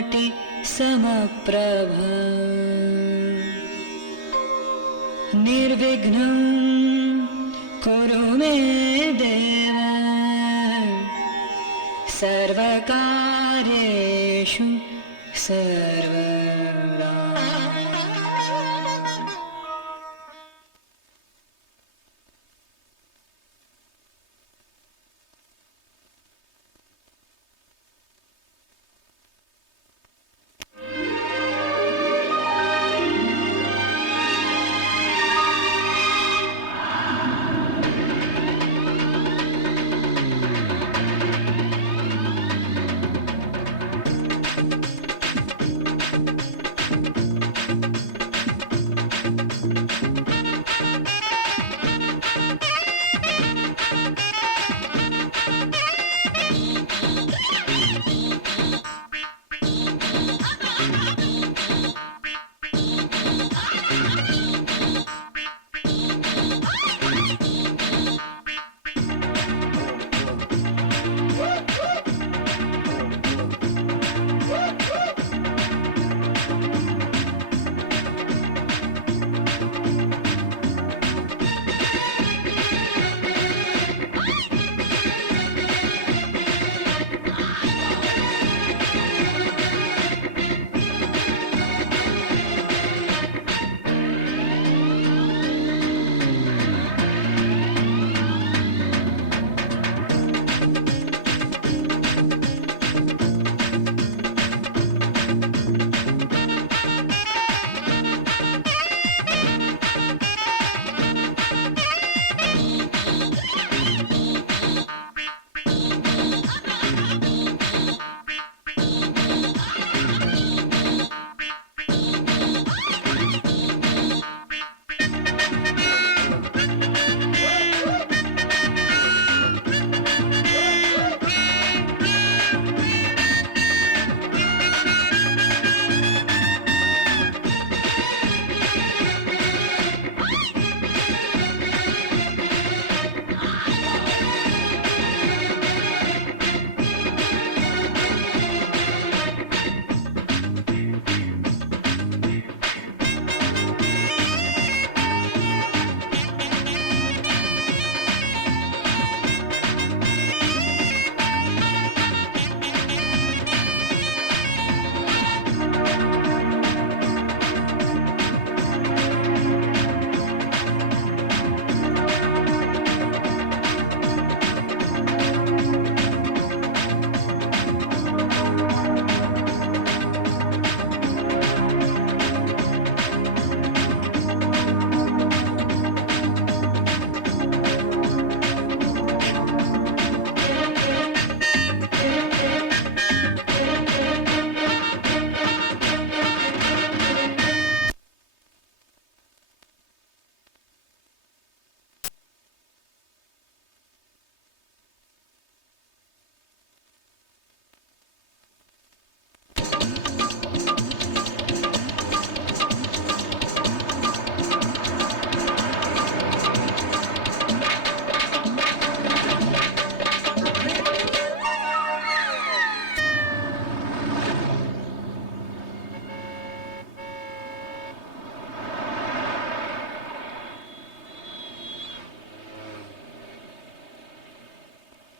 कोटि समप्रभ निर्विघ्नं कुरु मे देव सर्वकार्येषु सर्वदा।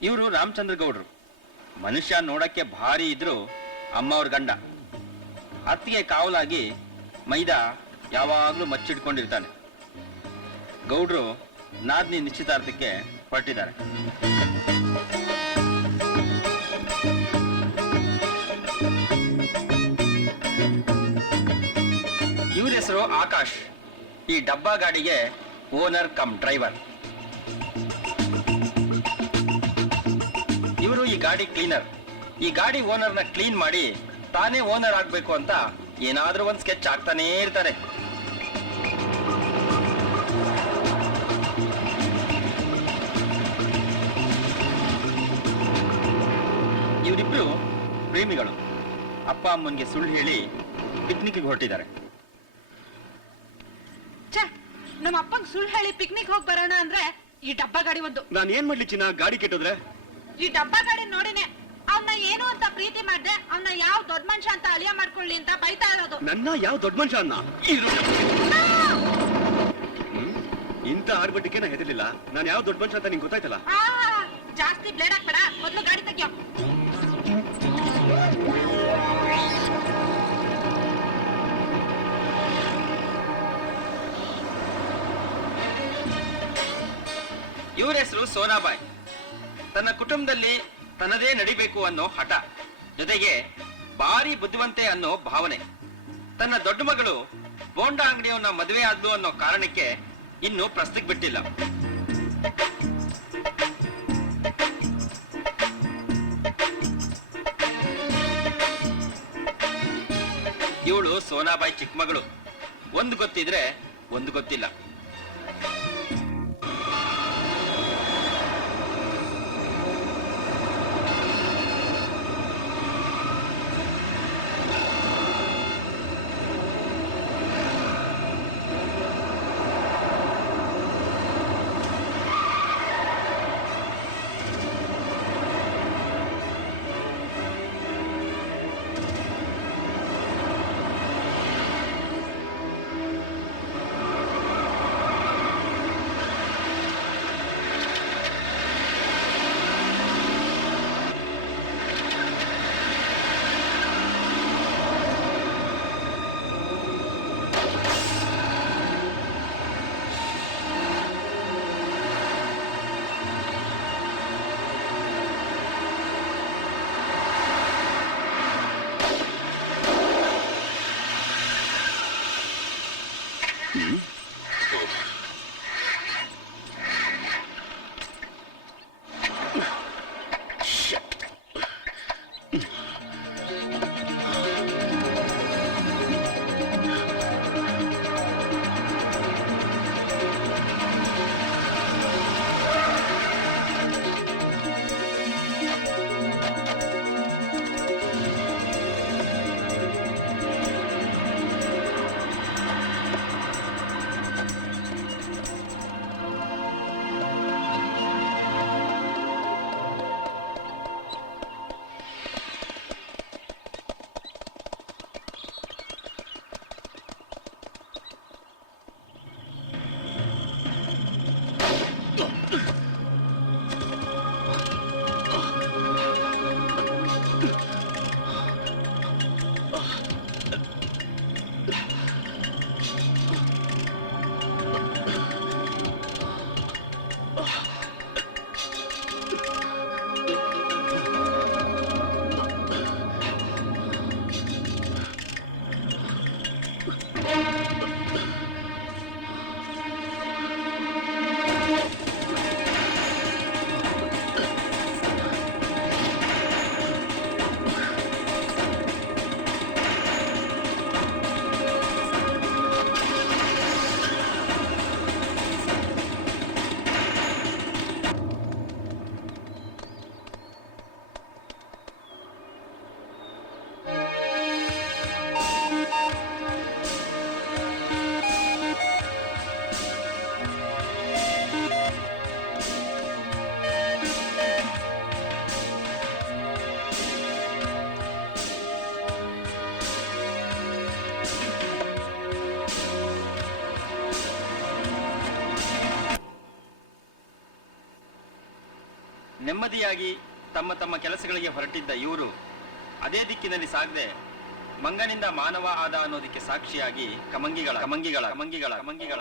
ಇವರು ರಾಮಚಂದ್ರ ಗೌಡ್ರು. ಮನುಷ್ಯ ನೋಡಕ್ಕೆ ಭಾರಿ ಇದ್ರು ಅಮ್ಮ ಅವ್ರ ಗಂಡ. ಅತ್ತಿಗೆ ಕಾವಲಾಗಿ ಮೈದಾ ಯಾವಾಗ್ಲೂ ಮಚ್ಚಿಟ್ಕೊಂಡಿರ್ತಾನೆ. ಗೌಡ್ರು ನಾದ್ನಿ ನಿಶ್ಚಿತಾರ್ಥಕ್ಕೆ ಹೊರಟಿದ್ದಾರೆ. ಇವ್ರ ಹೆಸರು ಆಕಾಶ್. ಈ ಡಬ್ಬಾ ಗಾಡಿಗೆ ಓನರ್ ಕಮ್ ಡ್ರೈವರ್. ಇವರು ಈ ಗಾಡಿ ಕ್ಲೀನರ್. ಈ ಗಾಡಿ ಓನರ್ನ ಕ್ಲೀನ್ ಮಾಡಿ ತಾನೇ ಓನರ್ ಆಗ್ಬೇಕು ಅಂತ ಏನಾದ್ರೂ ಒಂದ್ ಸ್ಕೆಚ್ ಆಗ್ತಾನೇ ಇರ್ತಾರೆ. ಇವರಿಬ್ರು ಪ್ರೇಮಿಗಳು. ಅಪ್ಪ ಅಮ್ಮನ್ಗೆ ಸುಳ್ಳು ಹೇಳಿ ಪಿಕ್ನಿಕ್ಗೆ ಹೊರಟಿದ್ದಾರೆ. ನಮ್ಮ ಅಪ್ಪಂಗ್ ಸುಳ್ಳು ಹೇಳಿ ಪಿಕ್ನಿಕ್ ಹೋಗಿ ಬರೋಣ ಅಂದ್ರೆ ಈ ಡಬ್ಬಾ ಗಾಡಿ ಒಂದು. ನಾನು ಏನ್ ಮಾಡ್ಲಿ ಚಿನ್ನ, ಗಾಡಿ ಕೆಟ್ಟೋದ್ರೆ? ಈ ಡಬ್ಬಾ ಗಾಡಿ ನೋಡಿನೇ ಅವನ್ನ ಏನು ಅಂತ ಪ್ರೀತಿ ಮಾಡ್ದೆ ಅವನ್ನ ಯಾವ ದೊಡ್ಡ ಮನುಷ್ಯ ಅಂತ ಅಳಿಯ ಮಾಡ್ಕೊಳ್ಳಿ ಅಂತ ಬೈತಾ ಇರೋದು. ನನ್ನ ಯಾವ ದೊಡ್ಡ ಮನುಷ್ಯ ಅನ್ನ ಇಂತ ಆಡ್ಬಿಟ್ಟಿಗೆ ನಾ ಹೆದರ್ಲಿಲ್ಲ. ನಾನು ಯಾವ ದೊಡ್ಡ ಮನುಷ್ಯ ಅಂತ ನಿಂಗೆ ಗೊತ್ತಾಯ್ತಲ್ಲ. ಜಾಸ್ತಿ ಬ್ಲೇಡ್ ಹಾಕ್ಬೇಡ, ಮೊದ್ಲು ಗಾಡಿ ತೆಗಿಯೋ. ಇವ್ರ ಹೆಸರು ಸೋನಾಬಾಯಿ. ತನ್ನ ಕುಟುಂಬದಲ್ಲಿ ತನ್ನದೇ ನಡಿಬೇಕು ಅನ್ನೋ ಹಠ, ಜೊತೆಗೆ ಭಾರಿ ಬುದ್ಧಿವಂತೆ ಅನ್ನೋ ಭಾವನೆ. ತನ್ನ ದೊಡ್ಡ ಮಗಳು ಬೋಂಡಾ ಅಂಗಡಿಯವನ್ನ ಮದುವೆ ಆದ್ಲು ಅನ್ನೋ ಕಾರಣಕ್ಕೆ ಇನ್ನು ಪ್ರಸ್ತಕ್ಕೆ ಬಿಟ್ಟಿಲ್ಲ. ಇವಳು ಸೋನಾಬಾಯಿ ಚಿಕ್ಕ ಮಗಳು. ಒಂದು ಗೊತ್ತಿದ್ರೆ ಒಂದು ಗೊತ್ತಿಲ್ಲ. ನೆಮ್ಮದಿಯಾಗಿ ತಮ್ಮ ತಮ್ಮ ಕೆಲಸಗಳಿಗೆ ಹೊರಟಿದ್ದ ಇವರು ಅದೇ ದಿಕ್ಕಿನಲ್ಲಿ ಸಾಗದೆ ಮಂಗನಿಂದ ಮಾನವ ಆದ ಅನ್ನೋದಕ್ಕೆ ಸಾಕ್ಷಿಯಾಗಿ ಕಮಂಗಿಗಳ ಕಮಂಗಿಗಳ ಕಮಂಗಿಗಳ ಕಮಂಗಿಗಳ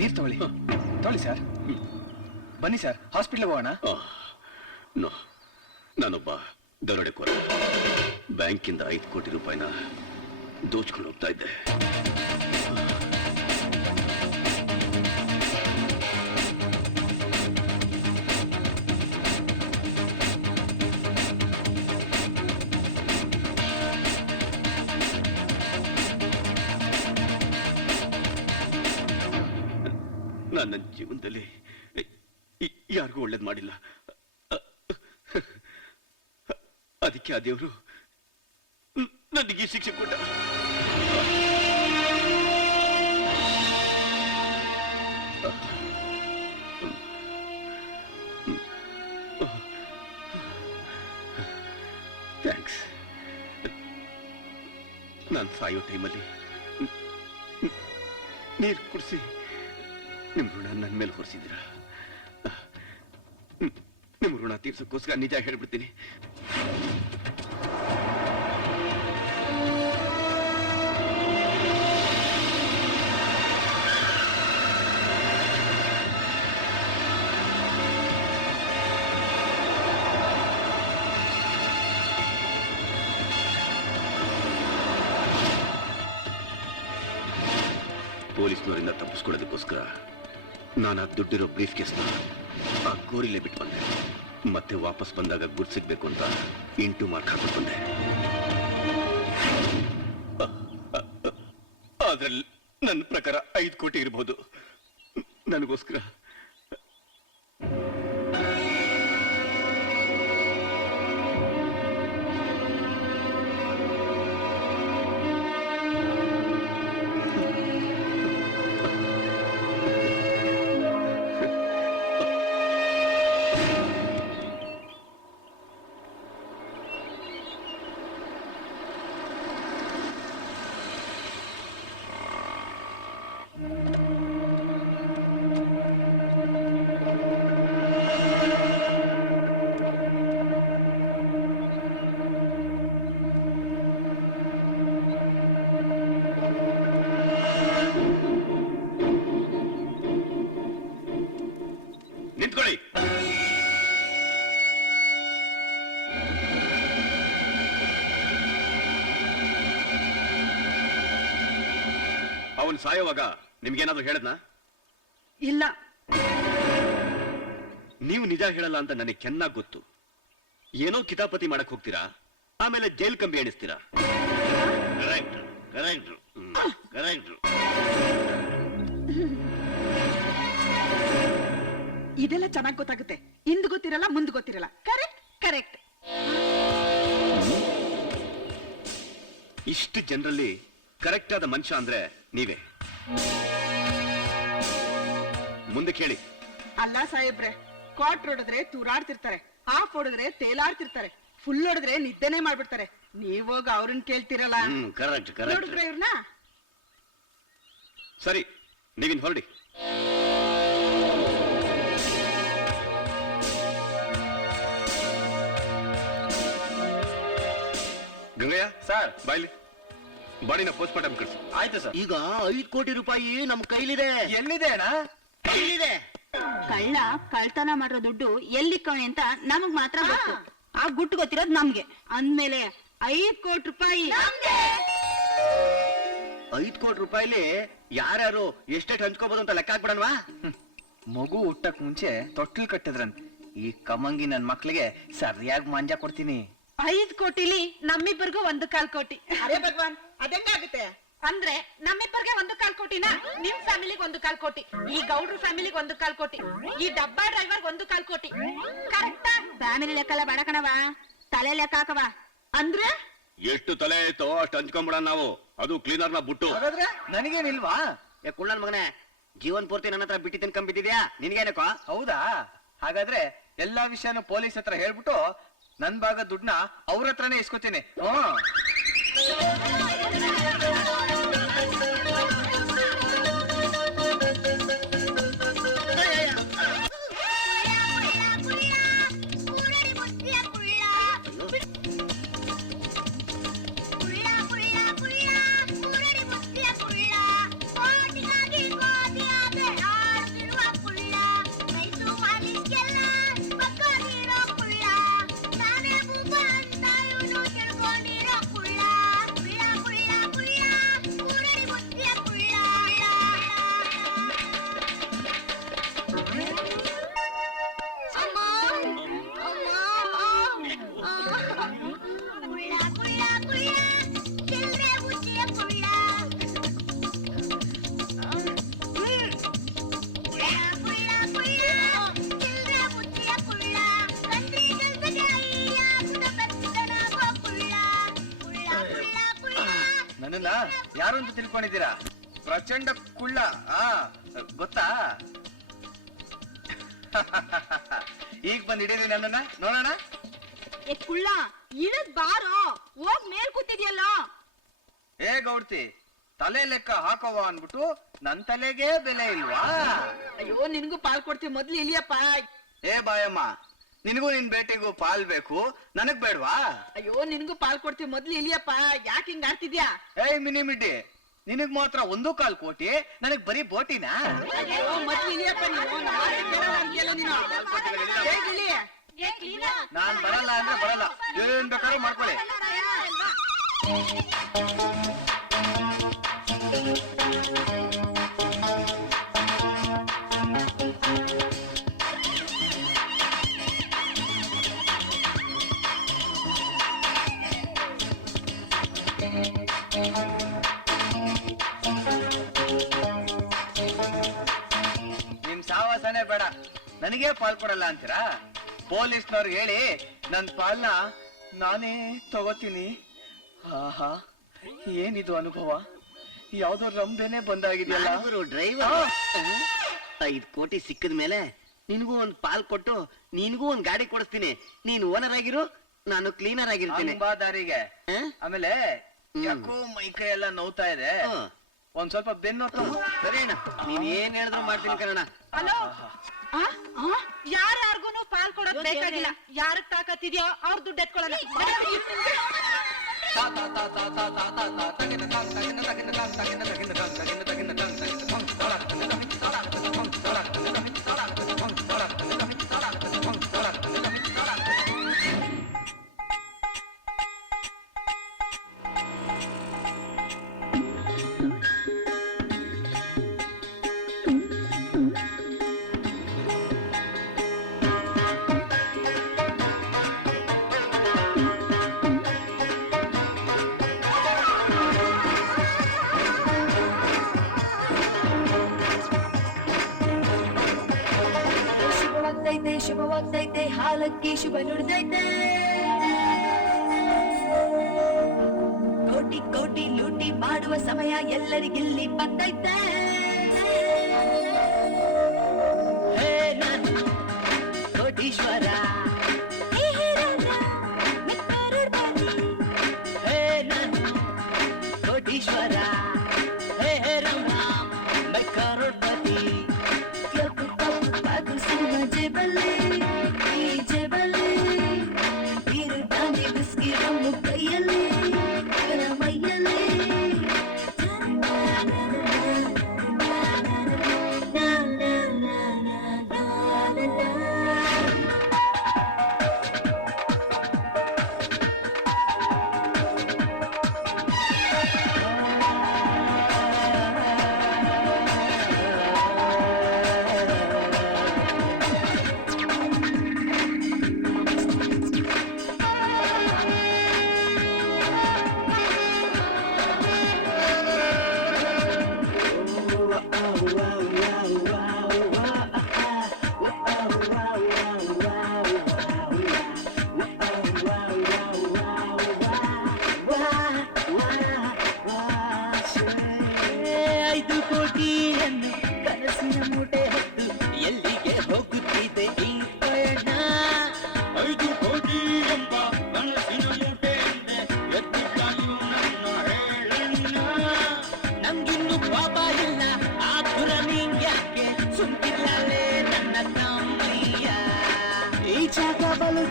ನೀರ್ ತಗೊಳ್ಳಿ ತಗೊಳ್ಳಿ ಸರ್. ಬನ್ನಿ ಸರ್, ಹಾಸ್ಪಿಟ್ಲಿಗೆ ಹೋಗೋಣ. ನೋ, ನಾನೊಬ್ಬ ದರೋಡೆಕೋರ. ಬ್ಯಾಂಕಿಂದ 5 ಕೋಟಿ ರೂಪಾಯಿನ ದೋಚ್ಕೊಂಡು ಹೋಗ್ತಾ ಇದ್ದೆ. ನಾನು ನನ್ನ ಜೀವನದಲ್ಲಿ ಯಾರಿಗೂ ಒಳ್ಳೇದು ಮಾಡಿಲ್ಲ. ಅದಕ್ಕೆ ಆ ದೇವರು ನನಗೆ ಶಿಕ್ಷೆ ಕೊಟ್ಟ. ಥ್ಯಾಂಕ್ಸ್. ನಾನು ಸಾಯೋ ಟೈಮಲ್ಲಿ ನೀರು ಕುಡಿಸಿ ನಿಮ್ಮ ಋಣ ನನ್ನ ಮೇಲೆ ಹೊರಿಸಿದ್ದೀರಾ. ನಿಮ್ಮ ಋಣ ತೀರ್ಸೋಕ್ಕೋಸ್ಕರ ನಿಜ ಹೇಳ್ಬಿಡ್ತೀನಿ. ಪೊಲೀಸ್ನವರಿಂದ ತಪ್ಪಿಸ್ಕೊಳ್ಳೋದಕ್ಕೋಸ್ಕರ ನಾನು ಆ ದುಡ್ಡಿರೋ ಬ್ರೀಫ್ ಕೇಸ್ನ ಆ ಗೋರಿಲೇ ಬಿಟ್ಟು ಬಂದೆ. ಮತ್ತೆ ವಾಪಸ್ ಬಂದಾಗ ಗುಡ್ ಸಿಗ್ಬೇಕು ಅಂತ ಇಂಟು ಮಾರ್ಕ್ ಹಾಕೊಂಡು ಬಂದೆ. ಅದ್ರಲ್ಲಿ ನನ್ನ ಪ್ರಕಾರ 5 ಕೋಟಿ ಇರಬಹುದು. ನನಗೋಸ್ಕರ ನಿಂತ್ಕೊಳ್ಳಿ. ಅವನು ಸಾಯೋವಾಗ ನಿಮ್ಗೇನಾದ್ರೂ ಹೇಳದ್ನಾ? ಇಲ್ಲ. ನೀವು ನಿಜ ಹೇಳಲ್ಲ ಅಂತ ನನಗೆ ಚೆನ್ನಾಗಿ ಗೊತ್ತು. ಏನೋ ಕಿತಾಪತಿ ಮಾಡಕ್ ಹೋಗ್ತೀರಾ, ಆಮೇಲೆ ಜೈಲ್ ಕಂಬಿ ಎಣಿಸ್ತೀರಾ. Correct correct correct. ಇದೆಲ್ಲ ಚೆನ್ನಾಗಿ ಗೊತ್ತಾಗುತ್ತೆ. ಹಿಂದ್ ಗೊತ್ತಿರಲ್ಲ, ಮುಂದ್ ಗೊತ್ತಿರಲ್ಲ. Correct correct. ಇಷ್ಟು ಜನರಲ್ಲಿ ಕರೆಕ್ಟ್ ಆದ ಮನುಷ್ಯ ಅಂದ್ರೆ ನೀವೇ. ಮುಂದೆ ಕೇಳಿ. ಅಲ್ಲ ಸಾಹೇಬ್ರೆ, ಕ್ವಾರ್ಟರ್ ಹೊಡೆದ್ರೆ ತೂರಾಡ್ತಿರ್ತಾರೆ, ಹಾಫ್ ಹೊಡೆದ್ರೆ ತೇಲಾಡ್ತಿರ್ತಾರೆ, ಫುಲ್ ಹೊಡೆದ್ರೆ ನಿದ್ದೆನೆ ಮಾಡ್ಬಿಡ್ತಾರೆ. ನೀವೋಗ ಅವ್ರನ್ನ ಕೇಳ್ತಿರಲ್ಲ. ಕರೆಕ್ಟ್ ನೋಡಿದ್ರೆ ಇವ್ರನ್ನ. ಸರಿ, ನೀವಿನ್ ಹೊರಡಿ. ಗಂಗಯ್ಯ ಸರ್, ಬಾಯ್ಲಿ ಬಾಡಿನ ಪೋಸ್ಟ್ ಮಾರ್ಟಮ್ ಕಳಿಸಿ. ಆಯ್ತು ಸರ್. ಈಗ 5 ಕೋಟಿ ರೂಪಾಯಿ ನಮ್ ಕೈಲಿದೆ. ಎಲ್ಲಿದೆ ಅಣ್ಣ? ಕೈಲಿದೆ. ಕಳ್ಳ ಕಳ್ತನ ಮಾಡಿರೋ ದುಡ್ಡು ಎಲ್ಲಿ ಕಣೆ ಅಂತ ನಮಗ್ ಮಾತ್ರ ಗೊತ್ತು. ಆ ಗುಟ್ಟು ಗೊತ್ತಿರೋದು ನಮ್ಗೆ. ಅಂದ್ಮೇಲೆ 5 ಕೋಟಿ ರೂಪಾಯಿ 5 ಕೋಟಿ ರೂಪಾಯಿಲಿ ಯಾರ್ಯಾರು ಎಷ್ಟೆಷ್ಟು ಹಂಚ್ಕೋಬಹುದು ಅಂತ ಲೆಕ್ಕ ಹಾಕ್ಬಿಡಲ್ವಾ? ಮಗು ಹುಟ್ಟಕ್ ಮುಂಚೆ ತೊಟ್ಲು ಕಟ್ಟಿದ್ರಂತೆ. ಈ ಕಮಂಗಿ ನನ್ ಮಕ್ಳಿಗೆ ಸರಿಯಾಗಿ ಮಾಂಜ ಕೊಡ್ತೀನಿ. 5 ಕೋಟಿಲಿ ನಮ್ಮಿಬ್ಬರಿಗೂ 1/4 ಕೋಟಿ. ಅರೆ ಭಗವಾನ್, ಅದೆಂಗಾಗುತ್ತೆ? ಅಂದ್ರೆ ನಮ್ಮಿಬ್ಬರಿಗೆ 1/4 ಕೋಟಿನ, ನಿಮ್ ಫ್ಯಾಮಿಲಿಗೆ 1/4 ಕೋಟಿ, ಈ ಗೌಡ್ರ ಫ್ಯಾಮಿಲಿಗೆ 1/4 ಕೋಟಿ, ಈ ಡಬ್ಬಾ ಡ್ರೈವರ್ 1/4 ಕೋಟಿ. ಕರೆಕ್ಟಾ? ಫ್ಯಾಮಿಲಿ ಲೆಕ್ಕ ಎಲ್ಲ ಬೇಡಕಣವ, ತಲೆ ಲೆಕ್ಕ ಹಾಕವ. ಅಂದ್ರೆ ಎಷ್ಟು ತಲೆ ಐತೋ ಅಷ್ಟು ಹಂಚ್ಕೊಂಡ್ಬಿಡ ನಾವು. ಅದು ಕ್ಲೀನರ್ನ ಬಿಟ್ಟು. ಹಾಗಾದ್ರೆ ನನಗೇನಿಲ್ವಾ? ಕುಳ್ಳನ್ ಮಗನೇ, ಜೀವನ್ ಪೂರ್ತಿ ನನ್ನ ಹತ್ರ ಬಿಟ್ಟಿ ತಿನ್ಕೊಂಡ್ಬಿಟ್ಟಿದ್ಯಾ? ನಿನ್ಗೇನಕ್ಕೋ? ಹೌದಾ? ಹಾಗಾದ್ರೆ ಎಲ್ಲಾ ವಿಷಯನೂ ಪೊಲೀಸ್ ಹತ್ರ ಹೇಳ್ಬಿಟ್ಟು ನನ್ ಭಾಗ ದುಡ್ಡನ್ನ ಅವ್ರ ಹತ್ರನೇ ಇಸ್ಕೊತೀನಿ. ನನ್ನನ್ನ ಯಾರು ಅಂತ ತಿಳ್ಕೊಂಡಿದ್ದೀರಾ? ಪ್ರಚಂಡ ಕುಳ್ಳ. ಗೊತ್ತಾ? ಈಗ ಬಂದ್ ಹಿಡೀರಿ ನನ್ನನ್ನ, ನೋಡೋಣ. ಏ ಕುಳ್ಳ, ಇಳದ್ ಬಾರೋ, ಹೋಗ್ ಮೇಲ್ ಕೂತಿದ್ಯಲ್ಲ. ಏ ಗೌಡ್ತಿ, ತಲೆ ಲೆಕ್ಕ ಹಾಕೋವ ಅನ್ಬಿಟ್ಟು ನನ್ ತಲೆಗೆ ಬೆಲೆ ಇಲ್ವಾ? ಅಯ್ಯೋ ನಿನ್ಗೂ ಪಾಲ್ ಕೊಡ್ತೀವಿ, ಮೊದ್ಲು ಇಲ್ಲಿಯಪ್ಪ. ಏ ಬಾಯಮ್ಮ, ನಿನಗೂ ನಿನ್ ಬೇಟೆಗೂ ಪಾಲ್ ಬೇಕು, ನನಗ್ ಬೇಡ್ವಾ? ಅಯ್ಯೋ ನಿನ್ಗೂ ಪಾಲ್ ಕೊಡ್ತೀವಿ, ಮೊದ್ಲು ಇಲ್ಲಿಯಪ್ಪ. ಯಾಕೆ ಹಿಂಗ್ ಆಡ್ತಿದ್ಯಾ? ಏಯ್ ಮಿನಿ ಮಿಡ್ಡಿ, ನಿನಗ್ ಮಾತ್ರ 1.25 ಕೋಟಿ, ನನಗ್ ಬರೀ ಬೋಟಿನಾ? ಅಯ್ಯೋ ಮೊದ್ಲು ಇಲ್ಲಿಯಪ್ಪ ನೀನು. ನೀನು ಹೇಗ್ ಇಳಿ? ನಾನ್ ಬರಲ್ಲ ಅಂದ್ರೆ ಬರಲ್ಲ, ಏನ್ ಬೇಕಾದ್ರೂ ಮಾಡ್ಕೊಳ್ಳಿ. ನಿಮ್ ಸಾವಾಸನೆ ಬೇಡ, ನನಗೇ ಪಾಲ್ ಕೊಡಲ್ಲ ಅಂತೀರಾ? ಪೊಲೀಸ್ನವ್ರು ಹೇಳಿ ನನ್ ಪಾಲ್ನ ನಾನೇ ತಗೋತೀನಿ. ಆಹಾ, ಏನಿದು ಅನುಭವ? ಯಾವ್ದೋ ರಂಬೆನೆ ಬಂದಾಗಿದೆಯಲ್ಲ. ಡ್ರೈವರ್ 5 ಕೋಟಿ ಸಿಕ್ಕಿದ ಮೇಲೆ ನಿನಗೂ ಒಂದ್ ಪಾಲ್ ಕೊಟ್ಟು ನಿನಗೂ ಒಂದ್ ಗಾಡಿ ಕೊಡಿಸ್ತೀನಿ. ನೀನ್ ಓನರ್ ಆಗಿರು, ನಾನು ಕ್ಲೀನರ್ ಆಗಿರ್ತೀನಿ. ಬಾ ದಾರಿಗೆ. ಹ? ಆಮೇಲೆ ಯಾಕೋ ಮೈ ಕೈ ಎಲ್ಲ ನೋವ್ತಾ ಇದೆ, ಹ್ಮ್. ಒಂದ್ ಸ್ವಲ್ಪ ಬೆನ್ನು ಸರಿ ಅಣ್ಣ, ನೀನ್ ಏನ್ ಹೇಳಿದ್ರು ಮಾಡ್ತೀನಿ ಕಣ. ಹಲೋ, ಯಾರ್ಯಾರ್ಗೂನು ಪಾಲ್ ಕೊಡೋದ್ ಬೇಕಾಗಿಲ್ಲ. ಯಾರಕ್ ತಾಕತ್ತಿದ್ಯೋ ಅವ್ರ ದುಡ್ಡು ಎತ್ಕೊಳ್ಳಲ್ಲ. ಶುಭವಾಗ್ತೈತೆ, ಹಾಲಕ್ಕಿ ಶುಭ ನುಡಿದೈತೆ. ಕೋಟಿ ಕೋಟಿ ಲೂಟಿ ಮಾಡುವ ಸಮಯ ಎಲ್ಲರಿಗಿಲ್ಲಿ ಬಂದೈತೆ. ಹೇ ನಾನು ಕೋಟೀಶ್ವರ, ಹೇ ನಾನು ಕೋಟೀಶ್ವರ, ಹೇ ಹೇ ರಾಮ ಮೈ ಕರೋಡ್ಪತಿ. ಜೇಬಲ್ಲಿ ಈ ಜೇಬಲ್ಲಿ ನೀರು ದಾಂಡಿ ಬಿಸ್ಕಿ ರಮ್ಮು ಕೈಯಲ್ಲಿ ಮೈಯಲ್ಲಿ.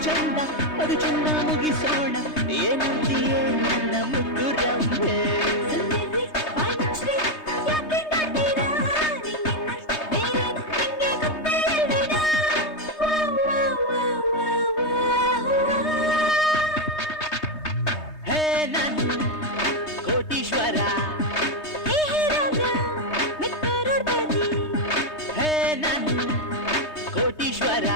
ಚಂದ ಅದು ಚಂದ ಮುಗಿಸೋಣ, ಏನಂತೀಯೋ ನನ್ನ ಮುದ್ದು ರಂಭೆ. ಹೇ ನಾನು ಕೋಟೀಶ್ವರ, ಹೇ ನಾನು ಕೋಟೀಶ್ವರ,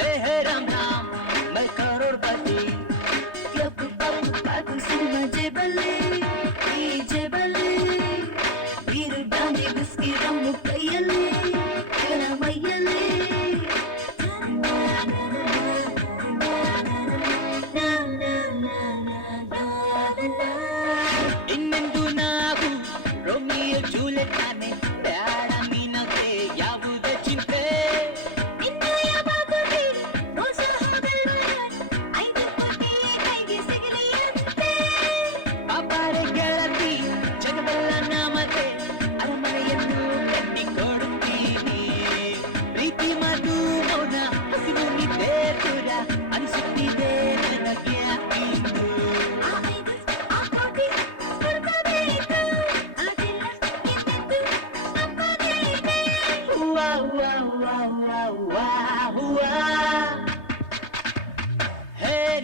ಹೇ ಹೇ ರಾಮ್ ರಾಮ್ ಮೈ ಕರೋಡ್ಪತಿ. ಸಿನಿಮಾ ಜೇಬಲ್ಲಿ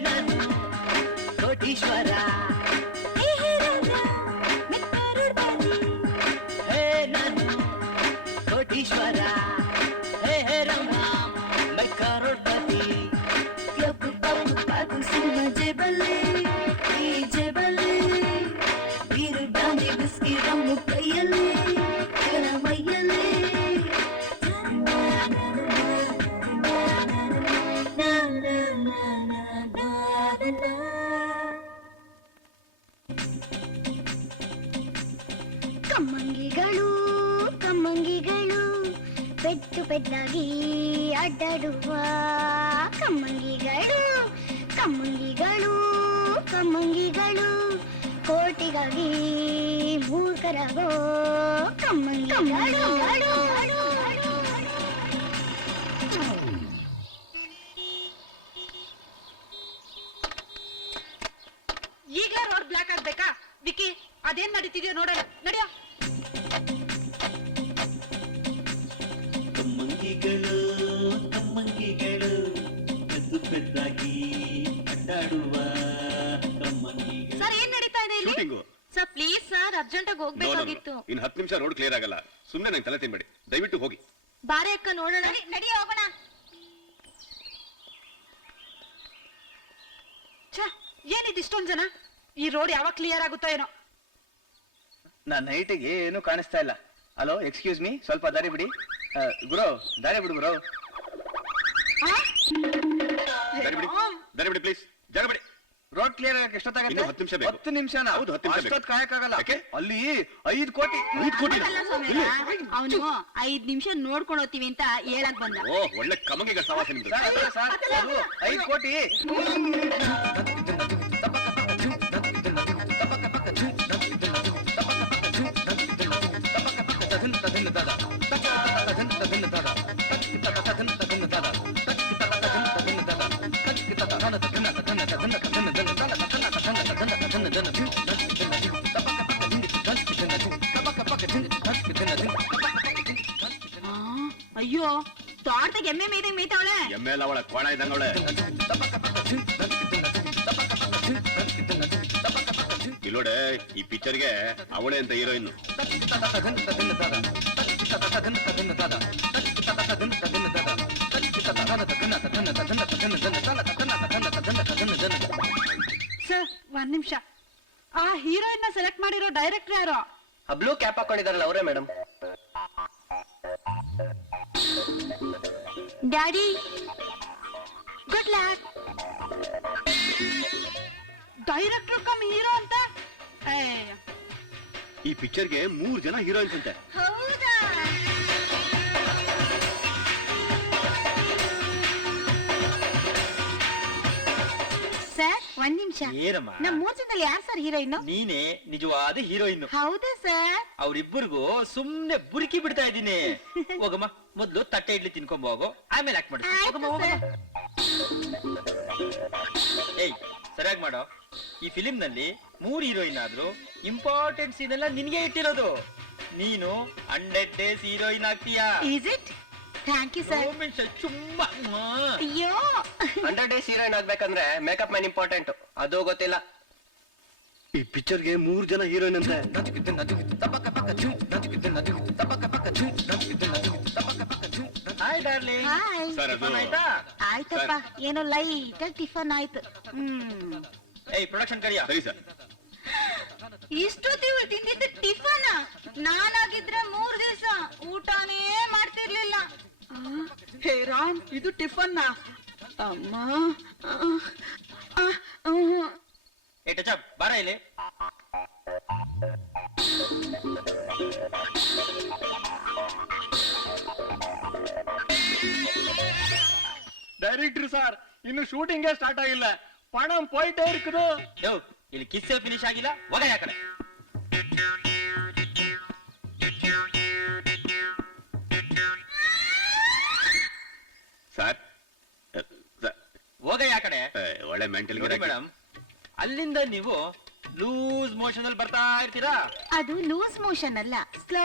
ನಾನು ಕೋಟೀಶ್ವರ ಹೇ ನಾನು ಕೋಟೀಶ್ವರ ಹೇ ಹೇ ರಾಮ ಮೈ ಕರೋಡ್ಪತಿ ಕ್ಲಬ್ ಪಬ್ ಪಾಕು ಸಿನಿಮಾ ಜೇಬಲ್ಲಿ ಈ ಜೇಬಲ್ಲಿ ಬೀರು ಬ್ರಾಂಡಿ ಬಿಸ್ಕಿ ರಮ್ಮು ಕೈಯಲ್ಲಿ ಕೆಳ ಮೈಯಲ್ಲಿ ಕಮ್ಮಂಗಿಗಳು ಕಮ್ಮಂಗಿಗಳು ಪೆಟ್ಟು ಪೆದ್ದಾಗಿ ಅಡ್ಡಾಡುವ ಕಮ್ಮಂಗಿಗಳು ಕಮ್ಮಂಗಿಗಳು ಕಮ್ಮಂಗಿಗಳು ಕೋಟಿಗಾಗಿ ಮೂರ್ಖರಾಗೋ ಕಮ್ಮಂಗಿಗಳು ಈಗಲೇ ರೋಡ್ ಬ್ಲಾಕ್ ಆಗ್ಬೇಕಾ? ವಿಕಿ, ಅದೇನ್ ನಡೀತಿದ್ಯೋ ನೋಡೋಣ. ನಡಿಯೋ. ಕಮ್ಮಂಗಿಗಳು ಕಮ್ಮಂಗಿಗಳು ಪೆದ್ದು ಪೆದ್ದಾಗಿ ಅಡ್ಡಾಡುವ ಕಮ್ಮಂಗಿಗಳು. ಸರ್ ಏನ್ ನಡೀತಾ ಇದೆ ಇಲ್ಲಿ? Shooting sir please sir urgent ಆಗಿ ಹೋಗ್ಬೇಕಾಗಿತ್ತು. ಇನ್ 10 ನಿಮಿಷ ರೋಡ್ ಕ್ಲಿಯರ್ ಆಗಲ್ಲ. ಸುಮ್ನೆ ನಂಗೆ ತಲೆ ತಿನ್ಬೇಡಿ, ದಯವಿಟ್ಟು ಹೋಗಿ. ಬಾರೆ ಅಕ್ಕ ನೋಡೋಣ. ನಡಿ ಹೋಗೋಣ. ಛ, ಏನಿದ್ ಇಷ್ಟೊಂದ್ ಜನ? ಈ ರೋಡ್ ಯಾವಾಗ ಕ್ಲಿಯರ್ ಆಗುತ್ತೋ ಏನೋ. ನನ್ನ ಹೈಟಿಗೆ ಏನು ಕಾಣಿಸ್ತಾ ಇಲ್ಲ. ಹಲೋ, ಎಕ್ಸ್ಕ್ಯೂಸ್ ಮೀ, ಸ್ವಲ್ಪ ದಾರಿ ಬಿಡಿ. ಗುರು, ದಾರಿ ಬಿಡು ಗುರು. ದಾರಿ ಬಿಡಿ ಪ್ಲೀಸ್, ಜಾಗ ಬಿಡಿ. ರೋಡ್ ಕ್ಲಿಯರ್ ಆಗಕ್ಕೆ ಎಷ್ಟೊತ್ತಾಗತ್ತೆ? ಇನ್ನು 10 ನಿಮಿಷ ಬೇಕು. 10 ನಿಮಿಷನಾ? ಹೌದು, 10 ನಿಮಿಷ ಬೇಕು. ಅಷ್ಟೊತ್ತು ಕಾಯಕ್ಕಾಗಲ್ಲ. ಯಾಕೆ? ಅಲ್ಲಿ 5 ಕೋಟಿ. 5 ಕೋಟಿ ಅವನು 5 ನಿಮಿಷ ನೋಡ್ಕೊಂಡು ಹೋಗ್ತೀವಿ ಅಂತ ಹೇಳಕ್ ಬಂದ. ಓ, ಒಳ್ಳೆ ಕಮಂಗಿಗಳ ಸವಾಸ ನಿಮ್ದು. ಸರ್, ಅದು 5 ಕೋಟಿ. ಅಯ್ಯೋ, ತೋಟದಾಗ ಎಮ್ಮೆ ಮೇಯ್ದಂಗ್ ಮೇಯ್ತಾವಳೆ. ಎಮ್ಮೆ ಎಲ್ಲ ಅವಳ ಕೋಣ ಇದ್ದಂಗ ಅವಳೆ. ಇಲ್ಲೋಡೆ, ಈ ಪಿಕ್ಚರ್ಗೆ ಅವಳೇ ಅಂತ ಹೀರೋಯಿನ್. ಸರ್, ಒಂದ್ ನಿಮಿಷ. ಆ ಹೀರೋಯಿನ್ ನ ಸೆಲೆಕ್ಟ್ ಮಾಡಿರೋ ಡೈರೆಕ್ಟರ್ ಯಾರೋ? ಆ ಬ್ಲೂ ಕ್ಯಾಪ್ ಹಾಕೊಂಡಿದಾರಲ್ಲ ಅವರೇ madam. Daddy good lac. Director come hero ಅಂತ? ಈ ಪಿಕ್ಚರ್ಗೆ 3 ಜನ ಹೀರೋಯಿನ್ಸ್ ಅಂತೆ. ಹೌದಾ? ಸರ್, ಒಂದ್ ನಿಮಿಷ. ಏನಮ್ಮ? ನಮ್ 3 ಜನದಲ್ಲಿ ಯಾರು ಸರ್ ಹೀರೋಯಿನ್? ನೀನೇ ನಿಜವಾದ ಹೀರೋಯಿನ್. ಹೌದಾ ಸರ್? ಅವ್ರಿಬ್ಬರಿಗೂ ಸುಮ್ನೆ ಬುರುಕಿ ಬಿಡ್ತಾ ಇದ್ದೀನಿ. ಹೋಗಮ್ಮ, ಮೊದ್ಲು ತಟ್ಟೆ ಇಡ್ಲಿ ತಿನ್ಕೊಂಡ್ ಹೋಗು, ಆಮೇಲೆ ಯಾಕೆ ಮಾಡಿ. ಆಯ್ತು ಸರ್. ಏಯ್, ಸರಿಯಾಗಿ ಮಾಡೋ. ಈ ಫಿಲಿಂ ನಲ್ಲಿ 3 ಹೀರೋಯಿನ್ ಆದ್ರೂ ಇಂಪಾರ್ಟೆಂಟ್ ಸೀನ್ ಎಲ್ಲ ನಿನ್ಗೆ ಇಟ್ಟಿರೋದು. ನೀನು 100 ಡೇಸ್ ಹೀರೋಯಿನ್ ಆಗ್ತೀಯಾ? Is it? Thank you sir. ಚುಮ್ಮಾ. ಅಯ್ಯೋ, 100 ಡೇಸ್ ಹೀರೋಯಿನ್ ಆಗ್ಬೇಕಂದ್ರೆ ಮೇಕಪ್ ಮ್ಯಾನ್ ಇಂಪಾರ್ಟೆಂಟ್. ಅದು ಗೊತ್ತಿಲ್ಲ. ಈ ಪಿಕ್ಚರ್ಗೆ 3 ಜನ ಹೀರೋಯಿನ್ ಅಂತೆ. Hi darling. ಹಾಯ್. ಸರ್, ಅದು ಆಯ್ತಾ? ಆಯ್ತಪ್ಪ, ಏನೋ ಲೈಟ್ ಟಿಫನ್ ಆಯ್ತು. ಏಯ್, ಪ್ರೊಡಕ್ಷನ್ ಕರಿಯ. ಸರಿ ಸರ್. ಇಷ್ಟೊತ್ತಿ ತಿಂದಿದ್ದು ಟಿಫನ್. ನಾನಾಗಿದ್ರೆ 3 ದಿವಸ ಊಟನೇ ಮಾಡ್ತಿರ್ಲಿಲ್ಲ. ಹೇ ರಾಮ್, ಇದು ಟಿಫನ್ ಅಮ್ಮ. ಏ ಟಚಪ್, ಬಾರ ಇಲ್ಲಿ. ಡೈರೆಕ್ಟರ್ ಸರ್, ಇನ್ನು ಶೂಟಿಂಗ್ ಸ್ಟಾರ್ಟ್ ಆಗಿಲ್ಲ. ಪಣಂ ಪೋಯ್ಟೇ ಇರುತ್ತದೆ. ಯೋ, ಇಲ್ಲಿ ಕಿಸ್ಸೆ ಫಿನಿಶ್ ಆಗಿಲ್ಲ, ಹೋಗ ಯಾ ಕಡೆ. ಸರ್, ಹೋಗ ಯಾ ಕಡೆ. ಒಳ್ಳೆ ಮೆಂಟಲ್ ಮೇಡಮ್, ಅಲ್ಲಿಂದ ನೀವು ಲೂಸ್ ಮೋಷನ್ ಅಲ್ಲಿ ಬರ್ತಾ ಇರ್ತೀರಾ. ಅದು ಲೂಸ್ ಮೋಷನ್ ಅಲ್ಲ, ಸ್ಲೋ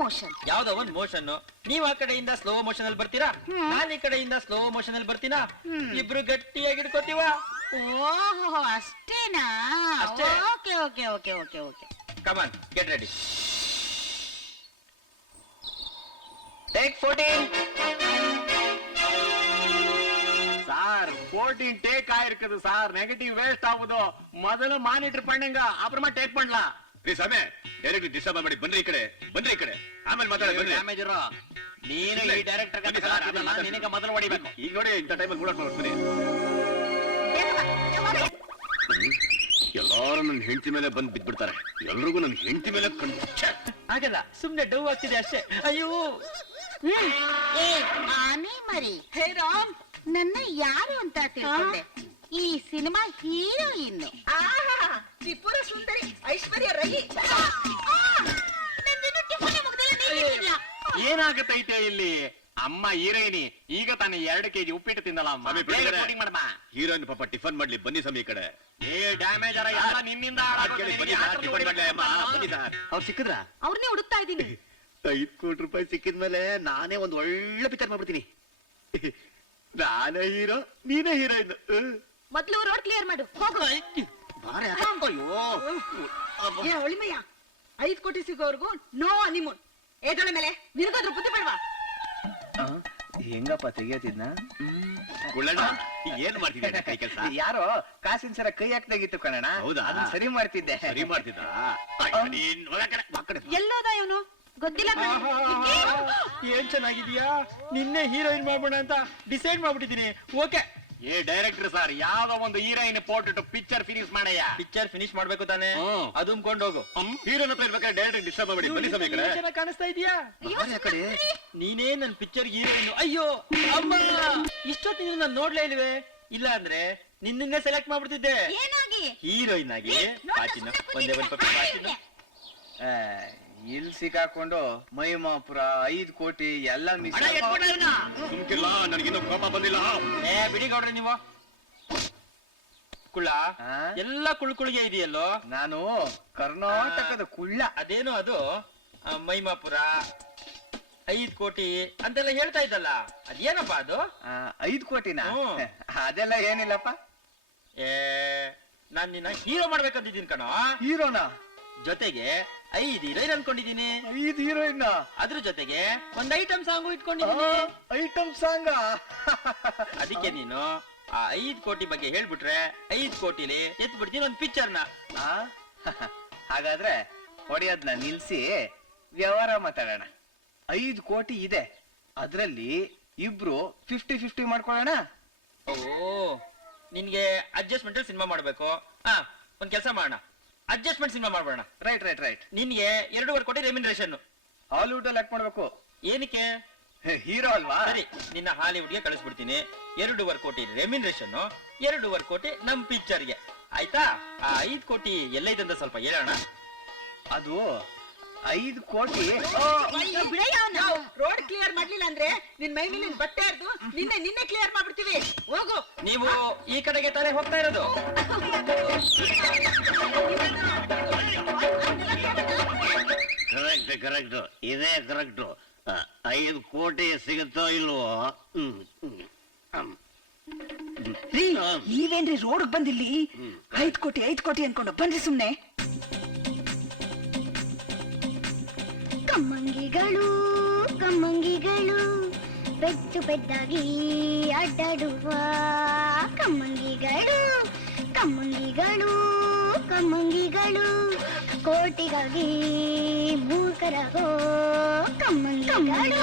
ಮೋಷನ್. ಯಾವ್ದೋ ಒಂದ್ ಮೋಷನ್. ನೀವ್ ಆ ಕಡೆಯಿಂದ ಸ್ಲೋ ಮೋಷನ್ ಅಲ್ಲಿ ಬರ್ತೀರಾ, ನಾನ್ ಈ ಕಡೆಯಿಂದ ಸ್ಲೋ ಮೋಷನ್ ಅಲ್ಲಿ ಬರ್ತೀನಾ. ಇಬ್ರು ಗಟ್ಟಿಯಾಗಿ ಹಿಡ್ಕೋತೀವ. ಓಹೋ ಅಷ್ಟೇನಾ? ಅಷ್ಟೇ. Okay okay okay okay okay. ಕಮಾನ್ get ready. Take 14. Sir 14 take ஆயிருக்குது சார். நெகட்டிவ் வேஸ்ட் ஆகுது. ಮೊದಲು ಮಾನಿಟರ್ பண்ணங்க, ಅப்புறமா ಟೇಕ್ பண்ணலாம். ರೀ ಸ್ವಾಮಿ, ಡೈರೆಕ್ಟ್ ಡಿಸ್ಟರ್ಬ್ ಮಾಡಿ ಬನ್ರಿ ಈ ಕಡೆ, ಬನ್ರಿ ಈ ಕಡೆ, ಆಮೇಲೆ ಮಾತಾಡಿ ಬನ್ರಿ. ಡ್ಯಾಮೇಜ್ ಇರೋ ನೀನು ಈ ಡೈರೆಕ್ಟರ್ ಬನ್ನಿ ಸರ್, ಆಮೇಲೆ ಮಾತಾಡಿ. ನಿನಗೆ ಮೊದಲು ಹೊಡಿಬೇಕು. ಈಗ ನೋಡಿ ಇಂಥ ಟೈಮಲ್ಲಿ ಕೂಡ ಬನ್ನಿ. ಎಲ್ಲಾರು ನನ್ನ ಹೆಂಡತಿ ಮೇಲೆ ಬಂದು ಬಿದ್ಬಿಡ್ತಾರೆ. ಎಲ್ರಿಗೂ ನನ್ನ ಹೆಂಡತಿ ಮೇಲೆ ಕಣ್ಣು. ಆಗಲ್ಲ, ಸುಮ್ನೆ ಡವ್ ಆಗ್ತಿದೆ ಅಷ್ಟೇ. ಅಯ್ಯೋ ಏ ಆನೆ ಮರಿ, ಹೇ ರಾಮ್, ನನ್ನ ಯಾರು ಅಂತ ತಿಳ್ಕೊಂಡೆ? ಈ ಸಿನಿಮಾ ಹೀರೋಯಿನ್. ಆಹಾ ತ್ರಿಪುರ ಸುಂದರಿ ಐಶ್ವರ್ಯ ರೈ. ಏನಾಗತೈತೆ ಇಲ್ಲಿ? ಅಮ್ಮ ಹೀರೋಯಿನಿ ಈಗ ತಾನೇ 2 kg ಉಪ್ಪಿಟ್ಟು ತಿಂದಲ್ಲ ಅಮ್ಮ. ಸ್ವಾಮಿ, ಬೇಗ ಬಿಡ್ತಾರೆ. ಶೂಟಿಂಗ್ ಮಾಡಮ್ಮ. ಹೀರೋಯಿನ್ ಪಾಪ ಟಿಫನ್ ಮಾಡ್ಲಿ, ಬನ್ನಿ ಸ್ವಾಮಿ ಈ ಕಡೆ. ಏ ಡ್ಯಾಮೇಜ್ ಅರ ಎಲ್ಲ ನಿನ್ನಿಂದ ಹಾಳಾಗೋದು. ಬನ್ನಿ ನಿನಗೆ ಸರ್, ಯಾಕೆ ಟಿಫನ್ ಮಾಡ್ಲಿ ಅಮ್ಮ, ಹೊಡಿಬೇಕು? ಬನ್ನಿ ಸರ್. ಅವ್ರು ಸಿಕ್ಕಿದ್ರ? ಅವ್ರನ್ನೇ ಹುಡುಕ್ತಾ ಇದ್ದೀನಿ. 5 ಕೋಟಿ ರೂಪಾಯಿ ಸಿಕ್ಕಿದ್ಮೇಲೆ ನಾನೇ ಒಂದು ಒಳ್ಳೆ ಪಿಕ್ಚರ್ ಮಾಡ್ಬಿಡ್ತೀನಿ. ನಾನೇ ಹೀರೋ, ನೀನೇ ಹೀರೋಯಿನ್. ಮೊದ್ಲು ರೋಡ್ ಕ್ಲಿಯರ್ ಮಾಡು, ಹೋಗು. ಬಾರೆ ಅಯ್ಯೋ. ಏ ಒಳಿಮಯ್ಯ, 5 ಕೋಟಿ ಸಿಗೋವರೆಗೂ ನೋ ಹನಿಮೂನ್. ಏದೊಳೆ ಮೇಲೆ ನಿನಗಾದ್ರೂ ಬುದ್ಧಿ ಬೇಡವಾ? ಹೆಂಗಪ್ಪ ತೆಗಿಯತಿದ್ನ? ಗುಳ್ಳಣ್ಣ, ಈಗ ಏನ್ ಮಾಡ್ತಿದ್ದೆ ಕೈ ಕೆಲಸ? ಯಾರೋ ಕಾಸಿನ ಸರ ಕೈ ಹಾಕ್ದಾಗಿತ್ತು ಕಣಣ್ಣ. ಹೌದಾ? ಅದನ್ನ ಸರಿ ಮಾಡ್ತಿದ್ದೆ. ಸರಿ ಮಾಡ್ತಿದ್ದ? ಎಲ್ಲೋದ ಇವನು ಗೊತ್ತಿಲ್ಲ ಕಣೆ. ಏನ್ ಚೆನ್ನಾಗಿದ್ಯಾ, ನಿನ್ನೆ ಹೀರೋಯಿನ್ ಮಾಡ್ಬೋಣ ಅಂತ ಡಿಸೈಡ್ ಮಾಡ್ಬಿಟ್ಟಿದೀನಿ. ಓಕೆ, ಏ ಡೈರೆಕ್ಟರ್ ಸರ್, ಯಾವ್ದೋ ಒಂದು ಹೀರೋಯಿನ್ ಪೋರ್ಟ್ಬಿಟ್ಟು ಪಿಕ್ಚರ್ ಫಿನಿಶ್ ಮಾಡಯ್ಯ. ಪಿಕ್ಚರ್ ಫಿನಿಶ್ ಮಾಡ್ಬೇಕು ತಾನೆ, ಹ್ಮ್. ಅದು ಹೋಗು. ಹೀರೋನ್ ಹತ್ರ ಇರ್ಬೇಕಾದ್ರೆ ಡೈರೆಕ್ಟ್ ಡಿಸ್ಟರ್ಬ್ ಮಾಡಿ, ಬನ್ನಿ ಸ್ವಾಮಿ ಈ ಕಡೆ. ಚೆನ್ನಾಗಿ ಕಾಣಿಸ್ತಾ ಇದೀಯಾ? ಬಾರೆ ಆ ಕಡೆ. ನೀನೇ ನನ್ ಪಿಕ್ಚರ್ ಹೀರೋಯಿನ್. ಅಯ್ಯೋ ಅಮ್ಮ, ಇಷ್ಟೊತ್ತಿನ ನಾನು ನೋಡ್ಲೇ ಇಲ್ವೇ? ಇಲ್ಲ ಅಂದ್ರೆ ನಿನ್ನೇ ಸೆಲೆಕ್ಟ್ ಮಾಡ್ಬಿಡ್ತಿದ್ದೆ ಏನಾಗಿ? ಹೀರೋಯಿನ್ ಆಗಿ. ಪಾಚಿನ ಒಂದೇ ಒಂದು ಪಪ್ಪಿ ಪಾಚಿನ. ಇಲ್ಲಿ ಸಿಕ್ಕಾಕೊಂಡು ಮೈಮಾಪುರ 5 ಕೋಟಿ ಎಲ್ಲ ಮಿಸ್. ಸುಮ್ಕಿಲ್ಲ, ನನಗಿನ್ನೂ ಕೋಪ ಬಂದಿಲ್ಲ. ಏ ಬಿಡಿ ಗೌಡ್ರೆ ನೀವು. ಕುಳ್ಳ ಆ? ಎಲ್ಲ ಕುಳ್ಕುಳಿಗೆ ಇದೆಯಲ್ಲೋ. ನಾನು ಕರ್ನಾಟಕದ ಕುಳ್ಳ. ಅದೇನೋ ಅದು ಮೈಮಾಪುರ 5 ಕೋಟಿ ಅಂತೆಲ್ಲ ಹೇಳ್ತಾ ಇದ್ದಲ್ಲ, ಅದೇನಪ್ಪ ಅದು? 5 ಕೋಟಿನ? ಹ್ಮ್. ಅದೆಲ್ಲ ಏನಿಲ್ಲಪ್ಪ. ಏ ನಾನ್ ನಿನ್ನ ಹೀರೋ ಮಾಡ್ಬೇಕಂತಿದ್ದೀನಿ ಕಣೋ. ಹೀರೋನ? ಜೊತೆಗೆ 5 ಹೀರೋಯಿನ್ ಅನ್ಕೊಂಡಿದೀನಿ. 5 ಹೀರೋಯಿನ್? ಅದ್ರ ಜೊತೆಗೆ ಒಂದ್ ಐಟಮ್ ಸಾಂಗು ಇಟ್ಕೊಂಡಿದೀನಿ. ಐಟಮ್ ಸಾಂಗ? ಅದಕ್ಕೆ ನೀನು ಆ 5 ಕೋಟಿ ಬಗ್ಗೆ ಹೇಳ್ಬಿಟ್ರೆ 5 ಕೋಟಿಲಿ ಎತ್ ಬಿಡ್ತೀನಿ ಒಂದ್ ಪಿಕ್ಚರ್ನ. ಹಾಗಾದ್ರೆ ಹೊಡೆಯೋದ್ನ ನಿಲ್ಸಿ ವ್ಯವಹಾರ ಮಾತಾಡೋಣ. 5 ಕೋಟಿ ಇದೆ, ಅದ್ರಲ್ಲಿ ಇಬ್ರು 50-50 ಮಾಡ್ಕೊಳ್ಳೋಣ. ಓ, ನಿನ್ಗೆ ಅಡ್ಜಸ್ಟ್ಮೆಂಟ್ ಅಲ್ಲಿ ಸಿನಿಮಾ ಮಾಡ್ಬೇಕು. ಒಂದ್ ಕೆಲಸ ಮಾಡೋಣ, ಅಡ್ಜಸ್ಟ್ಮೆಂಟ್ ಸಿನಿಮಾ ಮಾಡ್ಬೋಣ. Right right right. ನಿನ್ಗೆ 2.5 ಕೋಟಿ ರೆಮ್ಯುನರೇಷನ್. ಹಾಲಿವುಡ್ ಅಲ್ಲಿ ಯಾಕೆ ಮಾಡ್ಬೇಕು? ಏನಕ್ಕೆ? ಹೀರೋ ಅಲ್ವಾ? ಸರಿ, ನಿನ್ನ ಹಾಲಿವುಡ್ಗೆ ಕಳಿಸ್ಬಿಡ್ತೀನಿ. 2.5 ಕೋಟಿ ರೆಮ್ಯುನರೇಷನ್, 2.5 ಕೋಟಿ ನಮ್ ಪಿಕ್ಚರ್ಗೆ. ಆಯ್ತಾ? ಆ 5 ಕೋಟಿ ಎಲ್ಲೈತೆ ಅಂತ ಸ್ವಲ್ಪ ಹೇಳೋಣ. ಅದು 5 ಕೋಟಿ. ರೋಡ್ ಕ್ಲಿಯರ್ ಮಾಡ್ಲಿಲ್ಲ ಅಂದ್ರೆ ನಿನ್ ಮೈ ಮೇಲೆ ಬಟ್ಟೆ ಹರಿದು ನಿನ್ನೆ ಕ್ಲಿಯರ್ ಮಾಡ್ಬಿಡ್ತೀವಿ. ಹೋಗು. ನೀವು ಈ ಕಡೆಗೆ ತಾನೇ ಹೋಗ್ತಾ ಇರೋದು? ಕರೆಕ್ಟ್ ಕರೆಕ್ಟ್, ಇದೇ ಕರೆಕ್ಟ್. 5 ಕೋಟಿ ಸಿಗುತ್ತೋ ಇಲ್ವೋ? ರೀ, ನೀವೇನ್ರಿ ರೋಡ್ ಬಂದಿಲ್ಲಿ 5 ಕೋಟಿ ಅನ್ಕೊಂಡು ಬನ್ರಿ ಸುಮ್ನೆ. ಕಮ್ಮಂಗಿಗಳು ಕಮ್ಮಂಗಿಗಳು ಪೆಟ್ಟು ಪೆದ್ದಾಗಿ ಅಡ್ಡಾಡುವ ಕಮ್ಮಂಗಿಗಳು ಕಮ್ಮಂಗಿಗಳು ಕಮ್ಮಂಗಿಗಳು ಕೋಟಿಗಾಗಿ ಮೂರ್ಖರಾಗೋ ಕಮ್ಮಂಗಿಗಳು.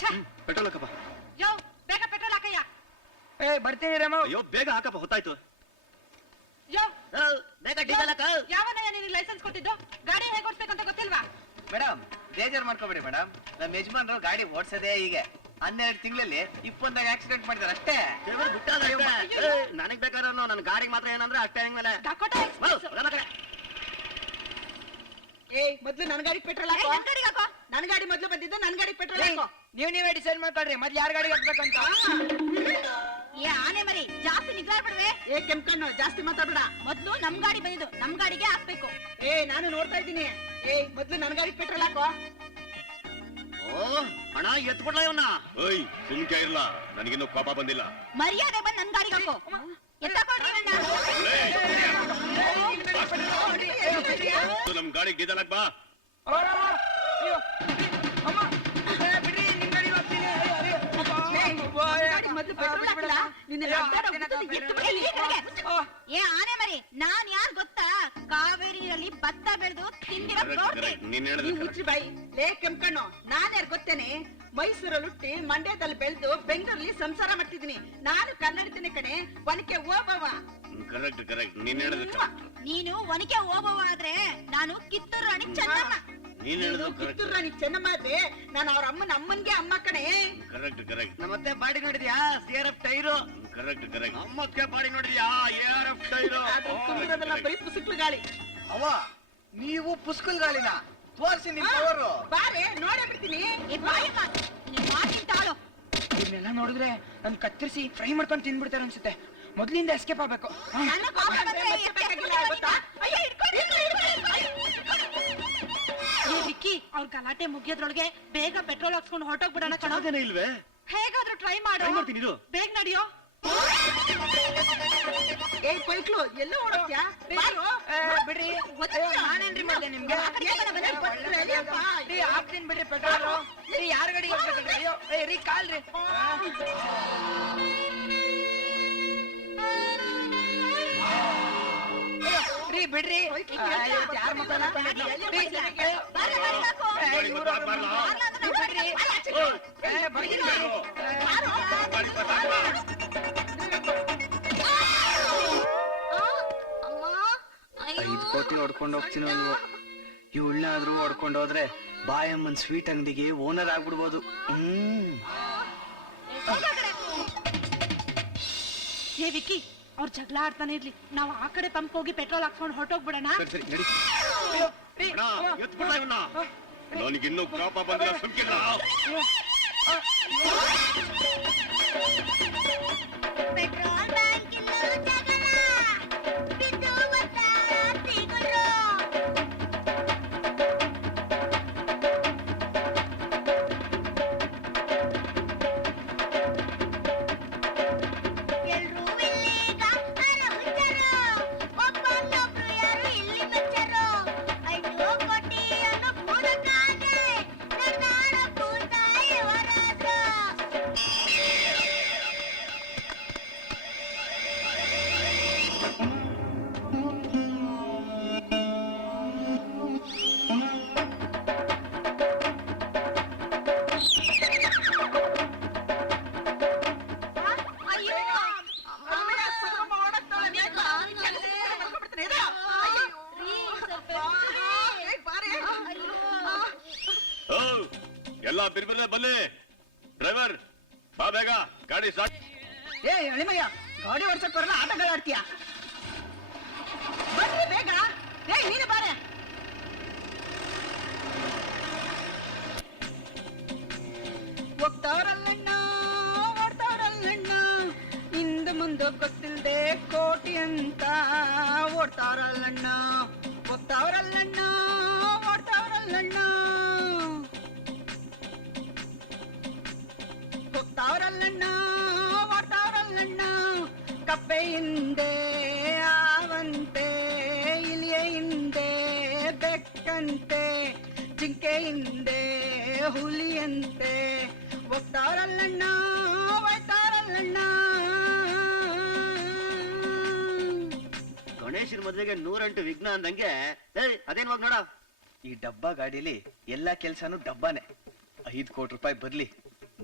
ಛೆ, ಪೆಟ್ರೋಲ್ ಹಾಕಪ್ಪ. ಯೋ ಬೇಗ ಪೆಟ್ರೋಲ್ ಹಾಕಯ್ಯ. ಏ ಬರ್ತೀನಿ ರಾಮ. ಅಯ್ಯೋ ಬೇಗ ಹಾಕಪ್ಪ, ಹೊತ್ತಾಯ್ತು. ಯೋ ಬೇಗ ಡೀಸೆಲ್ ಹಾಕ. ಯಾವನಯ್ಯ ನಿನಗೆ ಲೈಸೆನ್ಸ್ ಕೊಟ್ಟಿದ್ದು? ಗಾಡಿ ಹೇಗೆ ಓಡಿಸ್ಬೇಕಂತ ಗೊತ್ತಿಲ್ವಾ? ಮೇಡಮ್ ಬೇಜಾರ್ ಮಾಡ್ಕೋಬೇಡಿ ಮೇಡಮ್, ನಮ್ಮ ಯಜಮಾನ್ರು ಗಾಡಿ ಓಡ್ಸೋದೇ ಹೀಗೆ. 12 ತಿಂಗಳಲ್ಲಿ 20 ಆಕ್ಸಿಡೆಂಟ್ ಮಾಡಿದಾರೆ ಅಷ್ಟೇ. ನನಗ್ ಬೇಕಾದ್ರೆ ನನ್ ಗಾಡಿಗೆ ಮಾತ್ರ ಏನಂದ್ರೆ ಅಷ್ಟೇ ಹೆಂಗ್ಮೇಲೆ. Dakota express. ಏಯ್ ಮೊದ್ಲು ನನ್ ಗಾಡಿ ಪೆಟ್ರೋಲ್ ಹಾಕೋ. ನನ್ ಗಾಡಿಗೆ ಹಾಕೋ. ನನ್ ಗಾಡಿ ಮೊದ್ಲು ಬಂದಿದ್ದು, ನನ್ ಗಾಡಿ ಪೆಟ್ರೋಲ್ ಹಾಕೋ. ನೀವೇ ಡಿಸೈಡ್ ಮಾಡ್ಕೊಳ್ರಿ ಮೊದ್ಲು ಯಾರ ಗಾಡಿಗೆ ಹಾಕ್ಬೇಕಂತ. ಏ ಆನೆ ಮರಿ ಜಾಸ್ತಿ ನಿಗ್ರಹ ಬಿಡ್ವೆ. ಏ ಕೆಂಪಣ್ಣ ಜಾಸ್ತಿ ಮಾತಾಡ್ಬೇಡ. ಮೊದ್ಲು ನಮ್ ಗಾಡಿ ಬಂದಿದ್ದು, ನಮ್ ಗಾಡಿಗೆ ಹಾಕ್ಬೇಕು. ಏ ನಾನು ನೋಡ್ತಾ ಇದ್ದೀನಿ. ಏ ಮೊದ್ಲು ನನ್ ಗಾಡಿ ಪೆಟ್ರೋಲ್ ಹಾಕೋ. ಓ ಅಣ್ಣ ಎತ್ಬಿಡ್ಲ ಇವನ್ನ. ಓಯ್ ಸುಮ್ಕೆ ಇರ್ಲ, ನನಗಿನ್ನೂ ಕೋಪ ಬಂದಿಲ್ಲ. ಮರ್ಯಾದೆ ಬಂದ್ ನನ್ ಗಾಡಿಗೆ ಹಾಕೋ. ಎತ್ತಕೊಳ್ರಿ ನಮ್ ಗಾಡಿಗೆ ಡೀಸೆಲ್ ಹಾಕ್ ಬಾ. ಮೊದ್ಲು ಪೆಟ್ರೋಲ್ ಹಾಕಲ್ಲ. ನಿನ್ನ ಏ ಆನೆ ಮರಿ ನಾನ್ ಯಾರ್ ಗೊತ್ತಾ? ಕಾವೇರಿ ನೀರಲ್ಲಿ ಭತ್ತ ಬೆಳೆದು ತಿಂದಿರೋ ಪ್ರೋಟೀನ್. ನೀನ್ ನೀ ಹೇಳಿದ್ರೆ ಮುಚ್ಚಿ ಬಾಯಿ. ಲೇ ಕೆಂಪಣ್ಣು, ನಾನ್ ಯಾರು ಗೊತ್ತೇನೆ? ಮೈಸೂರಲ್ಲಿ ಹುಟ್ಟಿ ಮಂಡ್ಯದಲ್ಲಿ ಬೆಳೆದು ಬೆಂಗಳೂರಲ್ಲಿ ಸಂಸಾರ ಮಾಡ್ತಿದ್ದೀನಿ. ನಾನು ಕನ್ನಡತಿನ ಕಣೆ, ಒನಕೆ ಓಬವ್ವ. ಕರೆಕ್ಟ್ ಕರೆಕ್ಟ್, ನೀನ್ ಹೇಳಿದ್ರೆ ನೀನು ಒನಕೆ ಓಬವ್ವ ಆದ್ರೆ ನಾನು ಕಿತ್ತೂರು ರಾಣಿ ಚೆನ್ನಮ್ಮ. ನೀನ್ ಹೇಳಿದ್ರು ಕರೆಕ್ಟ್. ಕಿತ್ತೂರು ರಾಣಿ ಚೆನ್ನಮ್ಮ ಆದ್ರೆ ನಾನು ಅವ್ರ ಅಮ್ಮನ್ಗೆ ಅಮ್ಮ ಕಣೆ. ಕರೆಕ್ಟ್ ಕರೆಕ್ಟ್ ನಮ್ಮತ್ತೆ ಬಾಡಿ ನೋಡಿದ್ಯಾ? CRF tyre. Correct correct. ನಮ್ಮತ್ತೆ ಬಾಡಿ ನೋಡಿದ್ಯಾ? ARF tyre. ಅದು ತುಂಬಿರೋದೆಲ್ಲ ಬರೀ ಪುಸುಕ್ಲು ಗಾಳಿ. ಅವ್ವ ನೀವು ಪುಸ್ಕಲ್ ಗಾಳಿನ ತೋರಿಸಿ ನಿಮ್ ಪವರು. ಬಾರೆ ನೋಡೇ ಬಿಡ್ತೀನಿ. ಏ ಬಾಯಮ್ಮ ನೀನ್ ಮಾತಿನ ತಾಳು. ಇದನ್ನೆಲ್ಲ ನೋಡಿದ್ರೆ ನನ್ ಕತ್ತರಿಸಿ ಫ್ರೈ ಮಾಡ್ಕೊಂಡು ತಿನ್ಬಿಡ್ತಾರೆ ಅನ್ಸುತ್ತೆ. ಮೊದ್ಲಿಂದ ಎಸ್ಕೇಪ್ ಆಗ್ಬೇಕು. ನನ್ನ ಕೋಪ ಬಂದ್ರೆ ಬೇಕಾಗಿಲ್ಲ ಗೊತ್ತಾ? ಅಯ್ಯೋ ಹಿಡ್ಕೊಂಡು ಏ ವಿಕ್ಕಿ, ಅವ್ರ ಗಲಾಟೆ ಮುಗಿಯೋದ್ರೊಳಗೆ ಬೇಗ ಪೆಟ್ರೋಲ್ ಹಾಕ್ಸ್ಕೊಂಡು ಹೊರಟೋಗ್ಬಿಡೋಣ ಕಣೋ. ಅದೇನೇ ಇಲ್ವೇ? ಹೇಗಾದ್ರೂ ಟ್ರೈ ಮಾಡು. Try ಮಾಡ್ತೀನಿ ಇರು. ಬೇಗ ನಡಿಯೋ. ಏ ಪೈಕ್ಲು ಎಲ್ಲೋ ಓಡೋಕ್ಯಾ? ಬಾರೋ. ಬಿಡ್ರಿ ಗೊತ್ತಿಲ್ಲ. ನಾನೇನ್ರಿ ಮಾಡ್ದೆ ನಿಮ್ಗೆ? ಹಾಕ್ತೀನಿ ಬಿಡ್ರಿ ಪೆಟ್ರೋಲು. ಯಾರ ಗಾಡಿ ಹೋಗ್ಬೇಕಲ್ರಿ? ಅಯ್ಯೋ ಏ ರೀ ಕಾಲ್ರಿ. ರೀ ಬಿಡ್ರಿ. ಯಾರ ಮಕ್ಕಳ ಐದು ಕೋಟಿ ಹೊಡ್ಕೊಂಡು ಹೋಗ್ತೀನೋ ಅಲ್ವೋ, ಇವಳನ್ನಾದ್ರೂ ಹೊಡ್ಕೊಂಡೋದ್ರೆ ಬಾಯಮ್ಮನ್ ಸ್ವೀಟ್ ಅಂಗಡಿಗೆ ಓನರ್ ಆಗ್ಬಿಡ್ಬೋದು. ಏ ವಿಕ್ಕಿ, ಅವ್ರ ಜಗಳ ಆಡ್ತಾನೆ ಇರ್ಲಿ, ನಾವು ಆ ಕಡೆ ಪಂಪ್ ಹೋಗಿ ಪೆಟ್ರೋಲ್ ಹಾಕ್ಸ್ಕೊಂಡು ಹೊರಟೋಗ್ಬಿಡೋಣ. ಸರಿ ಸರಿ ನಡಿ. ಎತ್ಬಿಡ ಇವನ್ನ. ನನಗಿನ್ನೂ ಕೋಪ ಬಂದಿಲ್ಲ, ಸುಮ್ಕಿಲ್ಲ. ಪೆಟ್ರೋಲ್ ಬ್ಯಾಂಕಿನ ಜಗಳ ಬಿದ್ದು ಬರ್ತಾತಿಗಳು. ಎಲ್ರೂ ಇಲ್ಲೀಗ ಹರಹುಚ್ಚರು, ಒಬ್ಬೊಬ್ಬೊಬ್ರು ಯಾರು ಇಲ್ಲಿ ಬಚ್ಚರು. 5 ಕೋಟಿಯನ್ನು ಕೂಡಕ್ಕಾಗೆ ನಡೆದಾಡ ಕೂತಾಯಿ ಹೊರಸು. ಅಯ್ಯೋ ಓ, ಎಲ್ಲ ಬಿರ್ಬಿರ್ನೆ ಬನ್ನಿ. ಡ್ರೈವರ್ ಬಾ ಬೇಗ, ಗಾಡಿ ಸ್ಟಾರ್ಟ್. ಏ ಎಳಿಮಯ್ಯ, ಗಾಡಿ ಓಡ್ಸಕ್ ಬರಲ್ಲ, ಆಟಗಳಾಡ್ತೀಯ. ಬನ್ನಿ ಬೇಗ. ಏ ನೀನು ಬಾರೆ. ಹೋಗ್ತಾವ್ರಲ್ಲಣ್ಣ, ಓಡ್ತಾವ್ರಲ್ಲಣ್ಣ, ಹಿಂದೆ ಮುಂದೆ ಗೊತ್ತಿಲ್ದೆ ಕೋಟಿ ಅಂತ ಓಡ್ತಾವ್ರಲ್ಲಣ್ಣ. ಹೋಗ್ತಾವ್ರಲ್ಲಣ್ಣ, ಓಡ್ತಾವ್ರಲ್ಲಣ್ಣ, ಹೋಗ್ತಾವ್ರಲ್ಲಣ್ಣ, ಓಡ್ತಾವ್ರಲ್ಲಣ್ಣ. ಕಪ್ಪೆ ಹಿಂದೆ ಆವಂತೆ, ಇಲಿಯ ಹಿಂದೆ ಬೆಕ್ಕಂತೆ, ಜಿಂಕೆ ಹಿಂದೆ ಹುಲಿಯಂತೆ. ಹೋಗ್ತಾವ್ರಲ್ಲಣ್ಣ, ಹೋಗ್ತಾವ್ರಲ್ಲಣ್ಣ. ಗಣೇಶನ ಮದ್ವೆಗೆ 108 ವಿಘ್ನ ಅಂದಂಗೆ. ಅದೇನ್ ಹೋಗ್ ನೋಡ. ಈ ಡಬ್ಬಾ ಗಾಡಿಲಿ ಎಲ್ಲಾ ಕೆಲ್ಸನೂ ಡಬ್ಬಾನೆ. 5 ಕೋಟಿ ರೂಪಾಯಿ ಬರ್ಲಿ,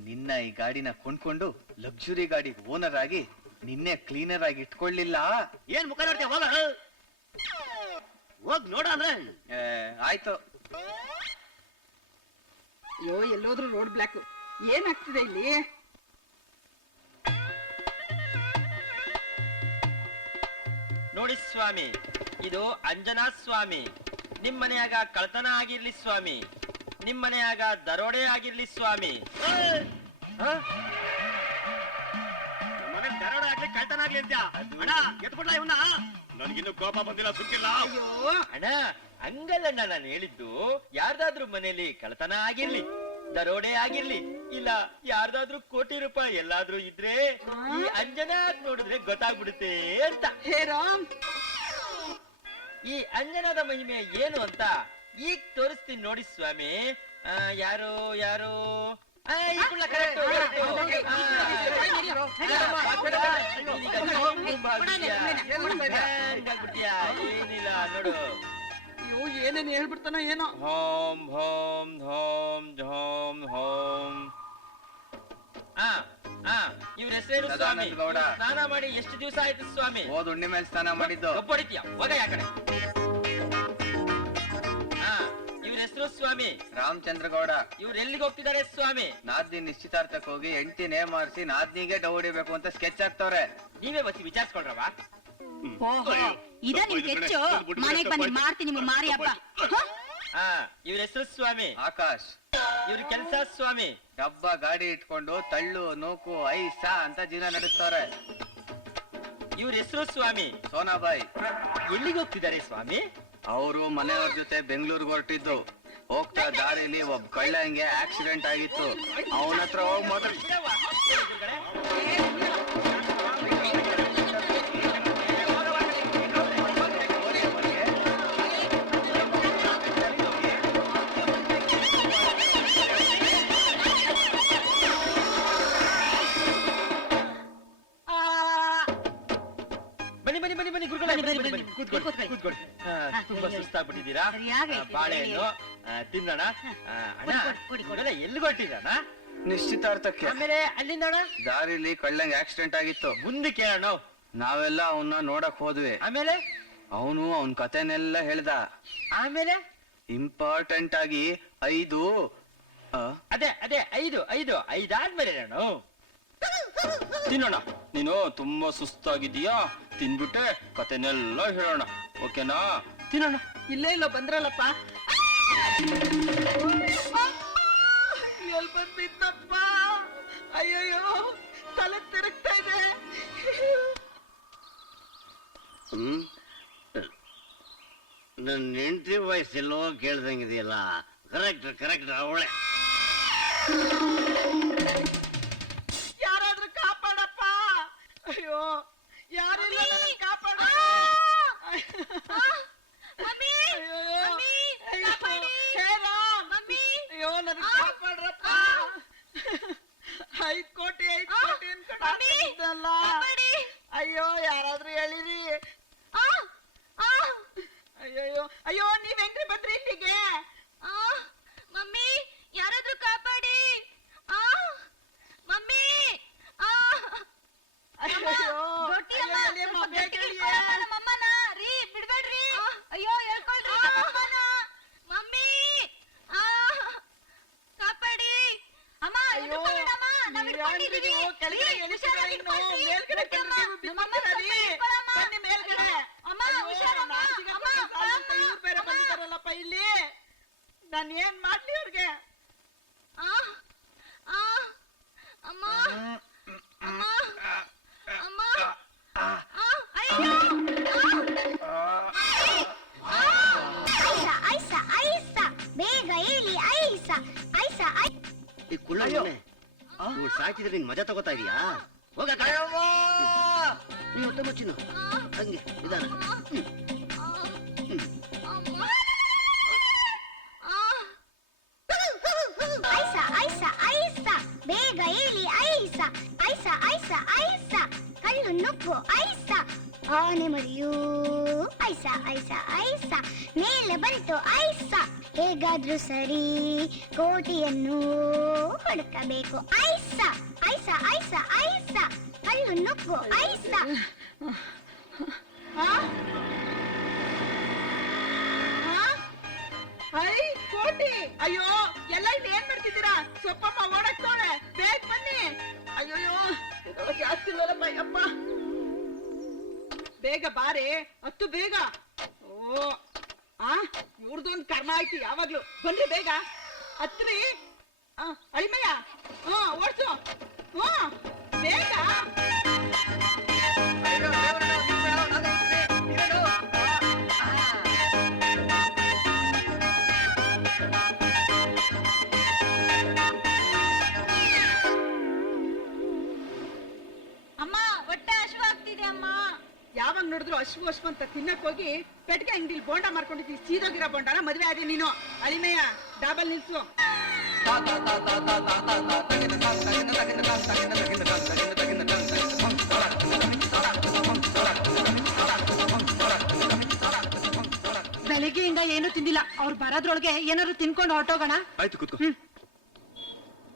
ನಿನ್ನ ಈ ಗಾಡಿನ ಕೊಂಡ್ಕೊಂಡು ಲಕ್ಸುರಿ ಗಾಡಿ ಓನರ್ ಆಗಿ ನಿನ್ನೆ ಕ್ಲೀನರ್ ಆಗಿ ಇಟ್ಕೊಳ್ಳಿಲ್ಲ. ಏನ್ ಮುಖ ನೋಡ್ತೀಯ? ಹೋಗ ಹೋಗ್ ನೋಡ ಅಂದ್ರೆ. ಆಯ್ತು. ಅಯ್ಯೋ ಎಲ್ಲೋದ್ರು ರೋಡ್ ಬ್ಲಾಕ್. ಏನಾಗ್ತಿದೆ ಇಲ್ಲಿ? ನೋಡಿ ಸ್ವಾಮಿ, ಇದು ಅಂಜನಾ ಸ್ವಾಮಿ. ನಿಮ್ ಮನೆಯಾಗ ಕಳ್ತನ ಆಗಿರ್ಲಿ ಸ್ವಾಮಿ, ನಿಮ್ ಮನೆಯಾಗ ದರೋಡೆ ಆಗಿರ್ಲಿ ಸ್ವಾಮಿ. ಮಗನ್ ದರೋಡೆ ಆಗ್ಲಿ ಕಳ್ತನ ಆಗ್ಲಿ ಅಂತ ಅಣ್ಣ ಎತ್ಕೊಡ್ಲಾ ಇವನ್ನ. ನನ್ಗಿನ್ನು ಕೋಪ ಬಂದಿಲ್ಲ, ಸುಕ್ಕಿಲ್ಲ. ಅಣ್ಣ ಹಂಗಲ್ಲಣ್ಣ ನಾನು ಹೇಳಿದ್ದು, ಯಾರ್ದಾದ್ರೂ ಮನೇಲಿ ಕಳ್ತನ ಆಗಿರ್ಲಿ, ದರೋಡೆ ಆಗಿರ್ಲಿ, ಇಲ್ಲ ಯಾರ್ದಾದ್ರೂ ಕೋಟಿ ರೂಪಾಯಿ ಎಲ್ಲಾದ್ರೂ ಇದ್ರೆ ಈ ಅಂಜನಾ ನೋಡಿದ್ರೆ ಗೊತ್ತಾಗ್ಬಿಡುತ್ತೆ ಅಂತ. ಹೇ ರಾಮ್, ಈ ಅಂಜನಾದ ಮಹಿಮೆ ಏನು ಅಂತ ಈಗ ತೋರಿಸ್ತೀನಿ ನೋಡಿ ಸ್ವಾಮಿ. ಯಾರು ಯಾರು ಏನಿಲ್ಲ ನೋಡು. ಅಯ್ಯೋ ಏನೇನ್ ಹೇಳ್ಬಿಡ್ತಾನೋ ಏನೋ. Home home home home home. ಇವ್ರ ಹೆಸರೇನು ಸ್ವಾಮಿ? ಸದಾನಂದ ಗೌಡ. ಸ್ನಾನ ಮಾಡಿ ಎಷ್ಟು ದಿವಸ ಆಯ್ತು ಸ್ವಾಮಿ? ಹೋದ ಉಣ್ಣೆ ಮೇಲೆ ಸ್ನಾನ ಮಾಡಿದ್ದು. ಒಬ್ಬಡಿದ್ಯಾ ಹೋಗ ಯಾಕಡೆ. ಇವ್ರ ಹೆಸರು ಸ್ವಾಮಿ? ರಾಮಚಂದ್ರ ಗೌಡ. ಇವ್ರು ಎಲ್ಲಿಗೆ ಹೋಗ್ತಿದ್ದಾರೆ ಸ್ವಾಮಿ? ನಾದ್ನಿ ನಿಶ್ಚಿತಾರ್ಥಕ್ಕೆ ಹೋಗಿ ಹೆಂಡತಿ ನೇಮ್ ಮಾಡಿಸಿ ನಾದ್ನಿಗೆ ಡವ್ ಹೊಡಿಬೇಕು ಅಂತ ಸ್ಕೆಚ್ ಹಾಕ್ತವ್ರೆ. ನೀವೇ ಬಸಿ ವಿಚಾರಿಸ್ಕೊಳ್ರವ. ಓಹೋ ಇದ ನಿಮ್ ಕೆಚ್ಚು. ಮನೆಗ್ ಬನ್ನಿ ಮಾಡ್ತೀನಿ ನಿಮ್ಗೆ ಮಾರಿ ಹಬ್ಬ. ಇವ್ರ ಹೆಸರು ಸ್ವಾಮಿ? ಆಕಾಶ್. ಇವ್ರ ಕೆಲಸ ಸ್ವಾಮಿ? ಡಬ್ಬ ಗಾಡಿ ಇಟ್ಕೊಂಡು ತಳ್ಳು ನೂಕು ಐಸ ಅಂತ ಜೀವನ ನಡೆಸ್ತವ್ರೆ. ಇವ್ರ ಹೆಸರು ಸ್ವಾಮಿ? ಸೋನಾಬಾಯಿ. ಎಲ್ಲಿಗೆ ಹೋಗ್ತಿದ್ದಾರೆ ಸ್ವಾಮಿ? ಅವರು ಮನೆಯವ್ರ ಜೊತೆ ಬೆಂಗಳೂರಿಗೆ ಹೊರಟಿದ್ದು. ಹೋಗ್ತಾ ದಾರಿಲಿ ಒಬ್ಬ ಕಳ್ಳಂಗೆ ಆಕ್ಸಿಡೆಂಟ್ ಆಗಿತ್ತು. ಅವನ ಹತ್ರ ಹೋಗಿ ಮಾತಾಡಿ. ಬನ್ನಿ ಬನ್ನಿ ಬನ್ನಿ ಬನ್ನಿ ಗುರುಗಳೇ, ಬನ್ನಿ ಬನ್ನಿ ಕೂತ್ಕೊಳ್ಳಿ ಕೂತ್ಕೊಳ್ಳಿ. ತುಂಬಾ ಸುಸ್ತಾಗ್ಬಿಟ್ಟಿದ್ದೀರಾ? ಬಾಳೆಹಣ್ಣು ತಿನ್ನೋಣ. ಅಣ್ಣ ಇವೆಲ್ಲ ಎಲ್ಲಿಗೆ ಹೊರಟಿದ್ರಣ್ಣ? ನಿಶ್ಚಿತಾರ್ಥಕ್ಕೆ. ಆಮೇಲೆ ಅಲ್ಲಿಂದ ಅಣ್ಣ? ದಾರಿಲಿ ಕಳ್ಳಂಗೆ ಆಕ್ಸಿಡೆಂಟ್ ಆಗಿತ್ತು. ಮುಂದೆ ಕೇಳೋಣ. ನಾವೆಲ್ಲ ಅವನ್ನ ನೋಡಕ್ ಹೋದ್ವಿ. ಆಮೇಲೆ ಅವನು ಅವನ್ ಕತೆನೆಲ್ಲ ಹೇಳ್ದ. ಆಮೇಲೆ ಇಂಪಾರ್ಟೆಂಟ್ ಆಗಿ 5 ಅದೇ ಅದೇ 5 ಐದಾದ್ಮೇಲೆ ನಾನು ತಿನ್ನೋಣ. ನೀನು ತುಂಬಾ ಸುಸ್ತಾಗಿದ್ದೀಯಾ, ತಿನ್ಬಿಟ್ಟೆ ಕತೆನೆಲ್ಲ ಹೇಳೋಣ, ಓಕೆನಾ? ತಿನ್ನೋಣ. ಇಲ್ಲೇ ಇಲ್ಲ ಬಂದ್ರಲ್ಲಪ್ಪ. ಎಲ್ ಬಂದಿದ್ದಪ್ಪ? ಅಯ್ಯಯ್ಯೋ ತಲೆ ತಿರುಗ್ತಾ ಇದೆ. ನನ್ನ ಹೆಂಡತಿ ವಯಸ್ಸೆಲ್ಲೋ ಕೇಳ್ದಂಗಿದೆಯಲ್ಲ. ಕರೆಕ್ಟ್ ಅವಳೆ. ಯಾರಾದ್ರೂ ಕಾಪಾಡಪ್ಪ. ಅಯ್ಯೋ ಯಾರಿಲ್ಲ, ಕಾಪಾಡ. ಅಯ್ಯೋ ನನ್ ಕಾಪಾಡ್ರಪ್ಪ. 5 ಕೋಟಿ ಅನ್ಕೊಂಡಲ್ಲ. ಅಯ್ಯೋ ಯಾರಾದ್ರೂ ಹೇಳಿರಿ. ಅಯ್ಯೋ ಅಯ್ಯೋ ನೀವ್ ಹೆಂಗ್ರಿ ಬಂದ್ರಿ ಇಲ್ಲಿಗೆ? ಮಮ್ಮಿ ಯಾರಾದ್ರೂ ಕಾಪಾಡಿ. ಮಮ್ಮಿ ಬಿಡ್ಬೇಡ್ರಿ. ಅಯ್ಯೋ ಹೇಳ್ಕೊಳ್ರಿ ಮಮ್ಮಿ. ಕಾಪಾಡಿ ಅಮ್ಮ. ಇಲ್ಲಿ ನಾನು ಏನ್ ಮಾಡ್ಲಿ ಅವ್ರಿಗೆ? ಅಮ್ಮ ಅಮ್ಮ ಅಮ್ಮ. ಬೇಗ ಹೇಳಿ ಐಸ ಐಸ. ಈ ಕುಳ್ಳ ಸಾಕಿದ್ರೆ ನಿನ್ ಮಜಾ ತಗೋತಾ ಇದೀಯಾ? ಹೋಗ ನೀವು ತುಂಬ ಚಿನ್ನ ಹಂಗೆ ನಿಧಾನ. ಐಸ ಐಸ ಐಸ ಬೇಗ ಹೇಳಿ ಐಸ ಐಸ ಐಸ ಐಸ. ಕಲ್ಲು ನುಗ್ಗು ಐಸ ಆನೆ ಮರಿಯೂ ಐಸ ಐಸ ಐಸ ಮೇಲೆ ಬಂತು ಐಸ ಹೇಗಾದ್ರೂ ಸರಿ ಕೋಟಿಯನ್ನು ಹುಡುಕಬೇಕು ಐಸ ಐಸ ಐಸ ಐಸ ಕಲ್ಲು ನುಗ್ಗು ಐಸ ಐ ಕೋಟಿ ಅಯ್ಯೋ ಎಲ್ಲ ಇಲ್ಲಿ ಏನ್ ಮಾಡ್ತಿದ್ದೀರಾ ಸೊಪ್ಪಮ್ಮ ಓಡಕ್ತವಳೆ ಬೇಗ ಬನ್ನಿ ಅಯ್ಯೋಯ್ಯೋ ಜಾಸ್ತಿ ಇಲ್ಲಪ್ಪ ಅಪ್ಪ ಬೇಗ ಬಾರೆ ಹತ್ತು ಬೇಗ ಓ ಇವ್ರದೊಂದು ಕರ್ಮ ಆಯ್ತು ಯಾವಾಗ್ಲೂ ಬನ್ರಿ ಬೇಗ ಹತ್ರಿ ಅಳಿಮಯ್ಯ ಓಡ್ಸು ಬೇಗ ಅಮ್ಮ ಹೊಟ್ಟೆ ಹಸಿವಾಗ್ತಿದೆ ಅಮ್ಮ. ಯಾವಾಗ ನೋಡಿದ್ರು ಅಶ್ವು ಅಂತ ತಿನ್ನಕ್ ಹೋಗಿ ಪೆಟ್ಟಿಗೆ ಅಂಗಡಿಲಿ ಬೋಂಡ ಮಾಡ್ಕೊಂಡಿದ್ದೀವಿ ಸೀದೋಗಿರೋ ಬೋಂಡನ ಮದ್ವೆ ಆದೆ ನೀನು ಅಳಿಮಯ್ಯ ಡಾಬಲ್ ನಿಲ್ಸು ಬೆಳಿಗ್ಗೆಯಿಂದ ಏನು ತಿಂದಿಲ್ಲ ಅವ್ರು ಬರೋದ್ರೊಳಗೆ ಏನಾದ್ರು ತಿನ್ಕೊಂಡು ಹೊರಟೋಗೋಣ. ಆಯ್ತು ಕೂತ್ಕೋ.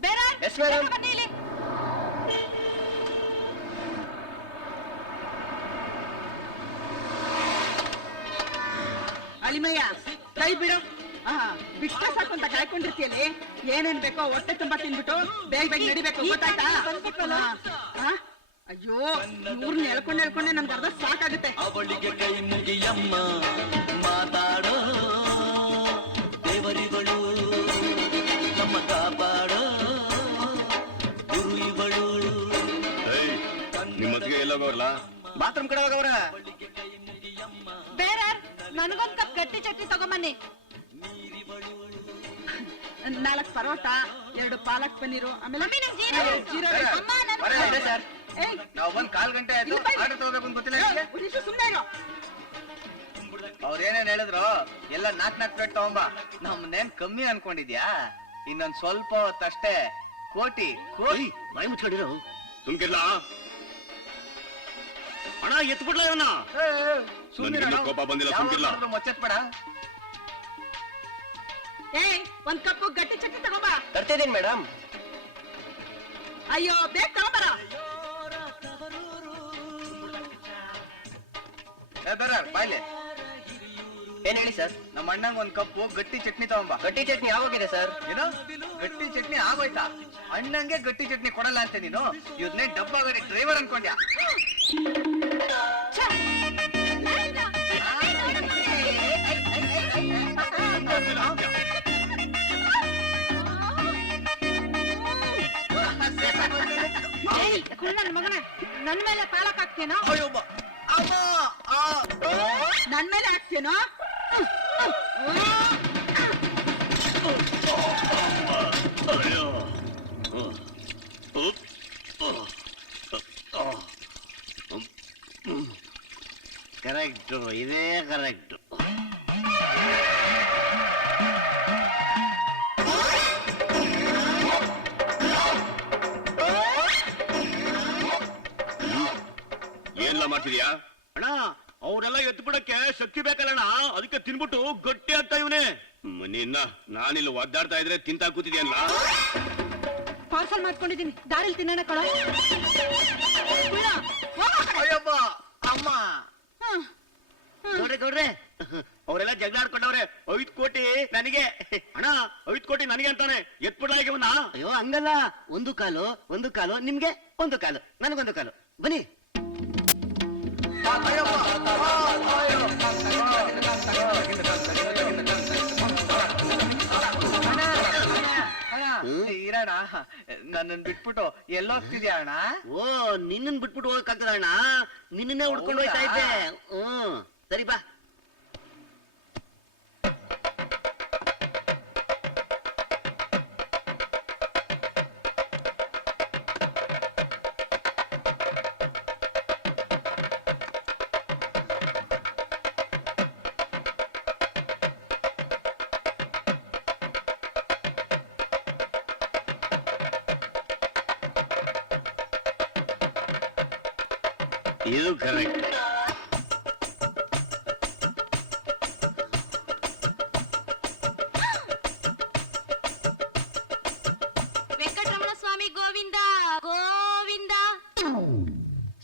ಬೇರೆ ಬನ್ನಿ ಇಲ್ಲಿ. ಅಳಿಮಯ್ಯ ಕೈ ಬಿಡು ಬಿಟ್ಟ ಸಾಕು ಅಂತ ಕಾಯ್ಕೊಂಡಿರ್ತೀಯಲ್ಲಿ ಏನೇನ್ ಬೇಕೋ ಹೊಟ್ಟೆ ತುಂಬಾ ತಿನ್ಬಿಟ್ಟು ಬೇಗ ಬೇಗ ನಡಿಬೇಕು ಗೊತ್ತಾಯ್ತಾ? ಅಯ್ಯೋ ಇವ್ರನ್ನ ಹೇಳ್ಕೊಂಡೆ ನನ್ಗೆ ಅರ್ಧ ಸಾಕಾಗುತ್ತೆ. ಅವಳಿಗೆ ಕೈ ಮುಗಿಯಮ್ಮ ಮಾತಾಡೋ ದೇವರಿಗಳು ನಮ್ಮ ಕಾಪಾಡೋ ಗುರು ಇವಳು. ನಿಮ್ಮತ್ತಿಗೆ ಎಲ್ಲೋಗವ್ರಲ್ಲ ಬಾತ್ರೂಮ್ ಕಡೆ ಹೋಗವ್ರ. ಬೇರೆ ನನಗೊಂದ್ ಕಪ್ ಗಟ್ಟಿ ಚಟ್ನಿ ತಗೊಂಬನ್ನಿ. 4 ಪರೋಟ 2 ಪಾಲಕ್ ಪನ್ನೀರು ಆಮೇಲೆ ಜೀರಾ ರೈಸ್. ನಾವು ಬಂದ್ 1/4 ಗಂಟೆ ಆಯ್ತು ಆರ್ಡರ್ ತಗೋಬೇಕು ಅಂತ ಗೊತ್ತಿಲ್ಲ. ಸುಮ್ಮನೆ ಇರೋ. ಅವ್ರ ಏನೇನ್ ಹೇಳಿದ್ರು ಎಲ್ಲ 4 ಪ್ಲೇಟ್ ತಗೊಂಬ. ನಮ್ನೇನ್ ಕಮ್ಮಿ ಅನ್ಕೊಂಡಿದ್ಯಾ? ಇನ್ನೊಂದ್ ಸ್ವಲ್ಪ ಹೊತ್ತಷ್ಟೇ. ಕೋಟಿ ಬಾಯಿ ಮುಚ್ಕೊಂಡಿರೋ ಸುಮ್ಕಿರ್ಲ ಅಣ್ಣ ಎತ್ಬಿಡ್ಲ ಇವನ. ಕೋಪ ಬಂದಿಲ್ಲ ಸುಮ್ಕಿರ್ಲ. ಮುಚ್ಚೆತ್ಬೇಡ. ಒಂದ್ ಕಪ್ಪು ಗಟ್ಟಿ ಚಟ್ನಿ ತಗೊಂಬ. ತರ್ತಿದ್ದೀನಿ ಮೇಡಮ್. ಅಯ್ಯೋ ಬೇಗ ತಗೊಂಬರ. ಬಾಯ್ಲೆ ಏನ್ ಹೇಳಿ ಸರ್? ನಮ್ಮ ಅಣ್ಣಂಗ್ ಒಂದ್ ಕಪ್ಪು ಗಟ್ಟಿ ಚಟ್ನಿ ತಗೊಂಬ. ಗಟ್ಟಿ ಚಟ್ನಿ ಯಾವಾಗಿದೆ ಸರ್? ಏನು ಗಟ್ಟಿ ಚಟ್ನಿ ಆಗೋಯ್ತಾ? ಅಣ್ಣಂಗೆ ಗಟ್ಟಿ ಚಟ್ನಿ ಕೊಡಲ್ಲ ಅಂತ ನೀನು ಇವ್ರನ್ನೇ ಡಬ್ಬ ಗಾಡಿ ಡ್ರೈವರ್ ಅನ್ಕೊಂಡ್ಯಾ? ನನ್ ಮಗನ ನನ್ ಮೇಲೆ ಪಾಲಕ್ ಹಾಕ್ತೇನೋ? ನನ್ ಮೇಲೆ ಹಾಕ್ತೇನೋ? ಕರೆಕ್ಟ್, ಇದೇ ಕರೆಕ್ಟ್. ಏನೆಲ್ಲ ಮಾಡ್ತಿದ್ಯಾ ಅಣ್ಣ? ಅವರೆಲ್ಲ ಎತ್ತು ಬಿಡಕ್ಕೆ ಶಕ್ತಿ ಬೇಕಲ್ಲಣ್ಣ, ಅದಕ್ಕೆ ತಿನ್ಬಿಟ್ಟು ಗಟ್ಟಿ ಆಗ್ತಾ ಇವನೇ. ನಿನ್ನ ನಾನಿಲ್ಲಿ ಒದ್ದಾಡ್ತಾ ಇದ್ರೆ ತಿಂತಾ ಕೂತಿದ್ಯಲ್ಲ. ಪಾರ್ಸಲ್ ಮಾಡ್ಕೊಂಡಿದೀನಿ ದಾರಿಲಿ ತಿನ್ನೋಣ ಕಳ. ಅಯ್ಯಪ್ಪ ಅಮ್ಮ ನೋಡ್ರಿ ಅವರೆಲ್ಲ ಜಗಳ ಆಡ್ಕೊಂಡವ್ರೆ. 5 ಕೋಟಿ ನನಗೆ ಅಣ್ಣ, 5 ಕೋಟಿ ನನಗೆ ಅಂತಾನೆ. ಎತ್ಬಿಡ್ಲ ಈಗ ಇವನ್ನ. ಅಯ್ಯೋ ಹಂಗಲ್ಲ, ಒಂದು ಕಾಲು ನಿಮ್ಗೆ, 1 ಕಾಲು ನನಗೊಂದು ಕಾಲು. ಬನ್ನಿ. ಇರೋಣ, ನನ್ನನ್ ಬಿಟ್ಬಿಟ್ಟು ಎಲ್ಲೋಗ್ತಿದ್ಯಾ ಅಣ್ಣ? ಓ ನಿನ್ನನ್ ಬಿಟ್ಬಿಟ್ಟು ಹೋಗಕ್ಕಾಗ್ತದ ಅಣ್ಣ? ನಿನ್ನೇ ಹುಡ್ಕೊಂಡು ಹೋಯ್ತಾ ಇದ್ದೆ. ಸರಿ ಬಾ. ಇದು correct.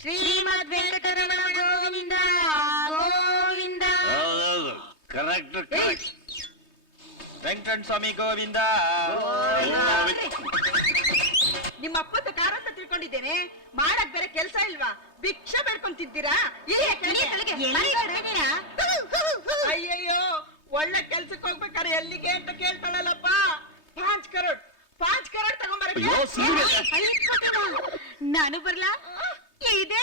Shrimad Venkataramana Govinda Govinda. Correct correct. Venkata Swamy Govinda. ನಿಮ್ಮ ಅಪ್ಪತ್ತು ಕಾರ ಅಂತ ತಿಳ್ಕೊಂಡಿದ್ದೇನೆ. ಮಾಡಕ್ ಬೇರೆ ಕೆಲ್ಸ ಇಲ್ವಾ? ಭಿಕ್ಷೆ ಬೇಡ್ಕೊಂತಿದ್ದೀರಾ? ಅಯ್ಯಯ್ಯೋ, ಒಳ್ಳೆ ಕೆಲ್ಸಕ್ಕೆ ಹೋಗ್ಬೇಕಾದ್ರೆ ಎಲ್ಲಿಗೆ ಅಂತ ಕೇಳ್ತಾಳಲ್ಲಪ್ಪ. 5 ಕರೋಡ್ ತಗೊಂಬರಕ್ಕೆ ನಾನು ಬರ್ಲಾ? ಇದೇ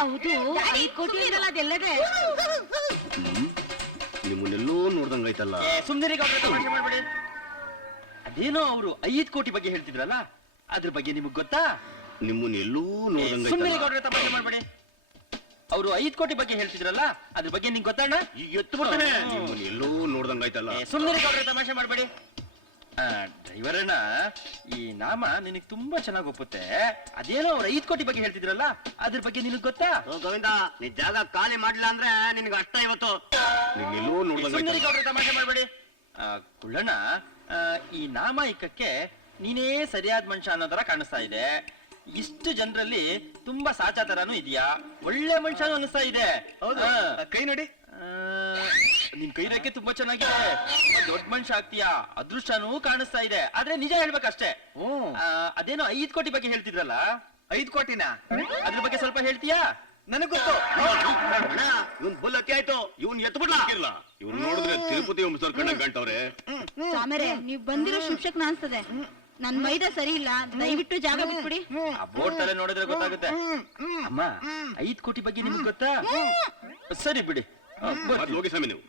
ಹೌದು, 5 ಕೋಟಿ ಇದಲ್ಲ, ಅದೆಲ್ಲದೆ ನಿಮ್ಮನ್ನೆಲ್ಲೋ ನೋಡ್ದಂಗಾಯ್ತಲ್ಲ. ಸುಮ್ನಿರಿ ಗೌಡ್ರೆ, ತಮಾಷೆ ಮಾಡ್ಬೇಡಿ. ಅದೇನೋ ಅವರು 5 ಕೋಟಿ ಬಗ್ಗೆ ಹೇಳ್ತಿದ್ರಲ್ಲ, ಅದ್ರ ಬಗ್ಗೆ ನಿಮಗ್ ಗೊತ್ತಾ? ನಿಮ್ಮನ್ನೆಲ್ಲೋ ಸುಮ್ನಿರಿ ನೋಡ್ದಂಗಾಯ್ತಲ್ಲ. ಗೌಡ್ರೆ, ತಮಾಷೆ ಮಾಡ್ಬೇಡಿ. ಅವರು 5 ಕೋಟಿ ಬಗ್ಗೆ ಹೇಳ್ತಿದ್ರಲ್ಲ, ಅದ್ರ ಬಗ್ಗೆ ನಿಂಗೆ ಗೊತ್ತಣ್ಣ? ಈಗ ಎತ್ತು ಬರ್ತಾನೆ. ನಿಮ್ಮನ್ನೆಲ್ಲೋ ನೋಡ್ದಂಗಾಯ್ತಲ್ಲ. ಸುಮ್ನಿರಿ ಗೌಡ್ರೆ, ತಮಾಷೆ ಮಾಡ್ಬೇಡಿ. ಡ್ರೈವರ್ ಅಣ್ಣ, ಈ ನಾಮ ನಿನಗ್ ತುಂಬಾ ಚೆನ್ನಾಗಿ ಒಪ್ಪುತ್ತೆ. ಅದೇನೋ ಅವ್ರು 5 ಕೋಟಿ ಬಗ್ಗೆ ಹೇಳ್ತಿದ್ರಲ್ಲ, ಅದ್ರ ಬಗ್ಗೆ ನಿನಗ್ ಗೊತ್ತಾ? ಗೋವಿಂದ, ನೀ ಜಾಗ ಖಾಲಿ ಮಾಡ್ಲಿಲ್ಲ ಅಂದ್ರೆ ನಿನ್ಗೆ ಅಷ್ಟ ಇವತ್ತು. ನಿಮ್ಮೆಲ್ಲೋ ಸುಮ್ನಿರಿ ನೋಡ್ದಂಗಾಯ್ತಲ್ಲ. ಗೌಡ್ರೆ, ತಮಾಷೆ ಮಾಡ್ಬೇಡಿ. ಕುಳ್ಳಣ್ಣ, ಈ ನಾಮಾಯಿಕಕ್ಕೆ ನೀನೇ ಸರಿಯಾದ ಮನುಷ್ಯ ಅನ್ನೋ ತರ ಕಾಣಿಸ್ತಾ ಇದೆ. ಇಷ್ಟು ಜನರಲ್ಲಿ ತುಂಬಾ ಸಾಚಾ ತರಾನು ಇದೆಯಾ, ಒಳ್ಳೆ ಮನುಷ್ಯನು ಅನಿಸ್ತಾ ಇದೆ. ಹೌದು, ಕೈ ನೋಡಿ. ನಿನ್ ಕೈ ರೇಖೆ ತುಂಬಾ ಚೆನ್ನಾಗಿದೆ. ದೊಡ್ಡ ಮನುಷ್ಯ ಆಗ್ತೀಯಾ, ಅದೃಷ್ಟನೂ ಕಾಣಿಸ್ತಾ ಇದೆ. ಆದ್ರೆ ನಿಜ ಹೇಳ್ಬೇಕಷ್ಟೇ. ಅದೇನೋ 5 ಕೋಟಿ ಬಗ್ಗೆ ಹೇಳ್ತಿದ್ರಲ್ಲ, 5 ಕೋಟಿನಾ? ಅದ್ರ ಬಗ್ಗೆ ಸ್ವಲ್ಪ ಹೇಳ್ತೀಯಾ? ನನಗ್ ಗೊತ್ತು. ಇವನ್ ಬುಲ್ ಅತಿ ಆಯ್ತು. ಇವನ್ ಎತ್ತು ಬಿಡ್ಲಾ? ಇವನ್ ನೋಡಿದ್ರೆ ತಿರುಪತಿ ವಂಶದವ್ರ ಕಣ್ಣ ಗಂಟವ್ರೆ. ಸ್ವಾಮಿರೇ, ನೀವ್ ಬಂದಿರೋ ಶಿಕ್ಷಕನ ಅನ್ಸ್ತದೆ. ನನ್ ಮೈದ ಸರಿ ಇಲ್ಲ, ದಯವಿಟ್ಟು ಜಾಗ ಬಿಟ್ಬಿಡಿ. ಆ ಬೋರ್ಡ್ ತಲೆ ನೋಡಿದ್ರೆ ಗೊತ್ತಾಗುತ್ತೆ. ಅಮ್ಮ, 5 ಕೋಟಿ ಬಗ್ಗೆ ನಿಮ್ಗೆ ಗೊತ್ತಾ? ಸರಿ ಬಿಡಿ. ಹೋಗಿ ಸ್ವಾಮಿ ನೀವು.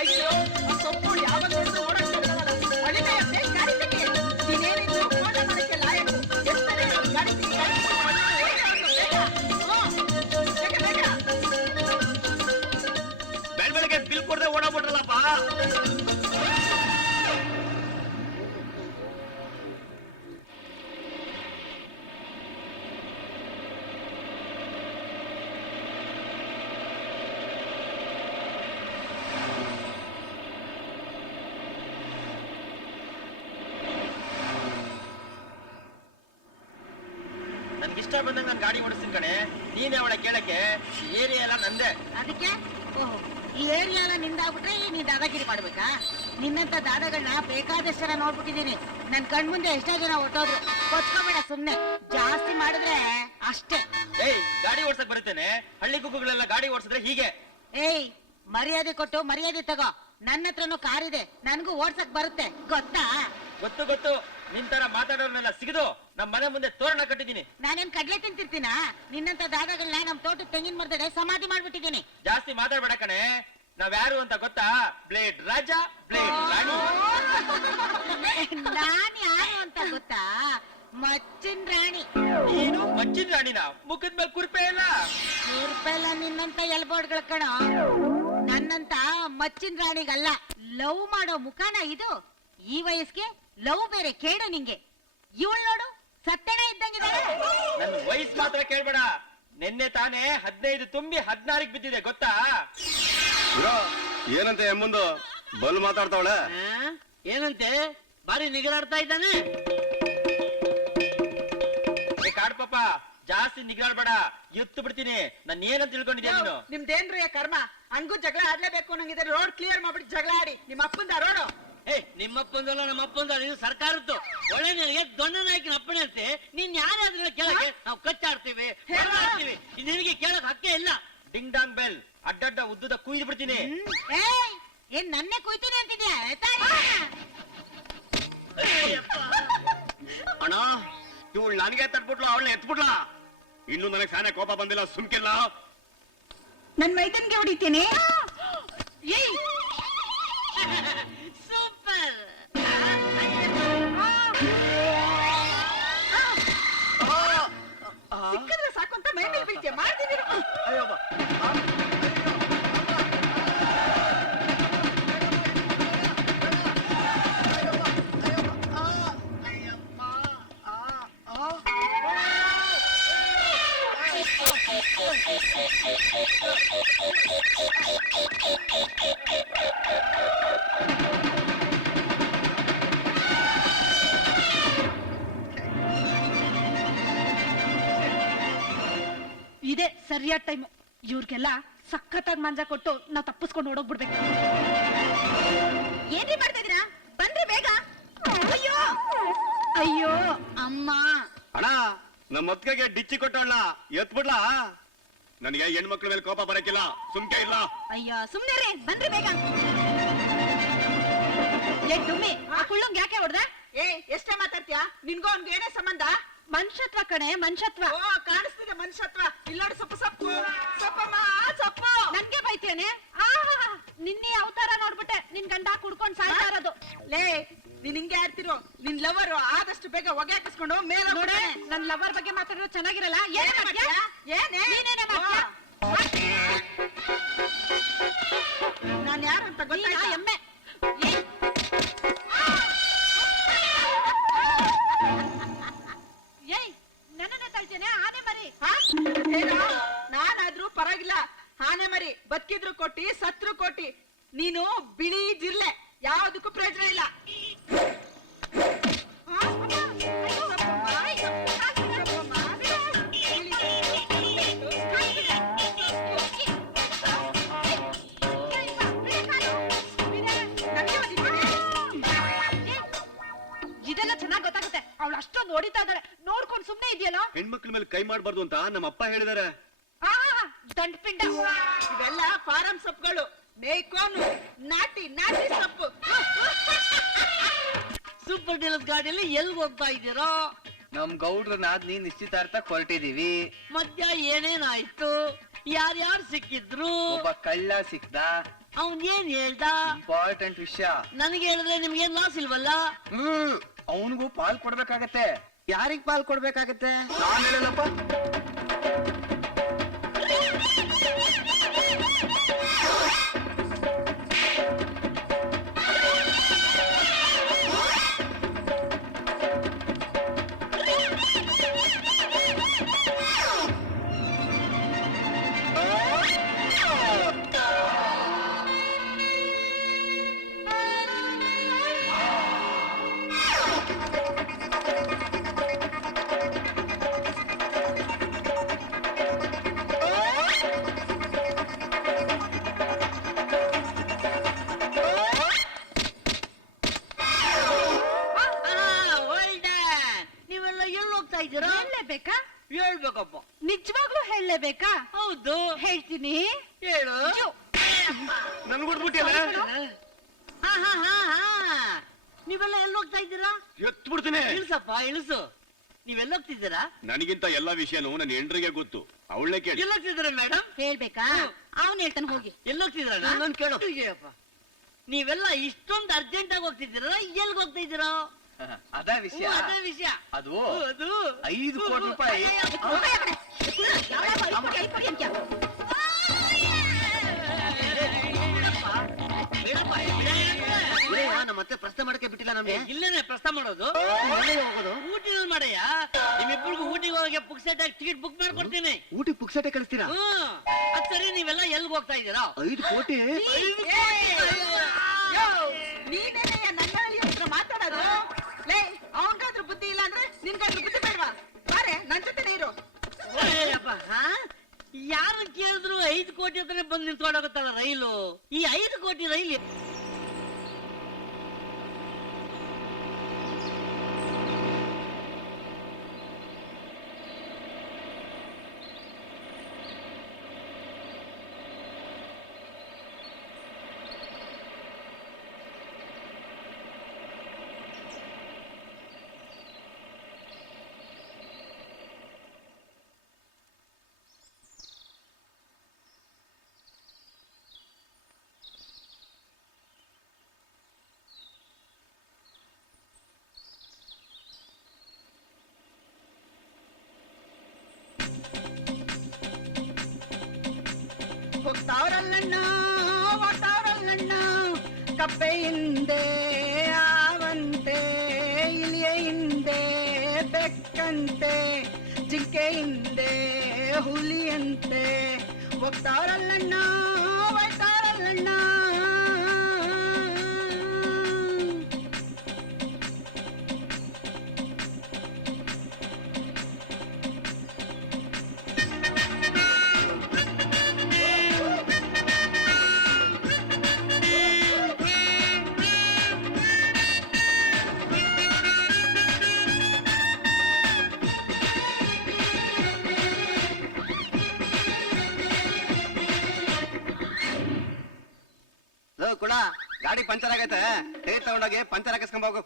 ಅಯ್ಯೋ, ಆ ಸೊಪ್ಪು ಯಾವಾಗ ನೋಡಿದ್ರು ಓಡಾಡ್ತಾ ಇದ್ದಾಳಲ್ಲ. ಅಳಿಮೆ, ಬೇಗ ಗಾಡಿ ತೆಗಿ. ನೀನೇನಿದ್ರು ಫೋನ್ ಮಾಡಕ್ಕೆ ಲಾಯಕು. ಎಷ್ಟನೇ ಗಾಡಿ ತೆಗಿ, ಗಾಡಿ ತೆಗಿ. ಬೇಗ. ಬೆಳಗ್ಗೆ ಬಿಲ್ ಕೊಡದೆ ಓಡಾಬಿಟ್ರಲ್ಲಪ್ಪ. ನನ್ಗಿಷ್ಟ ಬಂದಂಗ ನಾನು ಗಾಡಿ ಓಡಿಸ್ತೀನಿ ಕಣೆ. ನೀನೇ ಅವಳ ಕೇಳಕ್ಕೆ. ಏರಿಯಾ ಎಲ್ಲ ನಂದೆ. ಅದಕ್ಕೆ ಓಹೋ, ಈ ಏರಿಯಾ ಎಲ್ಲ ನಿಂದಾಗ್ಬಿಟ್ರೆ ನೀ ದಾದಾಗಿರಿ ಮಾಡ್ಬೇಕಾ? ನಿನ್ನಂತ ದಾದಾಗಳನ್ನ ಬೇಕಾದಷ್ಟು ಜನ ನೋಡ್ಬಿಟ್ಟಿದೀನಿ. ನನ್ ಕಣ್ ಮುಂದೆ ಎಷ್ಟೋ ಜನ ಹೊಟ್ಟೋದ್ರು. ಕೊಚ್ಕೋಬೇಡ ಸುಮ್ನೆ. ಜಾಸ್ತಿ ಮಾಡಿದ್ರೆ ಅಷ್ಟೇ. ಏಯ್, ಗಾಡಿ ಓಡ್ಸಕ್ ಬರುತ್ತೇನೆ. ಹಳ್ಳಿ ಕುಕ್ಕುಗಳೆಲ್ಲ ಗಾಡಿ ಓಡಿಸಿದ್ರೆ ಹೀಗೆ. ಏಯ್, ಮರ್ಯಾದೆ ಕೊಟ್ಟು ಮರ್ಯಾದೆ ತಗೋ. ನನ್ನ ಹತ್ರನೂ ಕಾರಿದೆ, ನನ್ಗೂ ಓಡ್ಸಕ್ ಬರುತ್ತೆ, ಗೊತ್ತಾ? ಗೊತ್ತು ಗೊತ್ತು. ನಿನ್ ತರ ಮಾತಾಡೋರ್ನೆಲ್ಲ ಸಿಗದು ನಮ್ ಮನೆ ಮುಂದೆ ತೋರಣ ಕಟ್ಟಿದೀನಿ. ನಾನೇನ್ ಕಡ್ಲೆ ತಿಂತಿರ್ತೀನ? ನಿನ್ನಂತ ದಾದಾಗಳನ್ನ ನಮ್ ತೋಟದ ತೆಂಗಿನ ಮರದಡೆ ಸಮಾಧಿ ಮಾಡ್ಬಿಟ್ಟಿದೀನಿ. ಜಾಸ್ತಿ ಮಾತಾಡ್ಬೇಡ ಕಣೆ. ನಾವ್ಯಾರು ಅಂತ ಗೊತ್ತಾ? ಬ್ಲೇಡ್ ರಾಜ, ಬ್ಲೇಡ್ ರಾಣಿ. ನಾನ್ ಯಾರು ಅಂತ ಗೊತ್ತಾ? ಮಚ್ಚಿನ ರಾಣಿ. ಏನು ಮಚ್ಚಿನ ರಾಣಿನ? ಮುಖದ ಮೇಲೆ ಕುರ್ಪೆ ಇಲ್ಲ. ರೂಪಾಯಿಲ್ಲ ನಿನ್ನಂತ ಎಲ್ಬೋರ್ಡ್ಗಳ ಕಣ. ನನ್ನಂತ ಮಚ್ಚಿನ ರಾಣಿಗಲ್ಲ. ಲವ್ ಮಾಡೋ ಮುಖಾನ ಇದು? ಈ ವಯಸ್ಸಿಗೆ ಲವ್ ಬೇರೆ ಕೇಳು ನಿಂಗೆ. ಇವಳು ನೋಡು, ಸತ್ತಣ ಇದ್ದಂಗಿದ್ದಾಳೆ. ನನ್ ವಯಸ್ಸು ಮಾತ್ರ ಕೇಳ್ಬೇಡ. ನಿನ್ನೆ ತಾನೇ 15 ತುಂಬಿ 16ಕ್ಕೆ ಬಿದ್ದಿದೆ, ಗೊತ್ತಾ? ಏನಂತೆ ಮುಂದು ಬಲ್ ಮಾತಾಡ್ತಾವಳೆ? ಏನಂತೆ? ಬಾರಿ ನಿಗರಾಡ್ತಾ ಇದ್ದಾನೆ. ಕಾಡ್ ಪಾಪ, ಜಾಸ್ತಿ ನಿಗಾಡ್ಬೇಡ, ಎತ್ತು ಬಿಡ್ತೀನಿ. ನಾನು ಏನಂತ ತಿಳ್ಕೊಂಡಿದ್ಯಾ ನೀನು? ನಿಮ್ದೇನ್ರಿ ಕರ್ಮ? ಹಂಗೂ ಜಗಳ ಆಡ್ಲೇಬೇಕು ಅನ್ನಂಗಿದ್ರೆ ರೋಡ್ ಕ್ಲಿಯರ್ ಮಾಡ್ಬಿಟ್ಟು ಜಗಳ ಆಡಿ. ನಿಮ್ಮ ಅಪ್ಪಂದ ರೋಡು. ನಿಮ್ಮಪ್ಪಂದಲ್ಲ, ನಮ್ಮ ಅಪ್ಪಂದಲ್ಲ, ಇದು ಸರ್ಕಾರದ್ದು. ಒಳ್ಳೆ ನಿನಗೆ ದೊಡ್ಡ ನಾಯಕನ ಅಪ್ಪಣೆ ಅಂತೆ. ನೀನ್ ಯಾರಾದ್ರೂ ಕೇಳಕ್ಕೆ ನಾವು ಕಚ್ಚಾಡ್ತೀವಿ, ಹೊರಗಾಡ್ತೀವಿ. ನಿನಗೆ ಕೇಳಕ್ ಹಕ್ಕೆ ಇಲ್ಲ. ಡಿಂಗ್ ಡಾಂಗ್ ಬೆಲ್ ಅಡ್ಡಡ್ಡ ಉದ್ದುದ ಕುಯ್ದು ಬಿಡ್ತೀನಿ. ಏಯ್, ಏನ್ ನನ್ನೇ ಕುಯ್ತೀನಿ ಅಂತಿದ್ಯಾ? ಅಣ್ಣ, ಇವಳು ನನಗೆ ತಟ್ಬಿಟ್ಲು, ಅವಳನ್ನ ಎತ್ಬಿಟ್ಲ. ಇನ್ನು ನನಗೆ ಸಾನೆ ಕೋಪ ಬಂದಿಲ್ಲ, ಸುಮ್ಕಿಲ್ಲ. ನನ್ ಮೈದನ್ಗೆ ಹೊಡಿತೀನಿ. ಸೂಪರ್. ಸಿಕ್ಕಿದ್ರೆ ಸಾಕು ಅಂತ ಮೈ ಮೇಲೆ ಬೀಳ್ತೀಯ. ಮಾಡ್ತೀನಿ. ಸರಿಯಾದ ಟೈಮು. ಇವ್ರಿಗೆಲ್ಲ ಸಖತ್ತಾಗಿ ಮಂಜ ಕೊಟ್ಟು ನಾವ್ ತಪ್ಪಿಸ್ಕೊಂಡು ಓಡೋಗ್ಬಿಡ್ಬೇಕು. ಏನ್ರಿ ಮಾಡ್ತಾ ಇದೀರಾ? ಬನ್ರಿ ಬೇಗ. ಅಯ್ಯೋ ಅಯ್ಯೋ ಅಮ್ಮ. ಅಣ್ಣ ನಮ್ಮ ಮತ್ತೆಗೆ ಡಿಚ್ಚಿ ಕೊಟ್ಟವಳ ಎತ್ಬಿಡ್ಲಾ? ನನಗೆ ಹೆಣ್ಮಕ್ಳ ಮೇಲೆ ಕೋಪ ಬರಕಿಲ್ಲ, ಸುಮ್ಕೆ ಇಲ್ಲ. ಅಯ್ಯೋ ಸುಮ್ನೆ ರೀ, ಬನ್ರಿ ಬೇಗ. ಏ ಡುಮ್ಮಿ, ಆ ಕುಳ್ಳಂಗ್ ಯಾಕೆ ಹೊಡ್ದ? ಏ ಎಷ್ಟೇ ಮಾತಾಡ್ತೀಯ? ನಿನ್ಗೂ ಅವ್ನ್ಗೆ ಏನೇ ಸಂಬಂಧ? ಮನುಷ್ಯತ್ವ ಕಣೆ, ಮನುಷ್ಯತ್ವ. ಓ ಕಾಣಿಸ್ತಿದೆ ಮನುಷ್ಯತ್ವ. ಇಲ್ಲೋಡು ಸೊಪ್ಪು ಸೊಪ್ಪು ಸೊಪ್ಪಮ್ಮ ಸೊಪ್ಪು. ನನ್ಗೆ ಬೈತೇನೆ? ನಿನ್ನೆ ಅವತಾರ ನೋಡ್ಬಿಟ್ಟೆ ನಿನ್ ಗಂಡ ಕುಡ್ಕೊಂಡ್ ಸಾಯ್ತಾ ಇರೋದು. ಲೇ ನೀನ್ ಹಿಂಗೆ ಆಡ್ತಿರೋ. ನಿನ್ ಲವರ್ ಆದಷ್ಟು ಬೇಗ ಹೊಗೆ ಹಾಕಿಸ್ಕೊಂಡು ಮೇಲೆ ನೋಡೆ, ನನ್ ಲವರ್ ಬಗ್ಗೆ ಮಾತಾಡೋದು ಚೆನ್ನಾಗಿರಲ್ಲ. ಏನೇ ಮಾಡ್ತೀಯ? ಏನೇ ನೀನೇನೇ ಮಾಡ್ತೀಯ? ನಾನ್ ಯಾರು ಅಂತ ನೀನಾ ಗೊತ್ತಾಯ್ತಾ? ಎಮ್ಮೆ? ಏಯ್ ನನ್ನನ್ನೇ ತಳ್ತೇನೆ, ಆನೆ ಮರಿ. ಏನೋ ನಾನಾದ್ರೂ ಪರವಾಗಿಲ್ಲ. ಆನೆ ಮರಿ ಬದುಕಿದ್ರು ಕೊಟ್ಟಿ, ಸತ್ರು ಕೊಟ್ಟಿ. ನೀನು ಬಿಳಿ ಜಿರ್ಲೆ, ಯಾವ್ದಕ್ಕೂ ಪ್ರಯೋಜನ ಇಲ್ಲ. ಇದೆಲ್ಲ ಚೆನ್ನಾಗ್ ಗೊತ್ತಾಗುತ್ತೆ. ಅವಳು ಅಷ್ಟೊಂದು ಹೊಡಿತಾ ಇದಾರೆ, ನೋಡ್ಕೊಂಡು ಸುಮ್ನೆ ಇದೆಯಲ್ಲ. ಹೆಣ್ಮಕ್ಳ ಮೇಲೆ ಕೈ ಮಾಡಬಾರ್ದು ಅಂತ ನಮ್ಮ ಅಪ್ಪ ಹೇಳಿದಾರೆ. ದಂಡಪಿಂಡ. ಇವೆಲ್ಲ ಫಾರಂ ಸೊಪ್ಪುಗಳು. ಮೇಯ್ಕೋನು ನಾಟಿ ನಾಟಿ ಸೊಪ್ಪು. ಸೂಪರ್ ಡೀಲರ್ಸ್ ಗಾಡಿಯಲ್ಲಿ ಎಲ್ಗ್ ಹೋಗ್ತಾ ಇದ್ದೀರೋ? ನಮ್ ಗೌಡ್ರನಾದ್ ನಿಶ್ಚಿತಾರ್ಥ ಹೊರಟಿದೀವಿ. ಮಧ್ಯ ಏನೇನಾಯ್ತು? ಯಾರ್ಯಾರು ಸಿಕ್ಕಿದ್ರು? ಒಬ್ಬ ಕಳ್ಳ ಸಿಕ್ದ. ಅವನ್ ಏನ್ ಹೇಳ್ದ? ಇಂಪಾರ್ಟೆಂಟ್ ವಿಷಯ. ನನಗೆ ಹೇಳಿದ್ರೆ ನಿಮ್ಗೇನ್ ಲಾಸ್ ಇಲ್ವಲ್ಲ? ಅವನಿಗೂ ಪಾಲ್ ಕೊಡ್ಬೇಕಾಗತ್ತೆ. ಯಾರಿಗ್ ಪಾಲ್ ಕೊಡ್ಬೇಕಾಗತ್ತೆ? ನಾನ್ ಹೇಳಲ್ಲಪ್ಪ. ನೀವೆಲ್ಲ ಎಲ್ಲಿ ಹೋಗ್ತಾ ಇದ್ದೀರಾ? ಹೇಳಲೇಬೇಕಾ? ಹೇಳ್ಬೇಕಪ್ಪ. ನಿಜವಾಗ್ಲೂ ಹೇಳಲೇಬೇಕಾ? ಹೌದು, ಹೇಳ್ತೀನಿ. ಹೇಳು. ನನ್ ಕೊಡ್ಬಿಟ್ಟಿಯಲ್ಲ, ನೀವೆಲ್ಲ ಎಲ್ಲಿ ಹೋಗ್ತಾ ಇದ್ದೀರಾ? ಎತ್ಬಿಡ್ತೀನಿ. ಇಳಿಸಪ್ಪ ಇಳಿಸು. ನೀವೆಲ್ಲ ಹೋಗ್ತಿದ್ದೀರಾ? ನನಗಿಂತ ಎಲ್ಲಾ ವಿಷಯನೂ ನನ್ನ ಹೆಂಡ್ರಿಗೆ ಗೊತ್ತು, ಅವಳೇ ಕೇಳಿ. ಎಲ್ಲಿ ಹೋಗ್ತಿದ್ದೀರಾ ಮೇಡಮ್? ಹೇಳ್ಬೇಕಾ? ಅವನ್ ಹೇಳ್ತಾನೆ ಹೋಗಿ. ಎಲ್ಲಿ ಹೋಗ್ತಿದ್ದೀರಾ? ನನ್ ಕೇಳು. ಅಯ್ಯಪ್ಪ. ನೀವೆಲ್ಲ ಇಷ್ಟೊಂದು ಅರ್ಜೆಂಟ್ ಆಗಿ ಹೋಗ್ತಿದ್ದೀರಾ? ಎಲ್ಗ್ ಹೋಗ್ತಾ ಇದ್ದೀರಾ? ಅದ ವಿಷಯ. ಅದೇ ವಿಷಯ. ಅದು ಅದು 5 ಕೋಟಿ ರೂಪಾಯಿ. ಮತ್ತೆ ಪ್ರಶ್ನೆ ಮಾಡಕ್ಕೆ ಬಿಟ್ಟಿಲ್ಲ ನಮ್ಗೆ. ಇಲ್ಲೇನೆ ಪ್ರಸ್ತಾವ ಮಾಡೋದು. ಹೋಗೋದು ಊಟಿನಲ್ಲಿ ಮಾಡಯ್ಯ. ನಿಮ್ಮಿಬ್ಬರಿಗೂ ಊಟಿಗೆ ಹೋಗಿ ಪುಕ್ಸೆಟ್ ಟಿಕೆಟ್ ಬುಕ್ ಮಾಡ್ಕೊಡ್ತೀನಿ. ಊಟಿ ಪುಕ್ಸಟೆ ಕಳಿಸ್ತೀರಾ? ಅದ್ ಸರಿ, ನೀವೆಲ್ಲ ಎಲ್ಗ್ ಹೋಗ್ತಾ ಇದ್ದೀರಾ? 5 ಕೋಟಿ. ನೀನೇನಯ್ಯ ನನ್ನ ಹತ್ರ ಮಾತಾಡೋದು? ಲೇ ಅವನ್ಗಾದ್ರೂ ಬುದ್ಧಿ ಇಲ್ಲ ಅಂದ್ರೆ ನಿನ್ಗಾದ್ರೂ ಬುದ್ಧಿ ಬೇಡವಾ? ಬಾರೆ ನನ್ ಜೊತೆನೇ ಇರು. ಯಾರು ಕೇಳಿದ್ರು 5 ಕೋಟಿ ಹತ್ರ ಬಂದು ನಿಂತ್ಕೊಂಡೋಗುತ್ತಲ್ಲ ರೈಲು. ಈ 5 ಕೋಟಿ ರೈಲು ಹೋಗ್ತಾವ್ರಲ್ಲಣ್ಣ ಹೋಗ್ತಾವ್ರಲ್ಲಣ್ಣ, ಕಪ್ಪೆ ಹಿಂದೆ ಆವಂತೆ, ಇಲಿಯ ಹಿಂದೆ ಬೆಕ್ಕಂತೆ, ಜಿಂಕೆ ಹಿಂದೆ ಹುಲಿಯಂತೆ. ಹೋಗ್ತಾವ್ರಲ್ಲಣ್ಣ ಹೋಗ್ತಾವ್ರಲ್ಲಣ್ಣ. ಗಾಡಿ ಪಂಚರ್ ಆಗೈತೆ ಟೈರ್ ತಗೊಂಡೋಗಿ ಪಂಚರ್ ಹಾಕಿಸ್ಕೊಂಡ್ ಹೋಗು.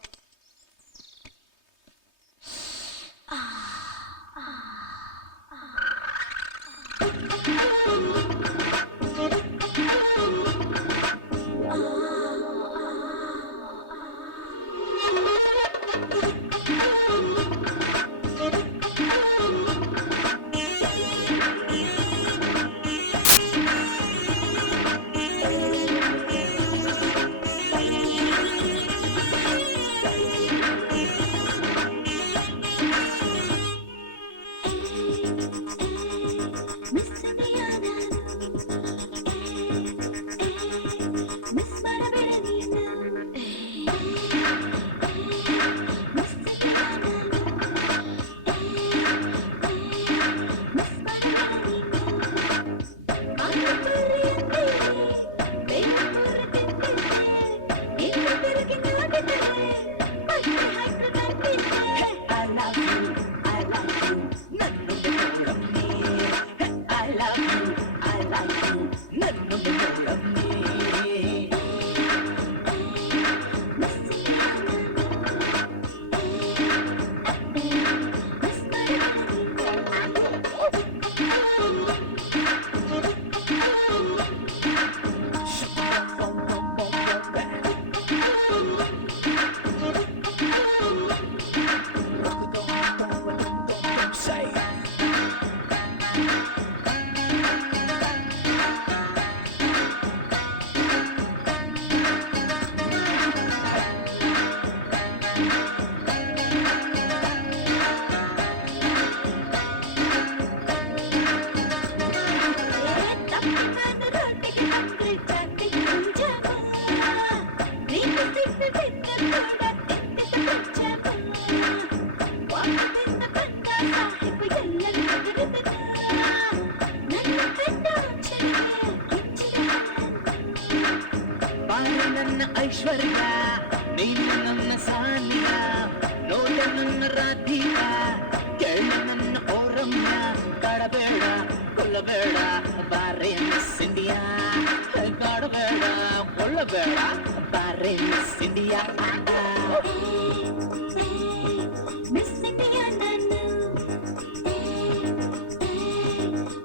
ನನ್ನ ಐಶ್ವರ್ಯ ನೀನು ನನ್ನ ಸಾನ್ಯ ನೋಡ ನನ್ನ ರಾಧಿಕ ಕೇಳ ನನ್ನ ಓರಮ್ಯ ಕಾಡಬೇಡ ಕೊಲ್ಲಬೇಡ ಬಾರೆ ಮಿಸ್ ಇಂಡಿಯಾ ಕಾಡಬೇಡ ಕೊಲ್ಲಬೇಡ ಬಾರೆ ಮಿಸ್ ಇಂಡಿಯಾ ಮಿಸ್ ಇಂಡಿಯಾ ನಾನು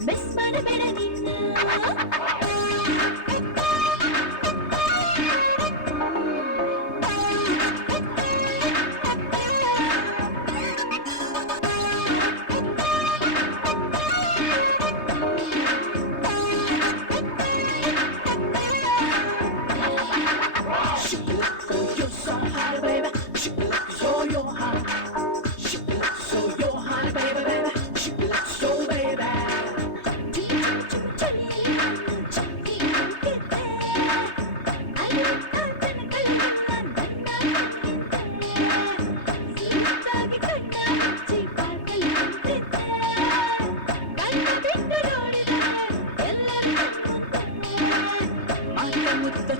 ಮಿಸ್ ಮಾಡಬೇಡ ನೀನು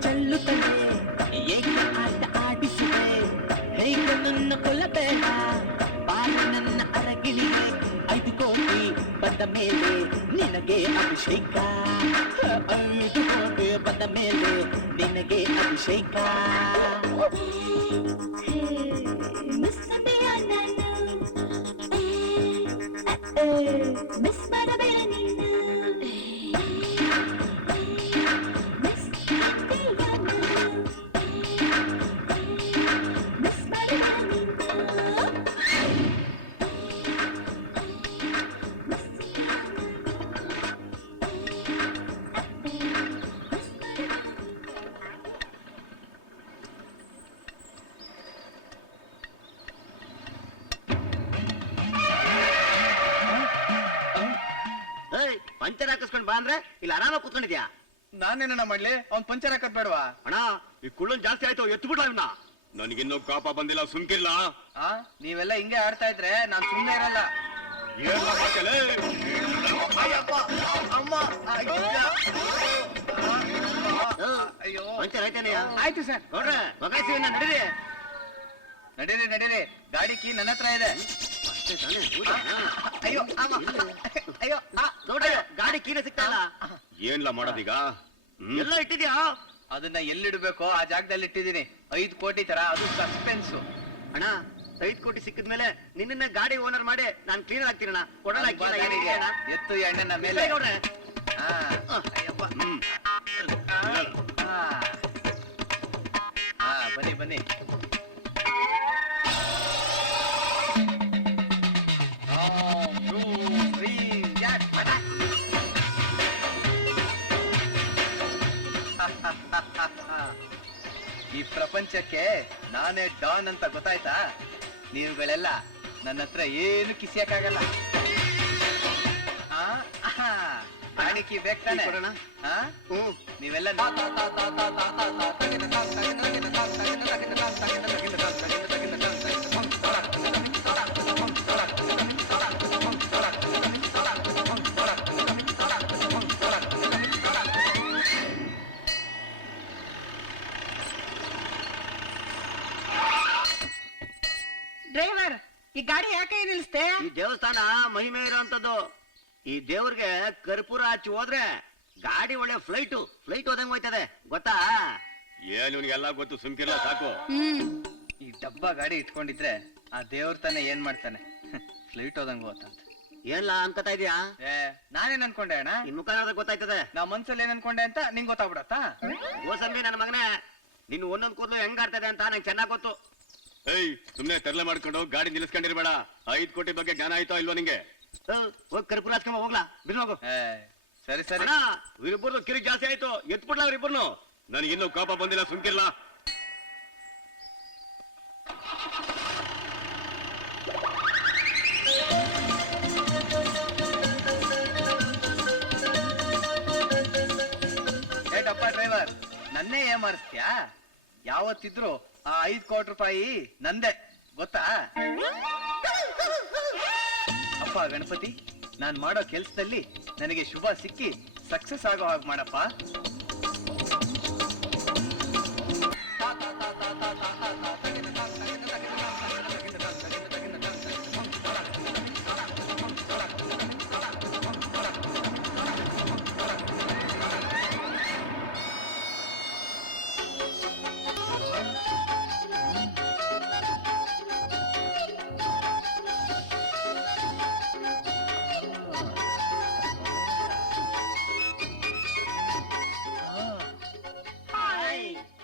ಚೆಲ್ಲುತ್ತದೆ ಏಕ ಆಟ ಆಡಿಸಿದೆ ಹೇಗ ನನ್ನ ಕೊಲ್ಲಬೇಡ ಬಾಲ ನನ್ನ ಅರಗಿಣಿಗೆ 5 ಕೋಟಿ ಬಂದ ಮೇಲೆ ನಿನಗೆ ಅಭಿಷೇಕ 5 ಕೋಟಿ ಬಂದ ಮೇಲೆ ನಿನಗೆ ಅಭಿಷೇಕ ಮಿಸ್ ಇಂಡಿಯಾ ನಾನು ಮಿಸ್ ಮಾಡಬೇಡ ನೀನು ಮಿಸ್ ಇಂಡಿಯಾ ನಾನು ಮಿಸ್ ಮಾಡಬೇಡ ನೀನು ಪಂಚರ್ ಹಾಕಿಸ್ಕೊಂಡ್ ಬಾ ಅಂದ್ರೆ ಇಲ್ಲಿ ಆರಾಮಾಗಿ ಕೂತ್ಕೊಂಡಿದ್ಯಾ? ನಾನೇನ ಮಾಡ್ಲಿ ಅವ್ನ್ ಪಂಚರ್ ಹಾಕದ್ ಬೇಡವಾ? ಅಣ್ಣ ಈ ಕುಳ್ಳನ್ ಜಾಸ್ತಿ ಆಯ್ತು, ಎತ್ತು ಬಿಡ್ಲ ಇವನ್ನ. ನನಗಿನ್ನೂ ಕಾಪ ಬಂದಿಲ್ಲ, ಸುಮ್ಕಿಲ್ಲ. ನೀವೆಲ್ಲ ಹಿಂಗೆ ಆಡ್ತಾ ಇದ್ರೆ ನಾನ್ ಸುಮ್ನೆ ಇರಲ್ಲ. ಪಂಚರ್ ಆಯ್ತಾನೆಯ? ಆಯ್ತು ಸರ್. ನೋಡ್ರೆ ಬಗಾಯಿಸಿ ನಡೀರಿ. ನಡೀರಿ ಗಾಡಿ ಕೀ ನನ್ನ ಹತ್ರ ಇದೆ. ಅಷ್ಟೇ ತಾನೇ? ಹೌದಾ? ಅಯ್ಯೋ ಅಯ್ಯೋ ನೋಡ್ರಿ ಗಾಡಿ ಕೀನ ಸಿಗ್ತಾ ಇಲ್ಲ. ಏನ್ಲ ಮಾಡೋದೀಗ? ಎಲ್ಲ ಇಟ್ಟಿದ್ಯಾ? ಅದನ್ನ ಎಲ್ಲಿಡ್ಬೇಕೋ ಆ ಜಾಗದಲ್ಲಿ ಇಟ್ಟಿದ್ದೀನಿ. 5 ಕೋಟಿ ತರ, ಅದು ಸಸ್ಪೆನ್ಸ್. ಅಣ್ಣ 5 ಕೋಟಿ ಸಿಕ್ಕಿದ್ಮೇಲೆ ನಿನ್ನ ಗಾಡಿ ಓನರ್ ಮಾಡಿ ನಾನು ಕ್ಲೀನ್ ಆಗ್ತೀನಣ್ಣ. ಕೊಡಲ್ಲ ಎತ್ತು ಈ ಅಣ್ಣನ ಮೇಲೆ. ಹಾ, ಅಯ್ಯಪ್ಪ. ಹಾ, ಬನ್ನಿ ಬನ್ನಿ. ಈ ಪ್ರಪಂಚಕ್ಕೆ ನಾನೇ ಡಾನ್ ಅಂತ ಗೊತ್ತಾಯ್ತಾ? ನೀವುಗಳೆಲ್ಲ ನನ್ನ ಹತ್ರ ಏನು ಕಿಸಿಯಕ್ಕಾಗಲ್ಲ. ಕಾಣಿಕೆ ಬೇಕಾನೆ. ನೀವೆಲ್ಲ ಡ್ರೈವರ್, ಈ ಗಾಡಿ ಯಾಕೆ ನಿಲ್ಲಿಸ್ತೆ? ಈ ದೇವಸ್ಥಾನ ಮಹಿಮೆ ಇರೋಂಥದ್ದು. ಈ ದೇವ್ರಿಗೆ ಕರ್ಪೂರ ಹಚ್ಚಿ ಹೋದ್ರೆ ಗಾಡಿ ಒಳ್ಳೆ ಫ್ಲೈಟ್ ಹೋದಂಗ್ ಹೋಯ್ತದೆ, ಗೊತ್ತಾ? ಏನು ಎಲ್ಲ ಗೊತ್ತು, ಸುಮ್ಕಿರ್ಲ ಸಾಕು. ಈ ಡಬ್ಬ ಗಾಡಿ ಇಟ್ಕೊಂಡಿದ್ರೆ ಆ ದೇವ್ರ ತಾನೆ ಏನ್ ಮಾಡ್ತಾನೆ? ಫ್ಲೈಟ್ ಹೋದಂಗ ಹೋತಂತ. ಏನ್ಲ ಅನ್ಕೋತಾ ಇದೀಯಾ? ನಾನೇನ್ ಅನ್ಕೊಂಡೆ ಅಣ್ಣ? ನಿನ್ ಮುಖ ನೋಡಿದ್ರೆ ಗೊತ್ತಾಯ್ತದೆ. ನಾ ಮನ್ಸಲ್ಲಿ ಏನ್ ಅನ್ಕೊಂಡೆ ಅಂತ ನಿಂಗ್ ಗೊತ್ತಾಗ್ಬಿಡತ್ತಾ? ಓಸಂಬಿ ನನ್ನ ಮಗನೇ, ನಿನ್ ಒಂದೊಂದ್ ಕೂದಲು ಹೆಂಗ್ ಆಡ್ತದೆ ಅಂತ ನಂಗೆ ಚೆನ್ನಾಗ್ ಗೊತ್ತು. ಏಯ್, ಸುಮ್ನೆ ತರಲೆ ಮಾಡ್ಕೊಂಡು ಗಾಡಿ ನಿಲ್ಲಿಸ್ಕೊಂಡಿರ್ಬೇಡ. 5 ಕೋಟಿ ಬಗ್ಗೆ ಜ್ಞಾನ ಆಯ್ತೋ ಇಲ್ವೋ ನಿಂಗೆ? ಹೋಗಿ ಕರ್ಪೂರ ಹಚ್ಕೊಂಬ, ಹೋಗ್ಲಾ ಬಿಲ್ ಹೋಗು. ಸರಿ ಸರಿ. ಇವ್ರಿಬ್ಬರು ಕಿರಿಕ್ ಜಾಸ್ತಿ ಆಯ್ತು, ಎತ್ಬಿಡ್ಲ ಅವ್ರಿಬ್ಬರ್ನು. ನನಗೆ ಇನ್ನೂ ಕೋಪ ಬಂದಿಲ್ಲ, ಸುಮ್ಕಿರ್ಲ. ಏ ಡಬ್ಬ ಡ್ರೈವರ್, ನನ್ನೇ ಏಮಾರಿಸ್ತ್ಯಾ? ಯಾವತ್ತಿದ್ರು ಆ 5 ಕೋಟಿ ರೂಪಾಯಿ ನಂದೆ, ಗೊತ್ತಾ? ಅಪ್ಪ ಗಣಪತಿ, ನಾನ್ ಮಾಡೋ ಕೆಲ್ಸದಲ್ಲಿ ನನಗೆ ಶುಭ ಸಿಕ್ಕಿ ಸಕ್ಸಸ್ ಆಗೋ ಹಾಗೆ ಮಾಡಪ್ಪ.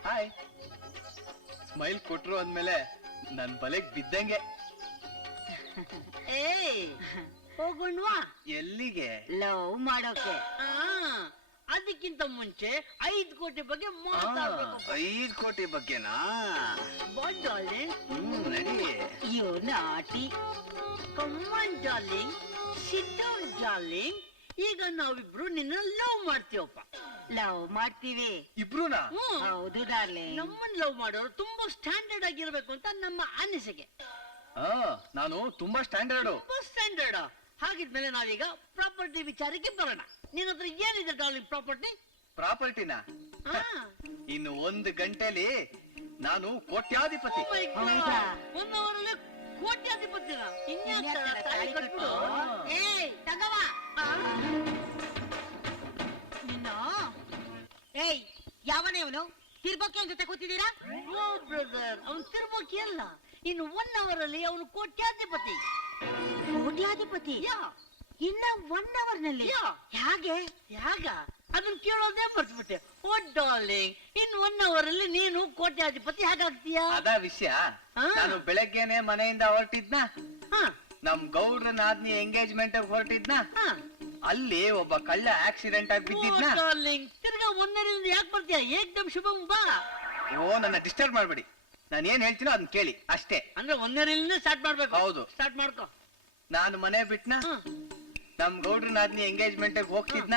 ಹಾಯ್. ಸ್ಮೈಲ್ ಕೊಟ್ರು ಅಂದ್ಮೇಲೆ ನನ್ ಬಲೆಗ್ ಬಿದ್ದಂಗೆ. ಹೋಗೋಣ್ವಾ? ಎಲ್ಲಿಗೆ? ಲವ್ ಮಾಡೋಕೆ. ಅದಕ್ಕಿಂತ ಮುಂಚೆ 5 ಕೋಟಿ ಬಗ್ಗೆ ಮಾತಾಡ್ಬೇಕು. 5 ಕೋಟಿ ಬಗ್ಗೆನಾ? ಡಾರ್ಲಿಂಗ್, ನಡಿ. You naughty. Come on darling, sit down darling. ಈಗ ನಾವಿಬ್ರು ನಿನ್ನ ಲವ್ ಮಾಡ್ತೀವಪ್ಪ. ಲವ್ ಮಾಡ್ತೀವಿ. ಇಬ್ರುನಾ? ಹೌದು ಡಾರ್ಲಿಂಗ್. ನಮ್ಮನ್ನ ಲವ್ ಮಾಡೋರು ತುಂಬಾ ಸ್ಟ್ಯಾಂಡರ್ಡ್ ಆಗಿರ್ಬೇಕು ಅಂತ ನಮ್ಮ ಅನಿಸಿಕೆ. ನಾನು ತುಂಬಾ ಸ್ಟ್ಯಾಂಡರ್ಡ್. ತುಂಬಾ ಸ್ಟ್ಯಾಂಡರ್ಡ್. ಹಾಗಿದ್ಮೇಲೆ ನಾವೀಗ ಪ್ರಾಪರ್ಟಿ ವಿಚಾರಕ್ಕೆ ಬರೋಣ. ನಿನ್ನ ಹತ್ರ ಏನಿದೆ ಡಾರ್ಲಿಂಗ್ ಪ್ರಾಪರ್ಟಿ? ಪ್ರಾಪರ್ಟಿನ? ಇನ್ನು 1 ಗಂಟೆಲಿ ನಾನು ಕೋಟ್ಯಾಧಿಪತಿ. 1 ಅವರಲ್ಲಿ ಕೋಟ್ಯಾಧಿಪತಿನ? ತಾಳಿ ಕಟ್ಬಿಡು. ಏಯ್ ತಗವ. ನಿನ್ನ ಏಯ್, ಯಾವನೇ ಅವನು? ತಿರ್ಬೋಕೆ ಜೊತೆ ಕೂತಿದ್ದೀರಾ? ಓ ಬ್ರದರ್, ಅವನು ತಿರ್ಬೋಕಿ ಅಲ್ಲ. ಇನ್ನು 1 ಅವರಲ್ಲಿ ಅವನು ಕೋಟ್ಯಾಧಿಪತಿ. ಕೋಟ್ಯಾಧಿಪತಿ? ಇನ್ನ 1 ಅವರ್ನಲ್ಲಿ? ಹೇಗೆ? ಅದನ್ನ ಕೇಳೋದೇ ಮರ್ತ್ಬಿಟ್ಟೆ. ಓ ಡಾರ್ಲಿಂಗ್, ಇನ್ 1 ಅವರಲ್ಲಿ ನೀನು ಕೋಟ್ಯಾಧಿಪತಿ ಹೇಗಾಗ್ತೀಯಾ? ಅದ ವಿಷಯ. ನಾನು ಬೆಳಗ್ಗೆನೆ ಮನೆಯಿಂದ ಹೊರಟಿದ್ನ, ನಮ್ ಗೌಡ್ರ ನಾದ್ನಿ ಎಂಗೇಜ್ಮೆಂಟ್ ಹೊರಟಿದ್ನ, ಅಲ್ಲಿ ಒಬ್ಬ ಕಳ್ಳ ಆಕ್ಸಿಡೆಂಟ್ ಆಗಿ ಬಿದ್ದಿದ್ನ. ಡಾರ್ಲಿಂಗ್, ತಿರ್ಗಾ 1ರಿಂದ ಯಾಕೆ ಬರ್ತೀಯಾ? ಏಕ್ದಮ್ ಶುಭಂ ಬಾ. ನನ್ನ ಡಿಸ್ಟರ್ಬ್ ಮಾಡ್ಬೇಡಿ. ನಾನು ಏನ್ ಹೇಳ್ತೀನೋ ಅದನ್ನ ಕೇಳಿ ಅಷ್ಟೇ. ಅಂದ್ರೆ 1ರಿಂದ ಸ್ಟಾರ್ಟ್ ಮಾಡ್ಬೇಕು? ಹೌದು, ಸ್ಟಾರ್ಟ್ ಮಾಡ್ಕೋ. ನಾನು ಮನೆ ಬಿಟ್ನ, ನಮ್ ಗೌಡ್ರ ನಾದ್ನಿ ಎಂಗೇಜ್ಮೆಂಟ್ ಹೋಗ್ತಿದ್ನ,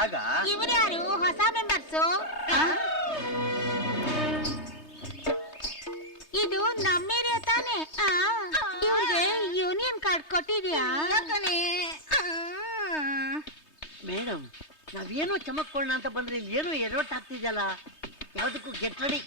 ಆಗ ಇವರ್ಯಾರು ಹೊಸ ಮೆಂಬರ್ಸು? ಇದು ನಮ್ಮ ಏರಿಯಾ ತಾನೆ? ಇವ್ರಿಗೆ ಯೂನಿಯನ್ ಕಾರ್ಡ್ ಕೊಟ್ಟಿದ್ಯಾ? ಮೇಡಮ್, ನಾವೇನೋ ಚಮಕ್ಕೊಳ್ಳೋಣ ಅಂತ ಬಂದ್ರೆ ಇಲ್ಲಿ ಏನೋ ಎಡವಟ್ ಆಗ್ತಿದೆಯಲ್ಲ. ಯಾವ್ದಕ್ಕೂ ಗೆಟ್ ರೆಡಿ.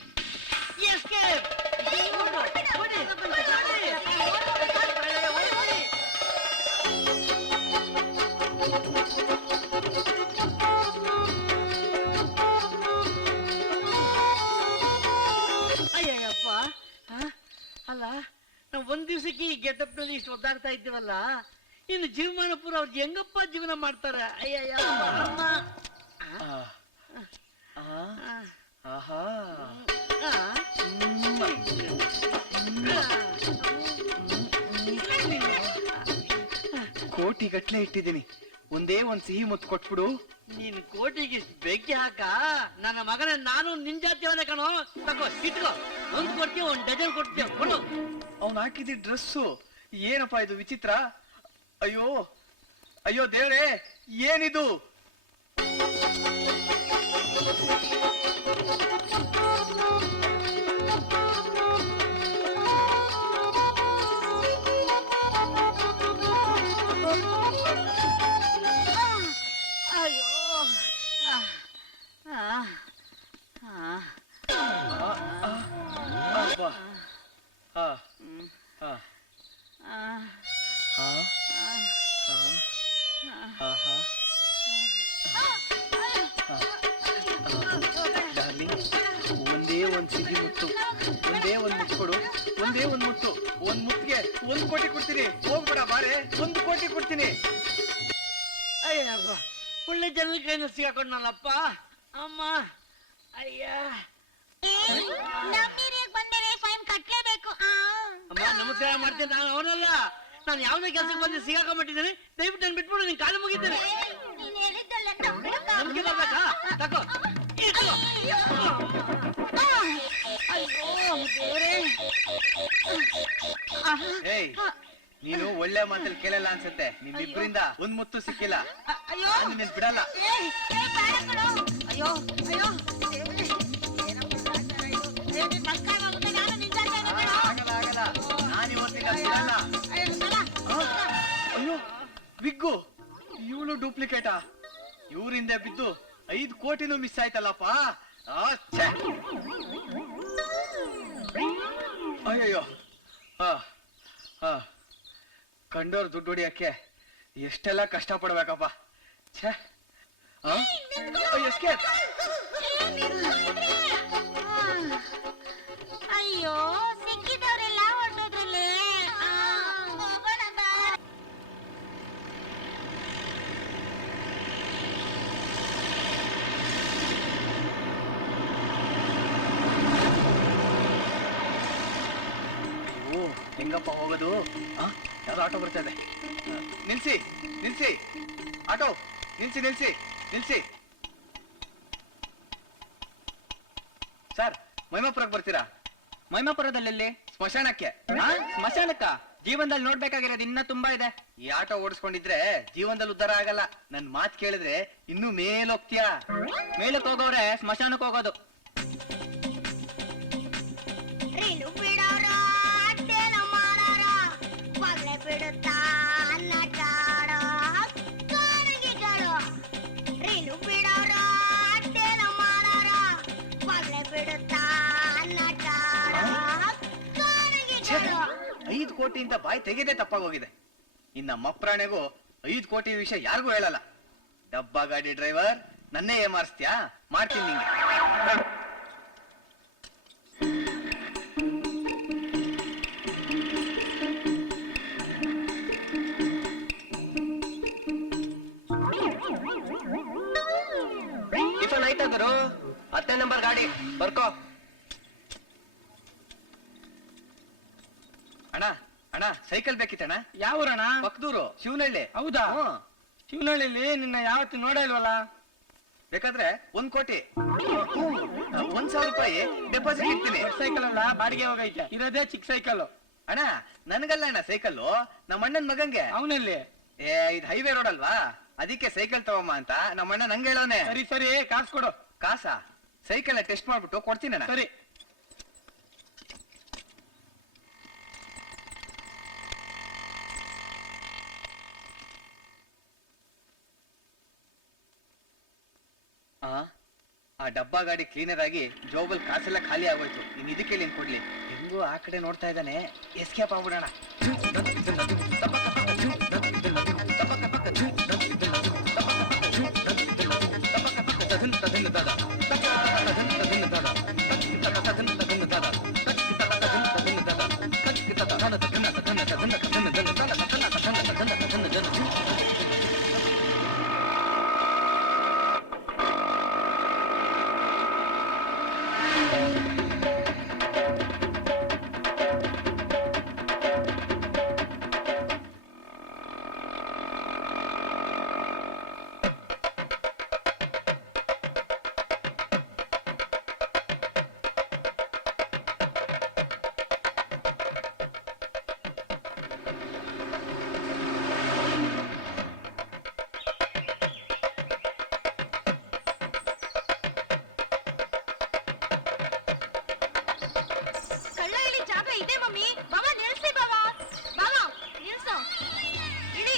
ಒಂದ್ ದಿವ್ಸಕ್ಕೆ ಈ ಗೆಟಪ್ ನಲ್ಲಿ ಇಷ್ಟು ಒದ್ದಾಡ್ತಾ ಇದ್ದೀವಲ್ಲ, ಇನ್ನು ಜೀವಮಾನ ಪೂರ ಅವ್ರು ಹೆಂಗಪ್ಪ ಜೀವನ ಮಾಡ್ತಾರೆ? ಅಯ್ಯಯ್ಯ ಅಮ್ಮ. ಆಹಾ ಕೋಟಿ ಗಟ್ಲೆ ಇಟ್ಟಿದ್ದೀನಿ, ಒಂದೇ ಒಂದ್ ಸಿಹಿ ಮುತ್ತು ಕೊಟ್ಬಿಡು. ನೀನ್ ಕೋಟಿಗೆ ಇಷ್ಟ್ ಬೆಂಕಿ ಹಾಕ? ನನ್ನ ಮಗನ ನಾನು ನಿನ್ ಜಾತಿಯವನೇ ಕಣೋ. ತಗೋ ಸಿಟ್ಕೋ, ಒಂದ್ ಕೊಡ್ತೀವಿ, ಒಂದ್ ಡಜನ್ ಕೊಡ್ತೀವಿ, ಕೊಡು. ಅವ್ನು ಹಾಕಿದ ಡ್ರೆಸ್ಸು ಏನಪ್ಪಾ ಇದು ವಿಚಿತ್ರ. ಅಯ್ಯೋ ಅಯ್ಯೋ ದೇವ್ರೇ, ಏನಿದು? ಅಯ್ಯೋ ಅಬ್ಬಾ. ಆ, ಆ, ಆಹಾ. ಡಾರ್ಲಿಂಗ್, ಒಂದೇ ಒಂದ್ ಸಿಹಿ ಮುತ್ತು, ಒಂದೇ ಒಂದ್ ಮುತ್ತು ಕೊಡು, ಒಂದೇ ಒಂದ್ ಮುತ್ತು. ಒಂದ್ ಮುತ್ತಿಗೆ 1 ಕೋಟಿ ಕೊಡ್ತೀನಿ. ಹೋಗ್ಬೇಡ ಬಾರೆ, 1 ಕೋಟಿ ಕೊಡ್ತೀನಿ. ಅಯ್ಯಪ್ಪ, ಒಳ್ಳೆ ಜನ ಕೈನ ಸಿಗಾಕೊಂಡ್ನಲ್ಲಪ್ಪ. ಅಮ್ಮ ಅಯ್ಯ. ಬಂದರೆ ಫೈನ್ ಕಟ್ಲೇಬೇಕು. ಅಮ್ಮ ನಮಸ್ಕಾರ ಮಾಡ್ತೀನಿ. ನಾನು ಅವನಲ್ಲ, ನಾನು ಯಾವ್ದೇ ಕೆಲ್ಸಕ್ಕೆ ಬಂದು ಸಿಗಾಕೊಂಡ್ಬಿಟ್ಟಿದ್ದೇನೆ. ದಯವಿಟ್ಟು ನಾನು ಬಿಟ್ಬಿಡು, ನಿನ್ ಕಾಲು ಮುಗಿದ್ದೇನೆ. ನೀನ್ ಹೇಳಿದ್ದಲ್ಲ ನಮ್ಗೆ ಬರ್ಬೇಕಾ? ತಗೋ ಇಟ್ಕೋ. ಏಯ್, ನೀನು ಒಳ್ಳೆ ಮಾತಲ್ಲಿ ಕೇಳಲ್ಲ ಅನ್ಸುತ್ತೆ. ನಿಮ್ಮಿಬ್ಬರಿಂದ ಒಂದ್ ಮುತ್ತು ಸಿಕ್ಕಿಲ್ಲ. ಅಯ್ಯೋ ನಿನ್ನ ಬಿಡಲ್ಲ. ಅಯ್ಯೋ ಅಯ್ಯೋ ಆಗಲ್ಲ ಆಗಲ್ಲ, ನಾನು ಇವತ್ತಿನ ಬಿಡಲ್ಲ. ಅಯ್ಯೋ ವಿಗ್ಗು, ಇವಳು ಡೂಪ್ಲಿಕೇಟಾ? ಇವರಿಂದ ಬಿದ್ದು 5 ಕೋಟಿನೂ ಮಿಸ್ ಆಯ್ತಲ್ಲಪ್ಪ. ಅಯ್ಯಯ್ಯೋ, ಕಂಡೋರ್ ದುಡ್ಡು ಹೊಡಿಯಕ್ಕೆ ಎಷ್ಟೆಲ್ಲ ಕಷ್ಟ ಪಡ್ಬೇಕಪ್ಪ. ಛೇ, ಎಸ್ಕೆ. ಅಯ್ಯೋ ಸಿಕ್ಕಿದವರೆಲ್ಲ ಹೊರಟೋದ್ರಲ್ಲೇ. ಹೆಂಗಪ್ಪ ಹೋಗೋದು? ಯಾವ್ದು ಆಟೋ ಬರ್ತಾ ಇದೆ. ನಿಲ್ಸಿ ನಿಲ್ಸಿ, ಆಟೋ ನಿಲ್ಸಿ ನಿಲ್ಸಿ ನಿಲ್ಸಿ. ಸರ್, ಮೈಮಾಪುರಕ್ಕೆ ಬರ್ತೀರಾ? ಮೈಮಾಪುರದಲ್ಲಿ ಸ್ಮಶಾನಕ್ಕೆ. ಸ್ಮಶಾನಕ್ಕ? ಜೀವನದಲ್ಲಿ ನೋಡ್ಬೇಕಾಗಿರೋದು ಇನ್ನ ತುಂಬಾ ಇದೆ. ಈ ಆಟೋ ಓಡಿಸ್ಕೊಂಡಿದ್ರೆ ಜೀವನದಲ್ಲಿ ಉದ್ಧಾರ ಆಗಲ್ಲ. ನನ್ ಮಾತ್ ಕೇಳಿದ್ರೆ ಇನ್ನೂ ಮೇಲೋಗ್ತೀಯಾ. ಮೇಲಕ್ಕೆ ಹೋಗೋರೆ ಸ್ಮಶಾನಕ್ಕೆ ಹೋಗೋದು. ಬಿಡುತ್ತಾ ರೀನು ಬಿಡೋರು ಅಟ್ಟೇನ ಮಾಡೋರು ಮಗ್ಳೆ ಬಿಡುತ್ತಾ 5 ಕೋಟಿಯಿಂದ ಬಾಯಿ ತೆಗೆದೇ ತಪ್ಪಾಗೋಗಿದೆ. ಇನ್ನ ಮಪ್ರಾಣೆಗೂ 5 ಕೋಟಿ ವಿಷಯ ಯಾರಿಗೂ ಹೇಳಲ್ಲ. ಡಬ್ಬಾ ಗಾಡಿ ಡ್ರೈವರ್, ನನ್ನೇ ಏಮಾರಿಸ್ತೀಯಾ? ಮಾಡ್ತೀನಿ ನಿಂಗೆ. ಟಿಫನ್ ಆಯ್ತಾ ಗುರು? 10ನೇ ನಂಬರ್ ಗಾಡಿ ಬರ್ಕೋ. ಅಣ್ಣ ಅಣ್ಣ, ಸೈಕಲ್ ಬೇಕಿತ್ತಣ್ಣ. ಯಾವ ಊರಣ್ಣ? ಪಕ್ಕದೂರು, ಶಿವನಹಳ್ಳಿ. ಹೌದಾ? ಶಿವನಹಳ್ಳಿಲಿ ನಿನ್ನ ಯಾವತ್ತು ನೋಡೇ ಇಲ್ವಲ್ಲ. ಬೇಕಾದ್ರೆ 1 ಕೋಟಿ 1,000 ರೂಪಾಯಿ ಡೆಪಾಸಿಟ್ ಇಡ್ತೀನಿ. ಸೈಕಲ್ ಅಲ್ಲ, ಬಾಡಿಗೆ ಹೋಗೈತೆ. ಇರೋದೇ ಚಿಕ್ಕ ಸೈಕಲ್. ಅಣ್ಣ ನನ್ಗಲ್ಲ ಅಣ್ಣ ಸೈಕಲ್ಲು, ನಮ್ಮ ಅಣ್ಣನ್ ಮಗಂಗೆ. ಅವನಲ್ಲಿ ಇದು ಹೈವೇ ರೋಡ್ ಅಲ್ವಾ, ಅದಕ್ಕೆ ಸೈಕಲ್ ತಗೊಮ್ಮ ಅಂತ ನಮ್ಮ ಅಣ್ಣ ನಂಗೆ ಹೇಳೋನೆ. ಸರಿ ಸರಿ, ಕಾಸು ಕೊಡು. ಕಾಸಾ? ಸೈಕಲ್ ಟೆಸ್ಟ್ ಮಾಡ್ಬಿಟ್ಟು ಕೊಡ್ತೀನಿ ಅಣ್ಣ. ಸರಿ. ಆ ಡಬ್ಬಾ ಗಾಡಿ ಕ್ಲೀನರ್ ಆಗಿ ಜೋಬಲ್ ಕಾಸೆಲ್ಲ ಖಾಲಿ ಆಗೋಯ್ತು. ಇನ್ ಇದಕ್ಕೆ ಏನ್ ಕೊಡ್ಲಿ? ಹೆಂಗು ಆ ಕಡೆ ನೋಡ್ತಾ ಇದ್ದಾನೆ, ಎಸ್ಕೇಪ್ ಆಗ್ಬಿಡೋಣ. ಕಳ್ಳ ಇಲ್ಲಿ ಜಾಗ ಇದೆ ಮಮ್ಮಿ. ಬಾಬಾ ನಿಲ್ಸಿ ಬಾಬಾ. ಬಾಬಾ ನಿಲ್ಸು. ಇಳಿ.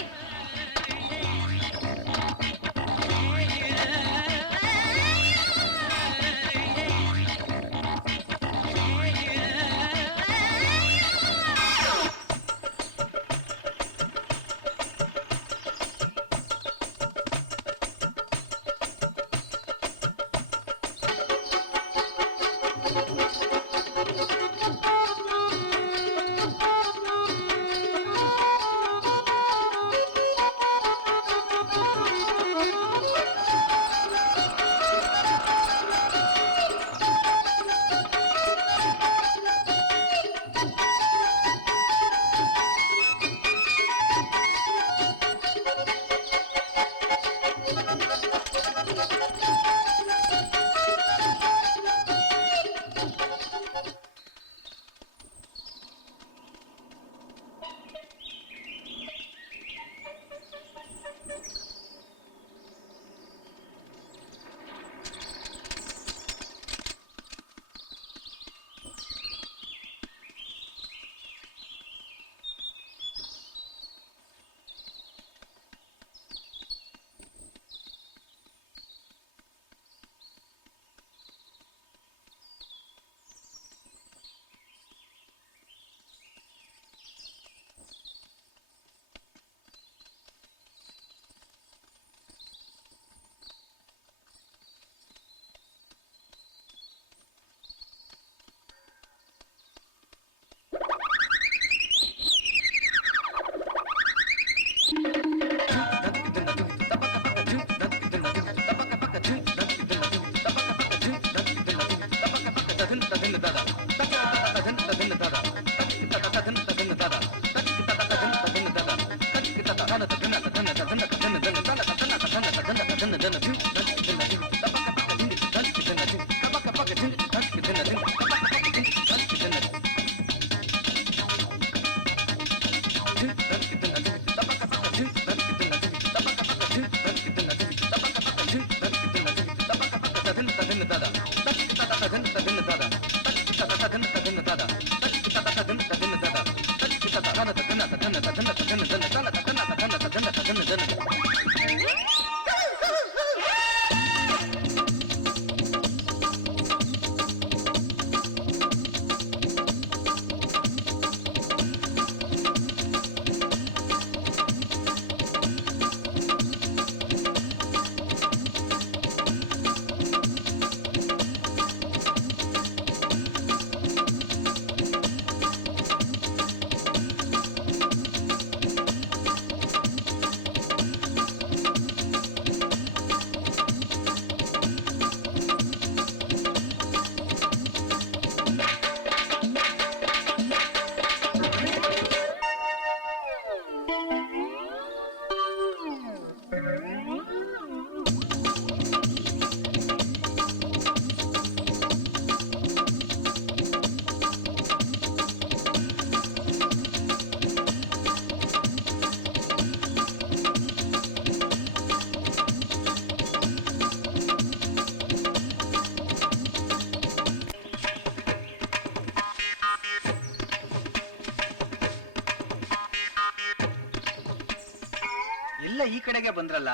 ಎಲ್ಲ ಈ ಕಡೆಗೆ ಬಂದ್ರಲ್ಲ,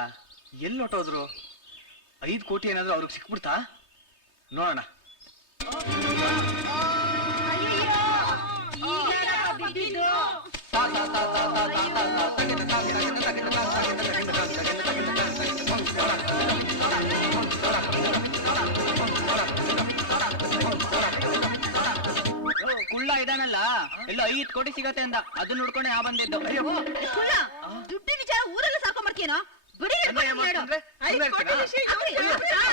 ಎಲ್ಲಿ ಹೊಟ್ಟೋದ್ರು? 5 ಕೋಟಿ ಏನಾದ್ರು ಅವ್ರಿಗೆ ಸಿಕ್ಬಿಡ್ತಾ? ನೋಡೋಣ. ಕುಳ್ಳ ಇದಾನಲ್ಲ, ಎಲ್ಲ 5 ಕೋಟಿ ಸಿಗತ್ತೆ ಅಂದ ಅದನ್ನ ನೋಡ್ಕೊಂಡೆ ನಾ ಬಂದಿದ್ದು. ಅಯ್ಯೋ ಕುಳ್ಳ, ದುಡ್ಡಿನ ವಿಚಾರ ಊರೆಲ್ಲ ಸಾಕೊಂಬರ್ತೀನೋ ಬಿಡಿ. ಅನ್ನ ಏನ್ ಮಾಡ್ಕೊಂಡ್ರೆ? ಸುಮ್ನೆ ಇರ್ತೀರಾ?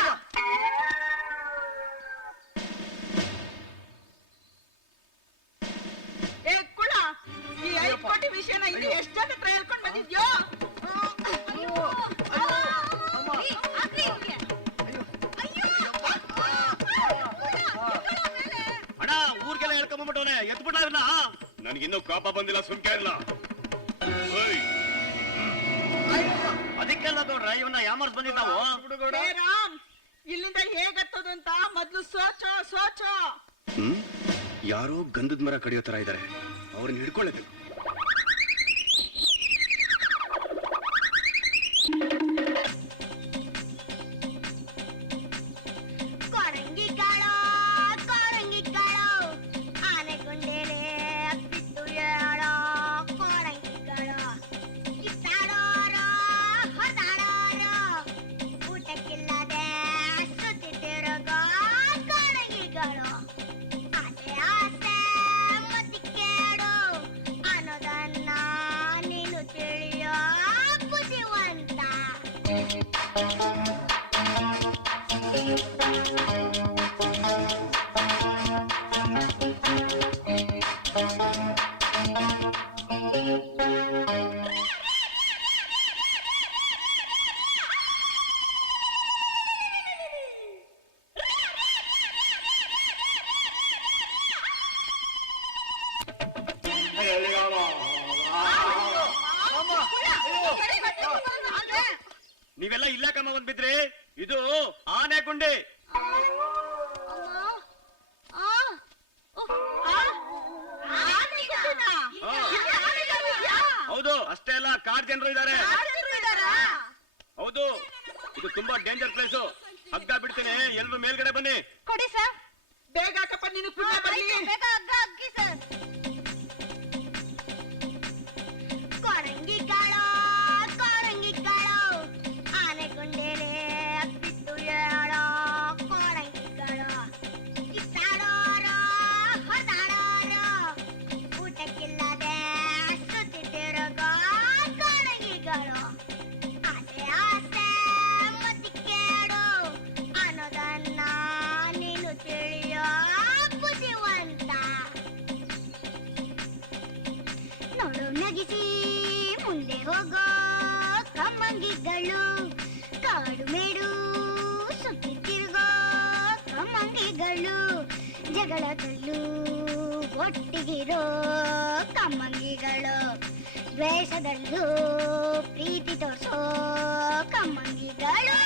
ಏ ಕುಳ, ಈ 5 ಕೋಟಿ ವಿಷಯನ ಇಲ್ಲಿ ಎಷ್ಟು ಜನ ಹತ್ರ ಹೇಳ್ಕೊಂಡ್ ಬಂದಿದ್ಯೋ? ಅಣ್ಣ ಊರ್ಗೆಲ್ಲ ಹೇಳ್ಕೊಂಬಂದ್ಬಿಟ್ಟವನೆ ಎತ್ಬಿಟ್ಟ. ನನಗಿನ್ನೂ ಕಾಪ ಬಂದಿಲ್ಲ, ಸುಮ್ಕೆ ಇಲ್ಲ. ಅದಕ್ಕೆಲ್ಲ ನೋಡ್ರ ಇವನ್ನ ಯಾಮರ್ಸ್ ಬಂದಿದ್ ನಾವು. ಏ ರಾಮ್, ಇಲ್ಲಿಂದ ಹೇಗತ್ತೋದು ಅಂತ ಮೊದ್ಲು ಸೋಚೋ. ಯಾರೋ ಗಂಧದ ಮರ ಕಡಿಯೋ ತರ ಇದ್ದಾರೆ, ಅವ್ರನ್ನ ಹಿಡ್ಕೊಳ್ಳಬೇಕು. ನೀವೆಲ್ಲ ಇಲ್ಲ ಕಮ್ಮ ಬಂದ್ ಬಿದ್ರಿ. ಇದು ಆನೆ ಗುಂಡಿ. ಹೌದು, ಅಷ್ಟೇ ಅಲ್ಲ, ಕಾಡ್ ಜನರು ಇದ್ದಾರೆ. ಹೌದು, ಇದು ತುಂಬಾ ಡೇಂಜರ್ ಪ್ಲೇಸು. ಹಗ್ಗ ಬಿಡ್ತೇನೆ, ಎಲ್ರು ಮೇಲ್ಗಡೆ ಬನ್ನಿ. ಕೊಡಿ ಸರ್. ಬೇಗ ಹಾಕಪ್ಪ, ನೀನು ಪುಣ್ಯ ಬರ್ಲಿ. ಬೇಗ ಹಗ್ಗ ಅಗ್ಗಿ ಸರ್. ಕಮ್ಮಂಗಿಗಳು ಕಾಡು ಮೇಡು ಸುತ್ತಿ ತಿರುಗೋ ಕಮ್ಮಂಗಿಗಳು ಜಗಳದಲ್ಲೂ ಒಟ್ಟಿಗಿರೋ ಕಮ್ಮಂಗಿಗಳು ದ್ವೇಷದಲ್ಲೂ ಪ್ರೀತಿ ತೋರ್ಸೋ ಕಮ್ಮಂಗಿಗಳು.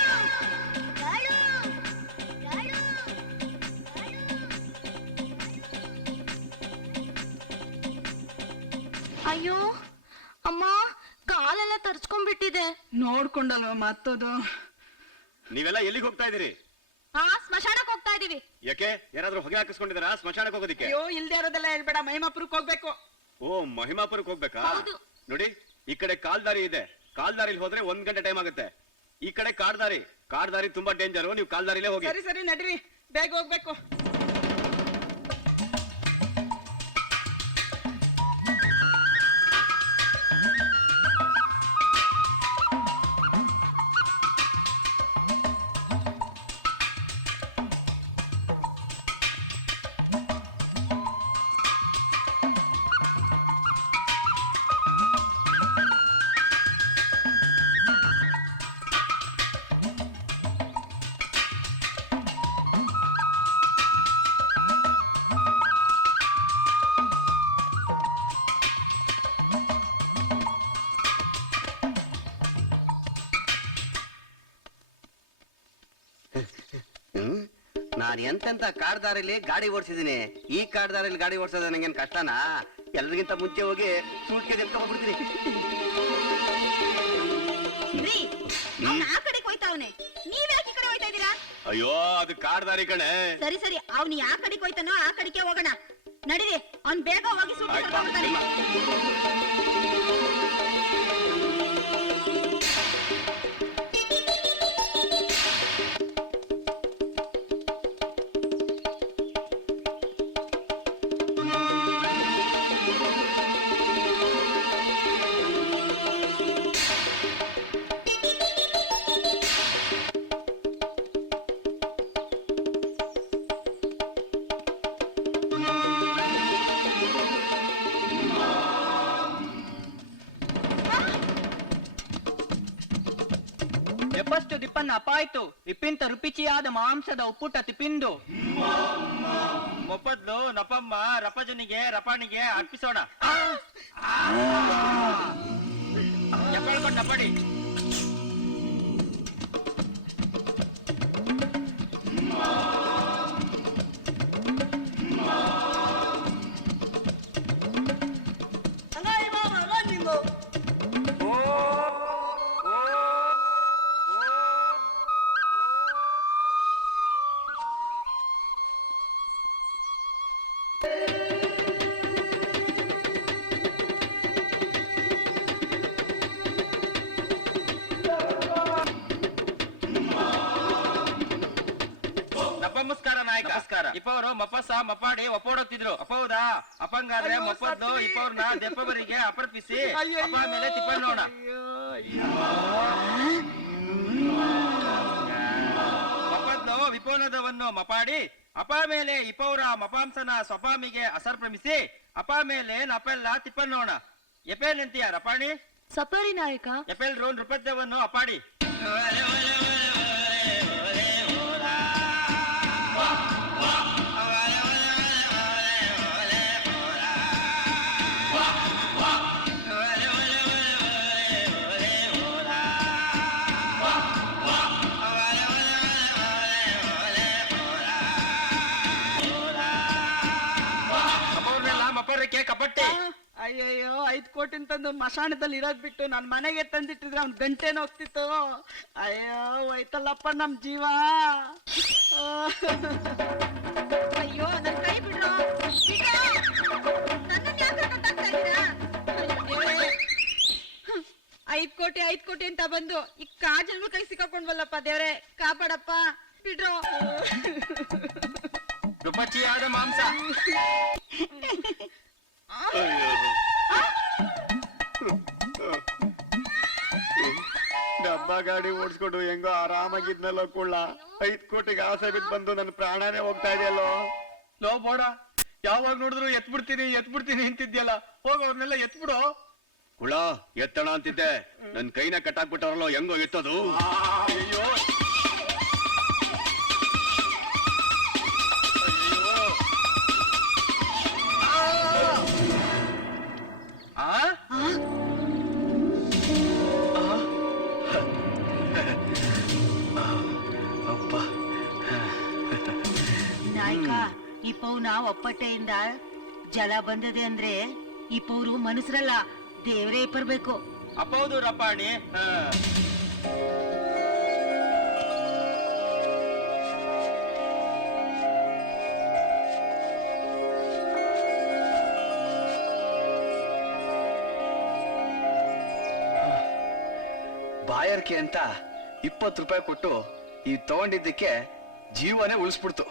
ಅಯ್ಯೋ ಅಮ್ಮ, ಕಾಲೆಲ್ಲ ತರ್ಚ್ಕೊಂಡ್ಬಿಟ್ಟಿದೆ. ನೋಡ್ಕೊಂಡಲ್ವ ಮತ್ತದು. ನೀವೆಲ್ಲ ಎಲ್ಲಿಗೆ ಹೋಗ್ತಾ ಇದೀರಿ? ಸ್ಮಶಾನಕ್ಕೆ ಹೋಗ್ತಾ ಇದೀವಿ. ಯಾಕೆ, ಯಾರಾದ್ರೂ ಹೊಗೆ ಹಾಕಿಸ್ಕೊಂಡಿದಾರಾ ಸ್ಮಶಾನಕ್ಕೆ ಹೋಗೋದಿಕ್ಕೆ? ಅಯ್ಯೋ, ಇಲ್ದೇ ಇರೋದೆಲ್ಲ ಹೇಳ್ಬೇಡ, ಮಹಿಮಾಪುರಕ್ಕೆ ಹೋಗ್ಬೇಕು. ಓ, ಮಹಿಮಾಪುರಕ್ಕೆ ಹೋಗ್ಬೇಕಾ? ನೋಡಿ, ಈ ಕಡೆ ಕಾಲ್ದಾರಿ ಇದೆ. ಕಾಲ್ದಾರಿಲಿ ಹೋದ್ರೆ 1 ಗಂಟೆ ಟೈಮ್ ಆಗುತ್ತೆ. ಈ ಕಡೆ ಕಾಡ್ದಾರಿ ತುಂಬಾ ಡೇಂಜರ್. ನೀವು ಕಾಲ್ದಾರಿಲೇ ಹೋಗಿ. ಸರಿ ನಡ್ರಿ, ಬೇಗ ಹೋಗ್ಬೇಕು. ನಾನು ಎಂತೆಂತ ಕಾಡ್ದಾರಿಲಿ ಗಾಡಿ ಓಡಿಸಿದೀನಿ. ಈ ಕಾಡ್ದಾರಿಲಿ ಗಾಡಿ ಓಡಿಸೋದು ನಂಗೇನ್ ಕಷ್ಟನಾ? ಎಲ್ರಿಗಿಂತ ಮುಂಚೆ ಹೋಗಿ ಸೂಟ್ಗೆ ಎತ್ಕೊಂಡ್ಬಿಡ್ತೀನಿ. ಆ ಕಡೆಗೆ ಹೋಯ್ತಾವನೆ, ನೀವ್ ಯಾಕೆ ಈ ಕಡೆ ಹೋಯ್ತಾ ಇದೀರಾ? ಅಯ್ಯೋ, ಅದು ಕಾಡ್ದಾರಿ ಕಣೆ. ಸರಿ ಅವ್ನು ಯಾ ಕಡೆಗೆ ಹೋಯ್ತಾನೋ ಆ ಕಡೆಗೆ ಹೋಗೋಣ. ನಡೀರಿ, ಅವ್ನ್ ಬೇಗ ಹೋಗಿ ಸೂಟ್ ಕರ್ಕೊಂಡ್ಬರ್ತಾನೆ. ಎಪ್ಪಷ್ಟು ದಿಪ್ಪನ್ನ ಅಪಾಯ್ತು ಇಪ್ಪಿಂತ ರುಪಿಚಿಯಾದ ಮಾಂಸದ ಉಪ್ಪುಟ ತಿಪ್ಪಿಂದು ಮೊಪ್ಪದ್ಲು ನಪಮ್ಮ ರಪಜನಿಗೆ ರಪಾಣಿಗೆ ಅರ್ಪಿಸೋಣ ಎಪ್ಪಳ್ಕೊಂಡು ನಪಡಿ ನಪಮಸ್ಕಾರ ನಾಯಕ ನಮಸ್ಕಾರ ಇಪ್ಪವರು ಮಪಸ ಮಪಾಡಿ ಒಪ್ಪೋಡೋಗ್ತಿದ್ರು ಅಪ್ಪೌದಾ ಅಪ್ಪಂಗಾದ್ರೆ ಮೊಪ್ಪದ್ಲು ಇಪ್ಪವ್ರನ್ನ ದೆಪ್ಪವರಿಗೆ ಅಪರ್ಪಿಸಿ ಅಪ್ಪ ಮೇಲೆ ತಿಪ್ಪಣ್ಣೋಣ ಮಪದ್ಲು ವಿಪೋನದವನ್ನು ಮಪಾಡಿ ಅಪ ಮೇಲೆ ಇಪ್ಪವ್ರ ಮಪಾಂಸನ ಸ್ವಪಾಮಿಗೆ ಅಸರ್ಪ್ರಮಿಸಿ ಅಪ ಮೇಲೆ ನಪೆಲ್ಲ ತಿಪ್ಪಣ್ಣೋಣ ಎಪೇಲ್ ರಪಾಣಿ ಸಪರಿ ನಾಯಕ ಎಪೆಲ್ ರೋನ್ ನೃಪದ್ಯವನ್ನು ಅಪಾಡಿ ಮಪರಕ್ಕೆ ಕಪಟ್ಟಿ ಅಯ್ಯಯ್ಯೋ 5 ಕೋಟಿ ತಂದು ಮಶಾಣದಲ್ಲಿ ಇರೋದ್ ಬಿಟ್ಟು ನನ್ ಮನೆಗೆ ತಂದಿಟ್ಟಿದ್ರೆ ಅವ್ನ್ ಗಂಟೆನ ಹೋಗ್ತಿತ್ತು. ಅಯ್ಯೋ ಹೋಯ್ತಲ್ಲಪ್ಪ ನಮ್ ಜೀವ. ಅಯ್ಯೋ ನನ್ ಕೈ ಬಿಡ್ರೋ. 5 ಕೋಟಿ ಅಂತ ಬಂದು ಈ ಕಾಜಲ್ ಕೈ ಸಿಕ್ಕಾಕೊಂಡ್ವಲ್ಲಪ್ಪ ದೇವ್ರೆ, ಕಾಪಾಡಪ್ಪ, ಬಿಡ್ರೋ. ರುಪಚಿಯಾದ ಮಾಂಸ. ಡಬ್ಬ ಗಾಡಿ ಓಡಿಸ್ಕೊಂಡು ಹೆಂಗೋ ಆರಾಮಾಗಿದ್ನಲ್ಲೋ ಕುಳ್ಳ, 5 ಕೋಟಿಗೆ ಆಸೆ ಬಿದ್ದು ಬಂದು ನನ್ನ ಪ್ರಾಣನೇ ಹೋಗ್ತಾ ಇದೆಯಲ್ಲೋ. ಲೋ ಬೋಡ, ಯಾವಾಗ ನೋಡಿದ್ರು ಎತ್ಬಿಡ್ತೀನಿ ಅಂತಿದ್ಯಲ್ಲ, ಹೋಗ ಅವ್ರನ್ನೆಲ್ಲ ಎತ್ಬಿಡು. ಕುಳ ಎತ್ತಣ ಅಂತಿದ್ದೆ, ನನ್ ಕೈನ ಕಟ್ಟಾಕ್ಬಿಟ್ಟಾರಲ್ಲೋ, ಹೆಂಗೋ ಎತ್ತದು. ಅಯ್ಯೋ ನಾಯ್ಕ, ಈ ಪೌನ ಒಪ್ಪಟ್ಟೆಯಿಂದ ಜಲ ಬಂದದೆ ಅಂದ್ರೆ ಈ ಪೌರು ಮನುಷ್ಯರಲ್ಲ, ದೇವರೇ ಬರ್ಬೇಕು. ಅಪ್ಪೌದು ರಪಾಣಿ. ಬಾಯರ್ಕೆ ಅಂತ 20 ರೂಪಾಯಿ ಕೊಟ್ಟು ಈ ತಗೊಂಡಿದ್ದಕ್ಕೆ ಜೀವನೇ ಉಳಿಸ್ಬಿಡ್ತು.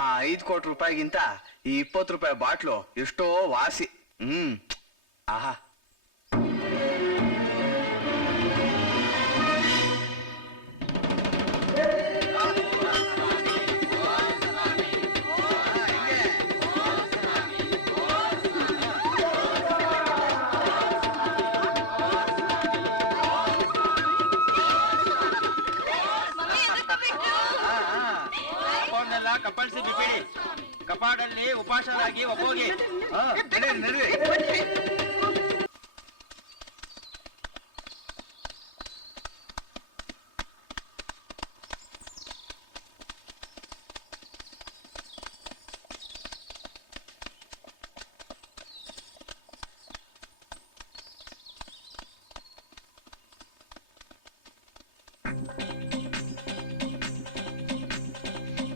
ಆ 5 ಕೋಟಿ ರೂಪಾಯಿಗಿಂತ ಈ 20 ರೂಪಾಯಿ ಬಾಟ್ಲು ಎಷ್ಟೋ ವಾಸಿ. ಆಹಾ. ಕಪಲ್ಸಿ ಬಿಪಿಡಿ ಕಪಾಡಲ್ಲಿ ಉಪಾಸರಾಗಿ ಒಪ್ಪೋಗಿ.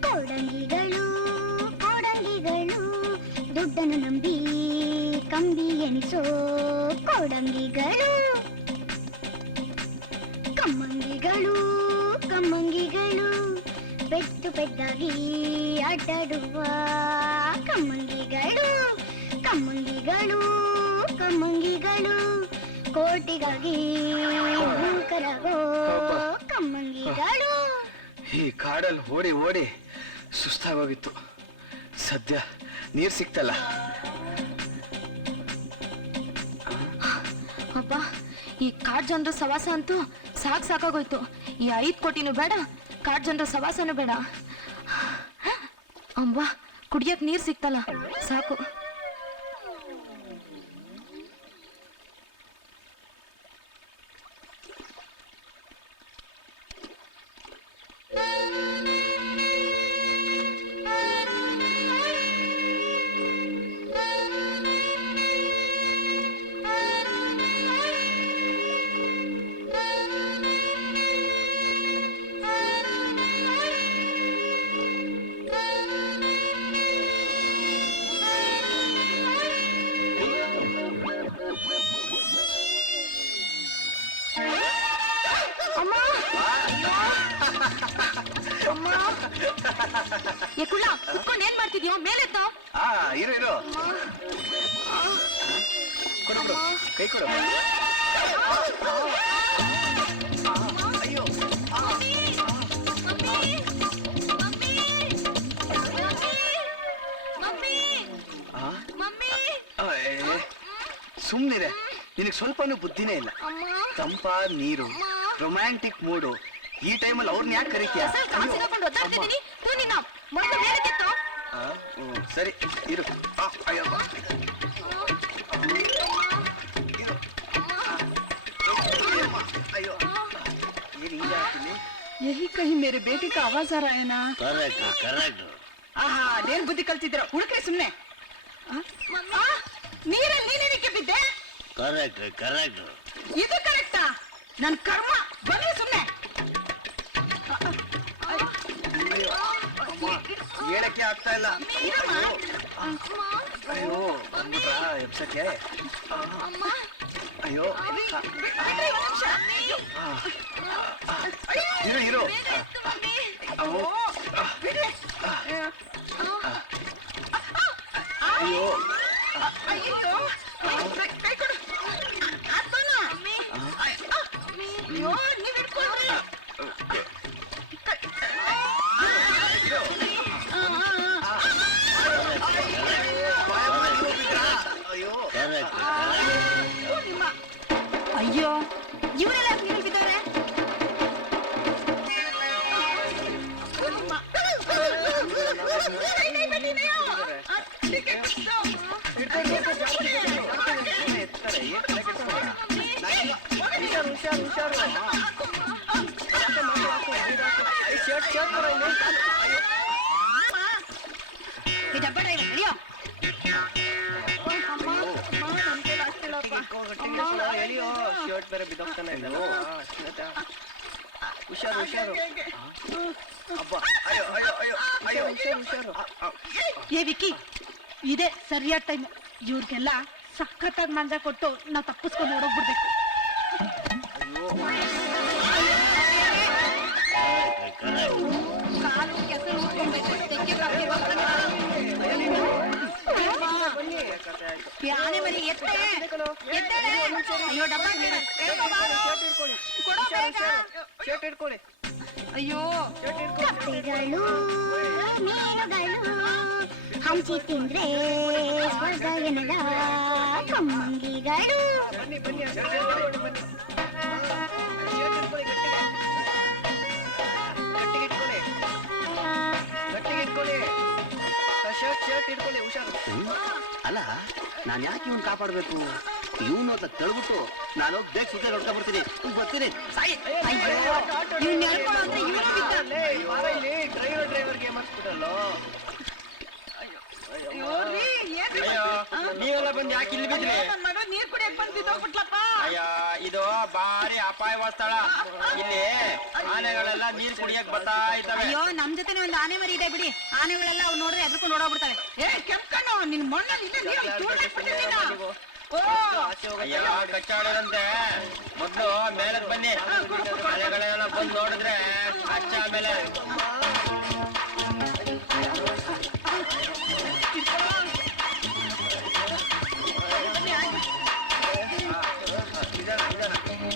ಕೋಡಂಗಿಗಳು ದುಡ್ಡನ್ನು ನಂಬಿ ಕಂಬಿ ಎನಿಸೋ ಕೋಡಂಗಿಗಳು. ಕಮ್ಮಂಗಿಗಳು ಪೆಟ್ಟು ಪೆದ್ದಾಗಿ ಆಟಾಡುವ ಕಮ್ಮಂಗಿಗಳು ಕೋಟಿಗಾಗಿ ಮೂಕರಾಗೋ ಕಮ್ಮಂಗಿಗಳು. ಈ ಕಾಡಲ್ಲಿ ಓಡಿ ಓಡಿ ಸುಸ್ತಾಗೋಗಿತ್ತು, ಸದ್ಯ ನೀರ್ ಸಿಕ್ತಲ್ಲ. ಅಬ್ಬಾ, ಈ ಕಾಡ್ ಜನರ ಸವಾಸ ಅಂತೂ ಸಾಕಾಗೋಯ್ತು. ಈ 5 ಕೋಟಿನೂ ಬೇಡ, ಕಾಡ್ ಜನರ ಸವಾಸನೂ ಬೇಡ. ಅಂಬ ಕುಡಿಯಕ್ ನೀರ್ ಸಿಕ್ತಲ್ಲ ಸಾಕು. ಕುಳ್ಳ ಕುತ್ಕೊಂಡು ಏನ್ ಮಾಡ್ತಿದ್ಯೋ? ಮೇಲೆತ್ತೋ. ಇರು ಇರು, ಕೊಡು ಕೊಡು, ಕೈ ಕೊಡು. ಅಯ್ಯೋ ಸುಮ್ನಿರೆ, ನಿನಗೆ ಸ್ವಲ್ಪನೂ ಬುದ್ಧಿನೇ ಇಲ್ಲ. ತಂಪಾದ ನೀರು, ರೊಮ್ಯಾಂಟಿಕ್ ಮೂಡು, ಈ ಟೈಮಲ್ಲಿ ಅವ್ರನ್ನ ಯಾಕೆ ಕರೀತೀಯ? ಸರಿ ಇರು. ಅಯ್ಯೋ ಅಯ್ಯೋ, यही कहीं मेरे बेटे का आवाज आ रहा है ना? Correct correct. ಆಹಾ, ಅದೇನ್ ಬುದ್ಧಿ ಕಲ್ತಿದ್ರ ಹುಡುಕ್ರೆ ಸುಮ್ನೆ. ನೀರಲ್ಲಿ ನೀನೇನಕ್ಕೆ ಬಿದ್ದೆ? Correct correct. ಇದು ಕರೆಕ್ಟಾ? ನನ್ ಕರ್ಮ. ಬನ್ನಿ ಸುಮ್ನೆ. ಹೇಳಕ್ಕೆ ಆಗ್ತಾ ಇಲ್ಲ. ಅಯ್ಯೋ ಎಬ್ಸಕ್ಕೆ. ಅಯ್ಯೋ ಇರು ಇರು. ಅಯ್ಯೋ ಕೈ ಕೊಡು. ಅಯ್ಯೋ ನೀವ್ ಇಟ್ಕೊಳ್ರಿ. ಅಯ್ಯೋ ಇವರೆಲ್ಲ ನೀರು ಬಿದ್ದವ್ರೆ. ಡಬ್ಬ ಡ್ರೈವರ್ ನಡೆಯೋ. ಶರ್ಟ್ ಬೇರೆ ಬಿದ್ದೋಗ್ತಾನೆ ಇದ್ದಲ್ಲ. ಹುಷಾರು ಹುಷಾರು. ಅಯ್ಯೋ ಅಯ್ಯೋ ಅಯ್ಯೋ ಅಯ್ಯೋ ಹುಷಾರು ಹುಷಾರು. ಏ ವಿಕ್ಕಿ, ಇದೇ ಸರಿಯಾದ ಟೈಮ್. ಇವ್ರಿಗೆಲ್ಲ ಸಖತ್ತಾಗಿ ಮಂಜ ಕೊಟ್ಟು ನಾವು ತಪ್ಪಿಸ್ಕೊಂಡು ಓಡೋಗ್ಬಿಡ್ಬೇಕು. ಕಾಲು ಕೆಸರು ಆನೆ ಮರಿ ಎತ್ತೆ. ಅಯ್ಯೋ ಡಬ್ಬ ಇಟ್ಕೊಳ್ಳಿ. ಅಯ್ಯೋ ಕಪ್ಪೆಗಳು ಮೀನುಗಳು ಹಂಚಿ ತಿಂದ್ರೆ ಸ್ವರ್ಗ ಎನ್ನದ ಕಮ್ಮಂಗಿಗಳು. ಬನ್ನಿ ಬನ್ನಿ ಬನ್ನಿ. ಶರ್ಟ್ ಇಟ್ಕೊಳ್ಳಿ ಹುಷಾರು. ಅಲ್ಲ, ನಾನು ಯಾಕೆ ಇವನ್ ಕಾಪಾಡ್ಬೇಕು? ಇವನು ಅಂತ ತಳ್ಬಿಟ್ಟು ನಾನು ಬೇಗ ಸುತ್ತ ನೋಡ್ತಾ ಬರ್ತೀನಿ. ಬರ್ತೀನಿ ಸಾಯಿ. ಡ್ರೈವರ್ಗೆ ಮರ್ಸ್ಬಿಟ್ಟಲ್ಲೋ. ನೀವೆಲ್ಲ ಬಂದು ಯಾಕೆ ಇಲ್ಲಿ ಬಿದ್ರಿ? ನೀರ್ ಕುಡಿಯಕ್ ಬಂದ್ ಬಿದ್ದೋಗ್ಬಿಟ್ಲಪ್ಪ. ಅಯ್ಯ, ಇದು ಬಾರಿ ಅಪಾಯವಾದ ಸ್ಥಳ. ಇಲ್ಲಿ ಆನೆಗಳೆಲ್ಲ ನೀರ್ ಕುಡಿಯಕ್ ಬರ್ತಾ ಇದ್ದಾವೆ. ಅಯ್ಯೋ, ನಮ್ ಜೊತೆ ಒಂದು ಆನೆ ಮರಿ ಇದೆ ಬಿಡಿ. ಆನೆಗಳೆಲ್ಲ ಅವ್ ನೋಡ್ರೆ ಎದ್ಕೊಂಡು ಓಡೋಗ್ಬಿಡ್ತವೆ. ಏ ಕೆಂಪ್ಕಣ್ಣು, ನಿನ್ ಮಣ್ಣಲ್ಲಿ ಅಯ್ಯ, ಕಚ್ಚಾಡೋದಂತೆ. ಮೊದ್ಲು ಮೇಲಕ್ ಬನ್ನಿ. ಆನೆಗಳೆಲ್ಲ ಬಂದು ನೋಡಿದ್ರೆ ಕಚ್ಚ ಮೇಲೆ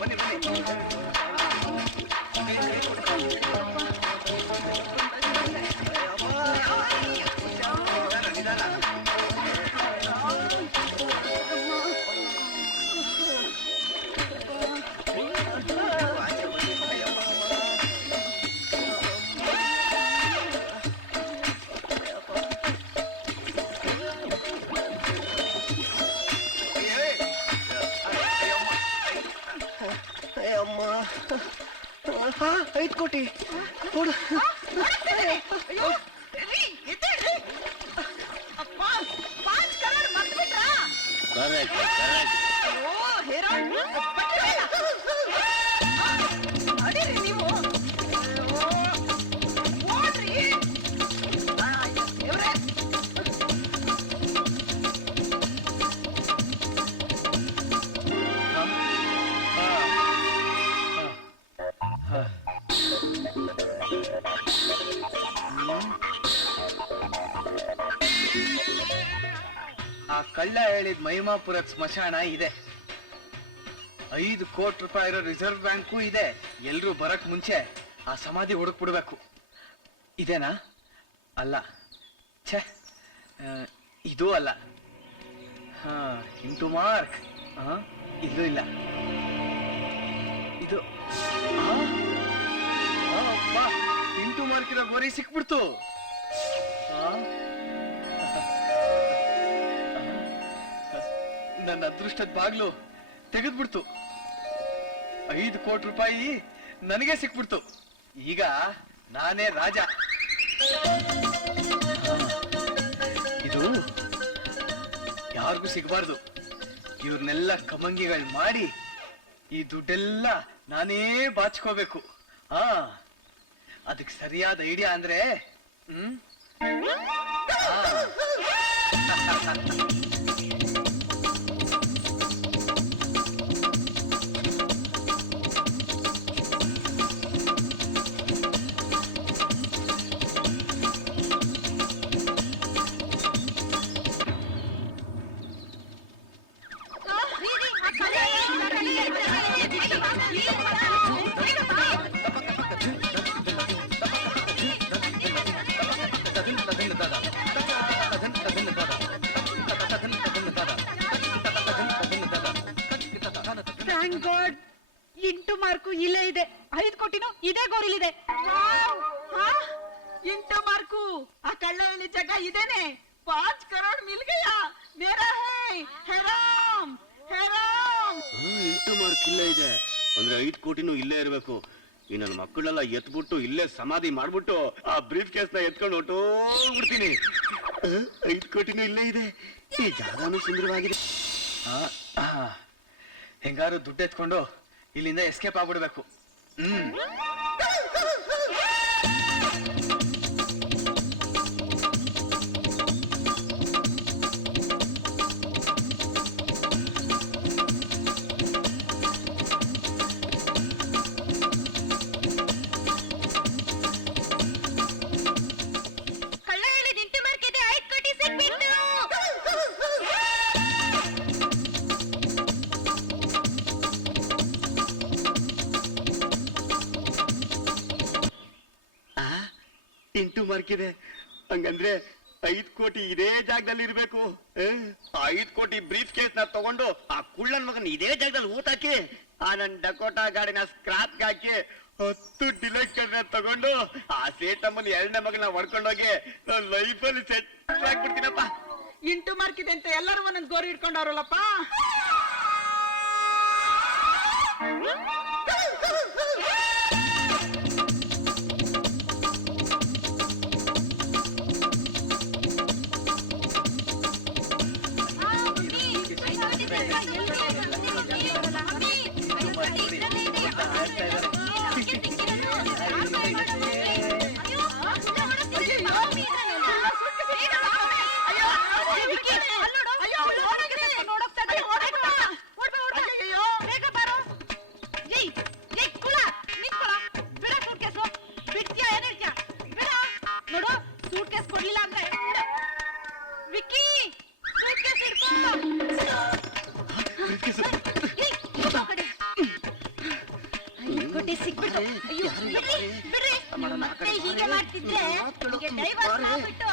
ಬನ್ನಿ ಬನ್ನಿ. 5 ಕೋಟಿ ಕೊಡು. ಆ ಕಳ್ಳ ಹೇಳಿದ ಮಹಿಮಾಪುರದ ಸ್ಮಶಾನ ಇದೆ, 5 ಕೋಟಿ ರೂಪಾಯಿ ಇರೋ ರಿಸರ್ವ್ ಬ್ಯಾಂಕು ಇದೆ. ಎಲ್ರೂ ಬರಕ್ ಮುಂಚೆ ಆ ಸಮಾಧಿ ಹುಡುಕ್ಬಿಡ್ಬೇಕು. ಇದೇನಾ? ಅಲ್ಲ. ಛೇ, ಇದೂ ಅಲ್ಲ. Into mark. ಇಲ್ಲೂ ಇಲ್ಲ. ಇದು ಇಂಟು ಮಾರ್ಕ್ ಇರೋ ಗೋರಿ ಸಿಕ್ಬಿಡ್ತು. ನನ್ನ ಅದೃಷ್ಟದ ಬಾಗ್ಲು ತೆಗೆದ್ಬಿಡ್ತು. 5 ಕೋಟಿ ರೂಪಾಯಿ ನನಗೆ ಸಿಕ್ಬಿಡ್ತು. ಈಗ ನಾನೇ ರಾಜ. ಇದು ಯಾರಿಗೂ ಸಿಗಬಾರ್ದು. ಇವ್ರನ್ನೆಲ್ಲ ಕಮಂಗಿಗಳು ಮಾಡಿ ಈ ದುಡ್ಡೆಲ್ಲ ನಾನೇ ಬಾಚ್ಕೋಬೇಕು. ಅದಕ್ಕೆ ಸರಿಯಾದ ಐಡಿಯಾ ಅಂದ್ರೆ ಇಂಟು ಮಾರ್ಕು ಇಲ್ಲೇ ಇದೆ. 5 ಕೋಟಿನೂ ಇದೇ ಗೋರಿಲಿದೆ. ಇಂಟು ಮಾರ್ಕು ಆ ಕಳ್ಳ ಹೇಳಿ ಜಾಗ ಇದೇನೆ. 5 ಕರೋಡ್ ಮಿಲ್ ಗಯಾ ಮೇರಾ ಹೈ ಹೆರಾಮ್ ಹೆರಾಮ್. ಇಂಟು ಮಾರ್ಕ್ ಇಲ್ಲೇ ಇದೆ ಅಂದ್ರೆ 5 ಕೋಟಿನೂ ಇಲ್ಲೇ ಇರಬೇಕು. ಈ ನನ್ನ ಮಕ್ಕಳೆಲ್ಲ ಎತ್ಬಿಟ್ಟು ಇಲ್ಲೇ ಸಮಾಧಿ ಮಾಡ್ಬಿಟ್ಟು ಆ ಬ್ರೀಫ್ ಕೇಸ್ ನ ಎತ್ಕೊಂಡು ಹೊಟ್ಟೋಗ್ಬಿಡ್ತೀನಿ. 5 ಕೋಟಿನೂ ಇಲ್ಲೇ ಇದೆ. ಈ ಜಾಗನೂ ಸುಂದರವಾಗಿದೆ. ಹೆಂಗಾರು ದುಡ್ಡು ಎತ್ಕೊಂಡು ಇಲ್ಲಿಂದ ಎಸ್ಕೇಪ್ ಆಗ್ಬಿಡ್ಬೇಕು. ಕಳ್ಳ ಹೇಳಿದ ಇಂಟು ಮಾರ್ಕ್ ಇದೆ. 5 ಕೋಟಿ ಸಿಕ್ಬಿಟ್ಟು. ಇಂಟು ಮಾರ್ಕ್ ಇದೆ ಹಂಗಂದ್ರೆ 5 ಕೋಟಿ ಇದೇ ಜಾಗದಲ್ಲಿ ಇರ್ಬೇಕು. 5 ಕೋಟಿ ಬ್ರೀಫ್ ಕೇಸ್ ನ ತಗೊಂಡು ಆ ಕುಳ್ಳನ್ ಮಗನ್ ಇದೇ ಜಾಗದಲ್ಲಿ ಊಟ ಹಾಕಿ ಆ ನನ್ ಡಕೋಟಾ ಗಾಡಿನ ಸ್ಕ್ರಾಪ್ ಹಾಕಿ 10 ಡಿಲೈಟ್ ಕಾರ್ಡ್ ತಗೊಂಡು ಆ ಸೇಟಮ್ಮನ 2ನೇ ಮಗನ ಹೊಡ್ಕೊಂಡೋಗಿ ಲೈಫಲ್ಲಿ ಸೆಟ್ ಆಗ್ಬಿಡ್ತೀನಪ್ಪ. ಇಂಟು ಮಾರ್ಕ್ ಇದೆ ಅಂತ ಎಲ್ಲರೂ ಒಂದೊಂದು ಗೋರಿ ಇಟ್ಕೊಂಡವ್ರಲ್ಲಪ್ಪ. ಮತ್ತೆ ಹೀಗೆ ಮಾಡ್ತಿದ್ರೆ ಡೈವರ್ಸ್ ಮಾಡ್ಬಿಟ್ಟು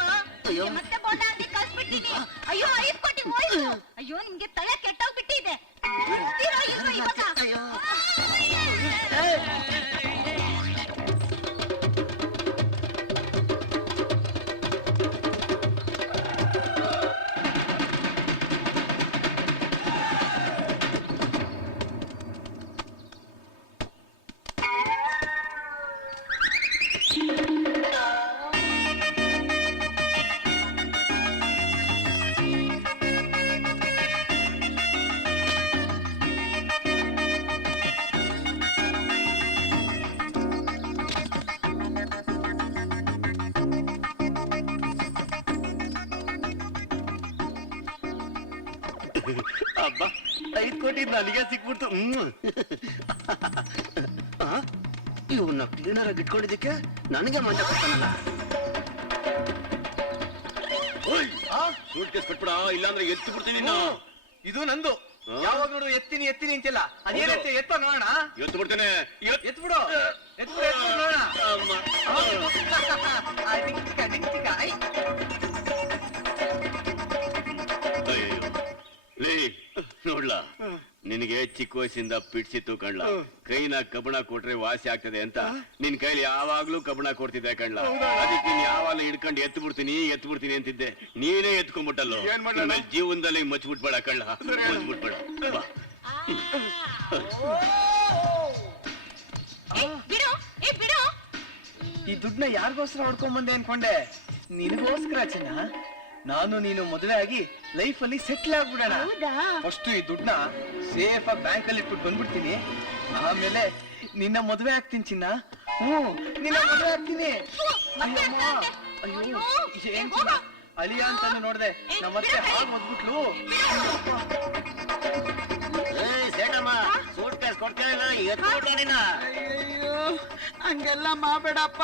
ಮತ್ತೆ ಬೋಂಡ ಅಂತ ಕಳ್ಸ್ಬಿಡ್ತೀನಿ. ಅಯ್ಯೋ 5 ಕೋಟಿ ಹೋಯ್ತು. ಅಯ್ಯೋ ನಿಮ್ಗೆ ತಲೆ ಕೆಟ್ಟೋಗ್ಬಿಟ್ಟಿದೆ. ಅಬ್ಬ 5 ಕೋಟಿ ನನಗೆ ಸಿಕ್ಬಿಡ್ತು. ಇವನ್ನ ಕ್ಲೀನರ್ ಆಗಿ ಇಟ್ಕೊಂಡಿದ್ದಕ್ಕೆ ನನಗೆ ಮಂಜ ಕೊಡ್ತಾನಲ್ಲ. ಸೂಟ್ ಕೇಸ್ ಕೊಟ್ಬಿಡ, ಇಲ್ಲಾಂದ್ರೆ ಎತ್ತು ಬಿಡ್ತೀನಿ. ಇದು ನಂದು. ಯಾವಾಗ ನೋಡು ಎತ್ತೀನಿ ಎತ್ತೀನಿ ಅಂತಿಲ್ಲ. ಅದೇನತ್ತೆ ಎತ್ತ ನೋಡೋಣ. ಎತ್ತು ಬಿಡ್ತೇನೆ. ಎತ್ ಬಿಡು ನೋಡೋಣ. ಲೇ ನೋಡ್ಲಾ, ನಿನಗೆ ಚಿಕ್ಕ ವಯಸ್ಸಿಂದ ಪಿಡ್ಸಿತ್ತು ಕಣ್ಲ. ಕೈನ ಕಬ್ಬಣ ಕೊಟ್ರೆ ವಾಸಿ ಆಗ್ತದೆ ಅಂತ ನಿನ್ ಕೈಲಿ ಯಾವಾಗ್ಲೂ ಕಬ್ಬಣ ಕೊಡ್ತಿದ್ದೆ ಕಣ್ಲ. ಅದಕ್ಕೆ ನೀನ್ ಯಾವಾಗ್ಲೂ ಹಿಡ್ಕೊಂಡು ಎತ್ತು ಬಿಡ್ತೀನಿ ಅಂತಿದ್ದೆ. ನೀನೇ ಎತ್ಕೊಂಡ್ಬಿಟ್ಟಲ್ಲೋ. ಜೀವನದಲ್ಲಿ ಮಚ್ಬಿಟ್ಬೇಡ ಕಳ್ಳ, ಮಚ್ಬಿಟ್ಬೇಡ. ಬಾ. ಈ ದುಡ್ಡನ್ನ ಯಾರಿಗೋಸ್ಕರ ಹೊಡ್ಕೊಂಡ್ ಬಂದೆ ಅನ್ಕೊಂಡೆ? ನಿನಗೋಸ್ಕರ ಚಿನ್ನ. ನಾನು ನೀನು ಮದುವೆ ಆಗಿ ಲೈಫ್ ಅಲ್ಲಿ ಸೆಟ್ಲ್ ಆಗ್ಬಿಡೋಣ. ಫಸ್ಟ್ ಈ ದುಡ್ಡನ್ನ ಸೇಫ್ ಆಗಿ ಬ್ಯಾಂಕ್ ಅಲ್ಲಿ ಇಟ್ಬಿಟ್ಟು ಬಂದ್ಬಿಡ್ತೀನಿ. ಆಮೇಲೆ ನಿನ್ನ ಮದುವೆ ಆಗ್ತೀನಿ ಚಿನ್ನ. ನಿನ್ನ ಮದುವೆ ಆಗ್ತೀನಿ. ಅಯ್ಯಮ್ಮ, ಅಯ್ಯೋ ಏನ್ ಚಿನ್ನ, ಅಳಿಯ ಅಂತಾನು ನೋಡ್ದೆ ನಮ್ಮತ್ತೆ ಹಾಗೆ ಓದ್ಬಿಟ್ಲು. ಸೂಟ್ ಕೇಸ್ ಕೊಡ್ತೇನೆ, ಅಯ್ಯೋ ಹಂಗೆಲ್ಲ ಮಾಡಬೇಡಪ್ಪ.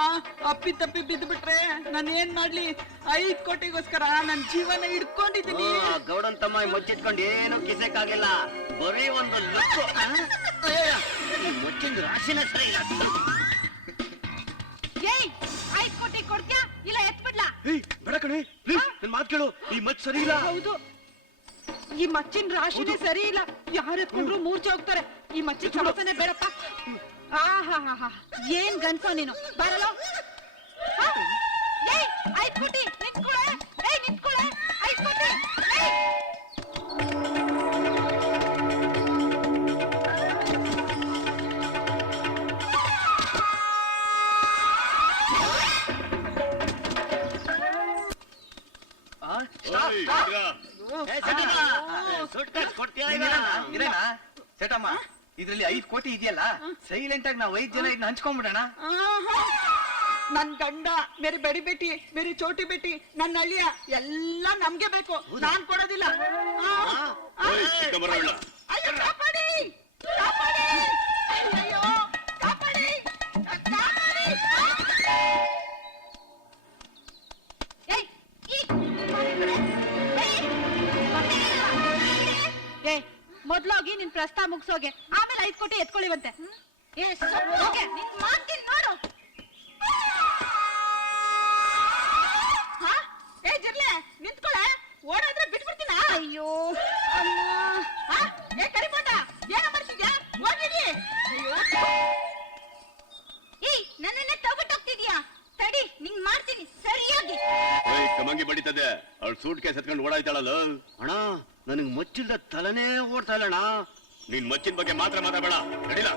ಅಪ್ಪಿ ತಪ್ಪಿ ಬಿದ್ದು ಬಿಟ್ರೆ ನಾನು ಏನ್ ಮಾಡ್ಲಿ? 5 ಕೋಟಿಗೋಸ್ಕರ ನನ್ ಜೀವನ ಇಟ್ಕೊಂಡಿದ್ದೀನಿ. ಗೌಡನ್ ತಮ್ಮ ಮುಚ್ಚಿಟ್ಕೊಂಡು ಏನು ಕಿಸಕ್ಕಾಗಿಲ್ಲ. ಬರೀ ಒಂದು ಲುಕ್. ಮುಚ್ಚಿಂದ ರಾಶಿನ ಸರಿ ಇಲ್ಲ. 5 ಕೋಟಿ ಕೊಡ್ತೀಯಾ ಇಲ್ಲ ಎತ್ಬಿಡ್ಲಾ? ಬೇಡ ಕಣೆ, ನನ್ ಮಾತು ಕೇಳು. ಈ ಮಚ್ ಸರಿ ಇಲ್ಲ. ಹೌದು, ಈ ಮಚ್ಚಿನ ರಾಶಿನೇ ಸರಿ ಇಲ್ಲ. ಯಾರು ಎತ್ಕೊಂಡ್ರು ಮೂರ್ಛೆ ಹೋಗ್ತಾರೆ. ಈ ಮಚ್ಚಿನ ಸಮಸ್ಯೆನೇ ಬೇಡಪ್ಪ. ಆಹಾ ಏನ್ ಗನ್ಸೋ ನೀನು, ಬರಲ್ಲ. 5 ಕೋಟಿ ನಿಂತ್ಕೊಳೆ, ನಿಂತ್ಕೊಳೆ. 5 ಕೋಟಿ. ಸೇಟಮ್ಮ, ಇದ್ರಲ್ಲಿ 5 ಕೋಟಿ ಇದೆಯಲ್ಲ, ಸೈಲೆಂಟ್ ಆಗಿ ನಾವು 5 ಜನ ಇದನ್ನ ಹಂಚ್ಕೊಂಡ್ಬಿಡೋಣ. ನನ್ ಗಂಡ, ಮೇರಿ ಬಡಿ ಬೇಟಿ, ಮೇರಿ ಚೋಟಿ ಬೇಟಿ, ನನ್ನ ಅಳಿಯ ಎಲ್ಲ ನಮ್ಗೆ ಬೇಕು. ನಾನ್ ಕೊಡೋದಿಲ್ಲ. ಅಯ್ಯೋ ಕಾಪಾಡಿ, ಕಾಪಾಡಿ, ಅಯ್ಯೋ ಕಾಪಾಡಿ, ಕಾಪಾಡಿ. ಮೊದ್ಲೋಗಿ ನಿನ್ ಪ್ರಸ್ತಾವ ಮುಗಿಸೋಗೆ, ಆಮೇಲೆ 5 ಕೋಟಿ ಎತ್ಕೊಳ್ಳಿವಂತೆ. ಮಾಡ್ತೀನಿ ನೋಡು. ಜಿರ್ಲೆ ನಿಂತ್ಕೊಳೆ, ಓಡಾದ್ರೆ ಬಿಟ್ಬಿಡ್ತೀನ. ಅಯ್ಯೋ ಕರಿಬೋಟ, ಏನ ಮಾಡ್ತಿದ್ಯಾ? ಓಡಿರಿ. ನನ್ನನ್ನೇ ತಗೊಟ್ಟೋಗ್ತಿದ್ಯಾ? ತಡಿ, ನಿಂಗ್ ಮಾಡ್ತೀನಿ ಸರಿಯಾಗಿ. ಕಮಂಗಿ ಬಡಿತದೆ. ಅವಳು ಸೂಟ್ ಕೇಸ್ ಎತ್ಕೊಂಡು ಓಡಾಯ್ತಾಳಲ್ಲ. ಅಣ್ಣ, ನನಗ್ ಮಚ್ಚಿಲ್ದ ತಲೆನೇ ಓಡ್ತಾ ಇಲ್ಲ ಅಣ್ಣ. ನೀನ್ ಮಚ್ಚಿನ ಬಗ್ಗೆ ಮಾತ್ರ ಮಾತಾಡಬೇಡ, ನಡಿಲ.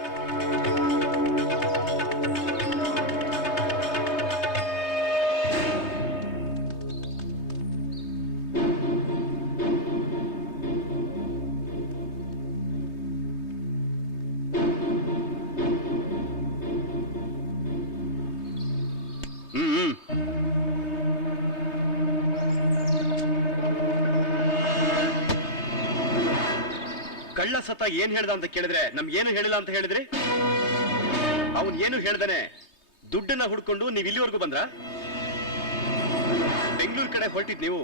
ಕಳ್ಳ ಸತ್ತ ಏನ್ ಹೇಳ್ದ ಅಂತ ಕೇಳಿದ್ರೆ ನಮ್ಗೇನು ಹೇಳಿಲ್ಲ ಅಂತ ಹೇಳಿದ್ರಿ. ಅವನ್ ಏನು ಹೇಳ್ದಾನೆ ದುಡ್ಡನ್ನ ಹುಡ್ಕೊಂಡು ನೀವ್ ಇಲ್ಲಿವರೆಗೂ ಬಂದ್ರ? ಬೆಂಗಳೂರು ಕಡೆ ಹೊರಟಿದ್ ನೀವು,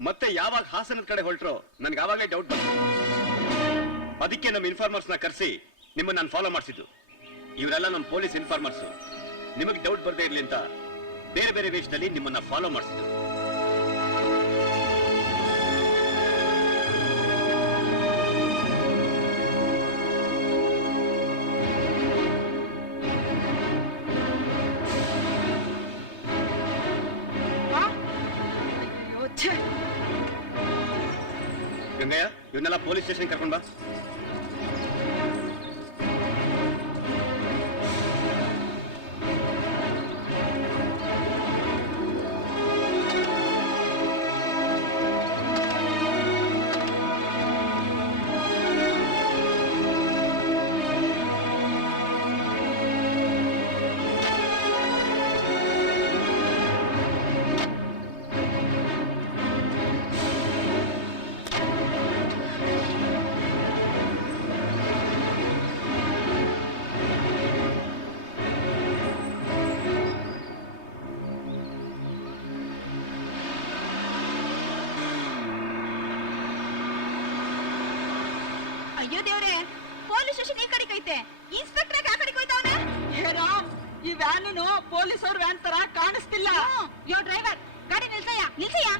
ಮತ್ತೆ ಯಾವಾಗ ಹಾಸನದ ಕಡೆ ಹೊರಟ್ರೋ ನನ್ಗೆ ಆವಾಗಲೇ ಡೌಟ್ ಬಂತು. ಅದಕ್ಕೆ ನಮ್ಮ ಇನ್ಫಾರ್ಮರ್ಸ್ ನ ಕರೆಸಿ ನಿಮ್ಮನ್ನ ನಾನು ಫಾಲೋ ಮಾಡಿಸಿದ್ದು. ಇವರೆಲ್ಲ ನಮ್ಮ ಪೊಲೀಸ್ ಇನ್ಫಾರ್ಮರ್ಸ್. ನಿಮಗೆ ಡೌಟ್ ಬರ್ದೇ ಇರ್ಲಿ ಅಂತ ಬೇರೆ ಬೇರೆ ವೇಷದಲ್ಲಿ ನಿಮ್ಮನ್ನ ಫಾಲೋ ಮಾಡಿಸಿದ್ದು. ಗಂಗಯ್ಯ, ಇವನ್ನೆಲ್ಲ ಪೊಲೀಸ್ ಸ್ಟೇಷನ್ ಕರ್ಕೊಂಡ್ ಬಾ. ಅಯ್ಯೋ ದೇವ್ರೆ, ಪೊಲೀಸ್ ಸ್ಟೇಷನ್ ಈ ಕಡೆಗೆ ಐತೆ, ಇನ್ಸ್ಪೆಕ್ಟರ್ ಆ ಕಡೆಗೆ ಹೋಯ್ತವನೆ. ಹೇ ರಾಮ್, ಈ ವ್ಯಾನು ಪೊಲೀಸ್ ಅವ್ರ ವ್ಯಾನ್ ತರ ಕಾಣಿಸ್ತಿಲ್ಲ. ಯೋ ಡ್ರೈವರ್, ಗಾಡಿ ನಿಲ್ಸಯ್ಯ, ನಿಲ್ಸಯ್ಯ.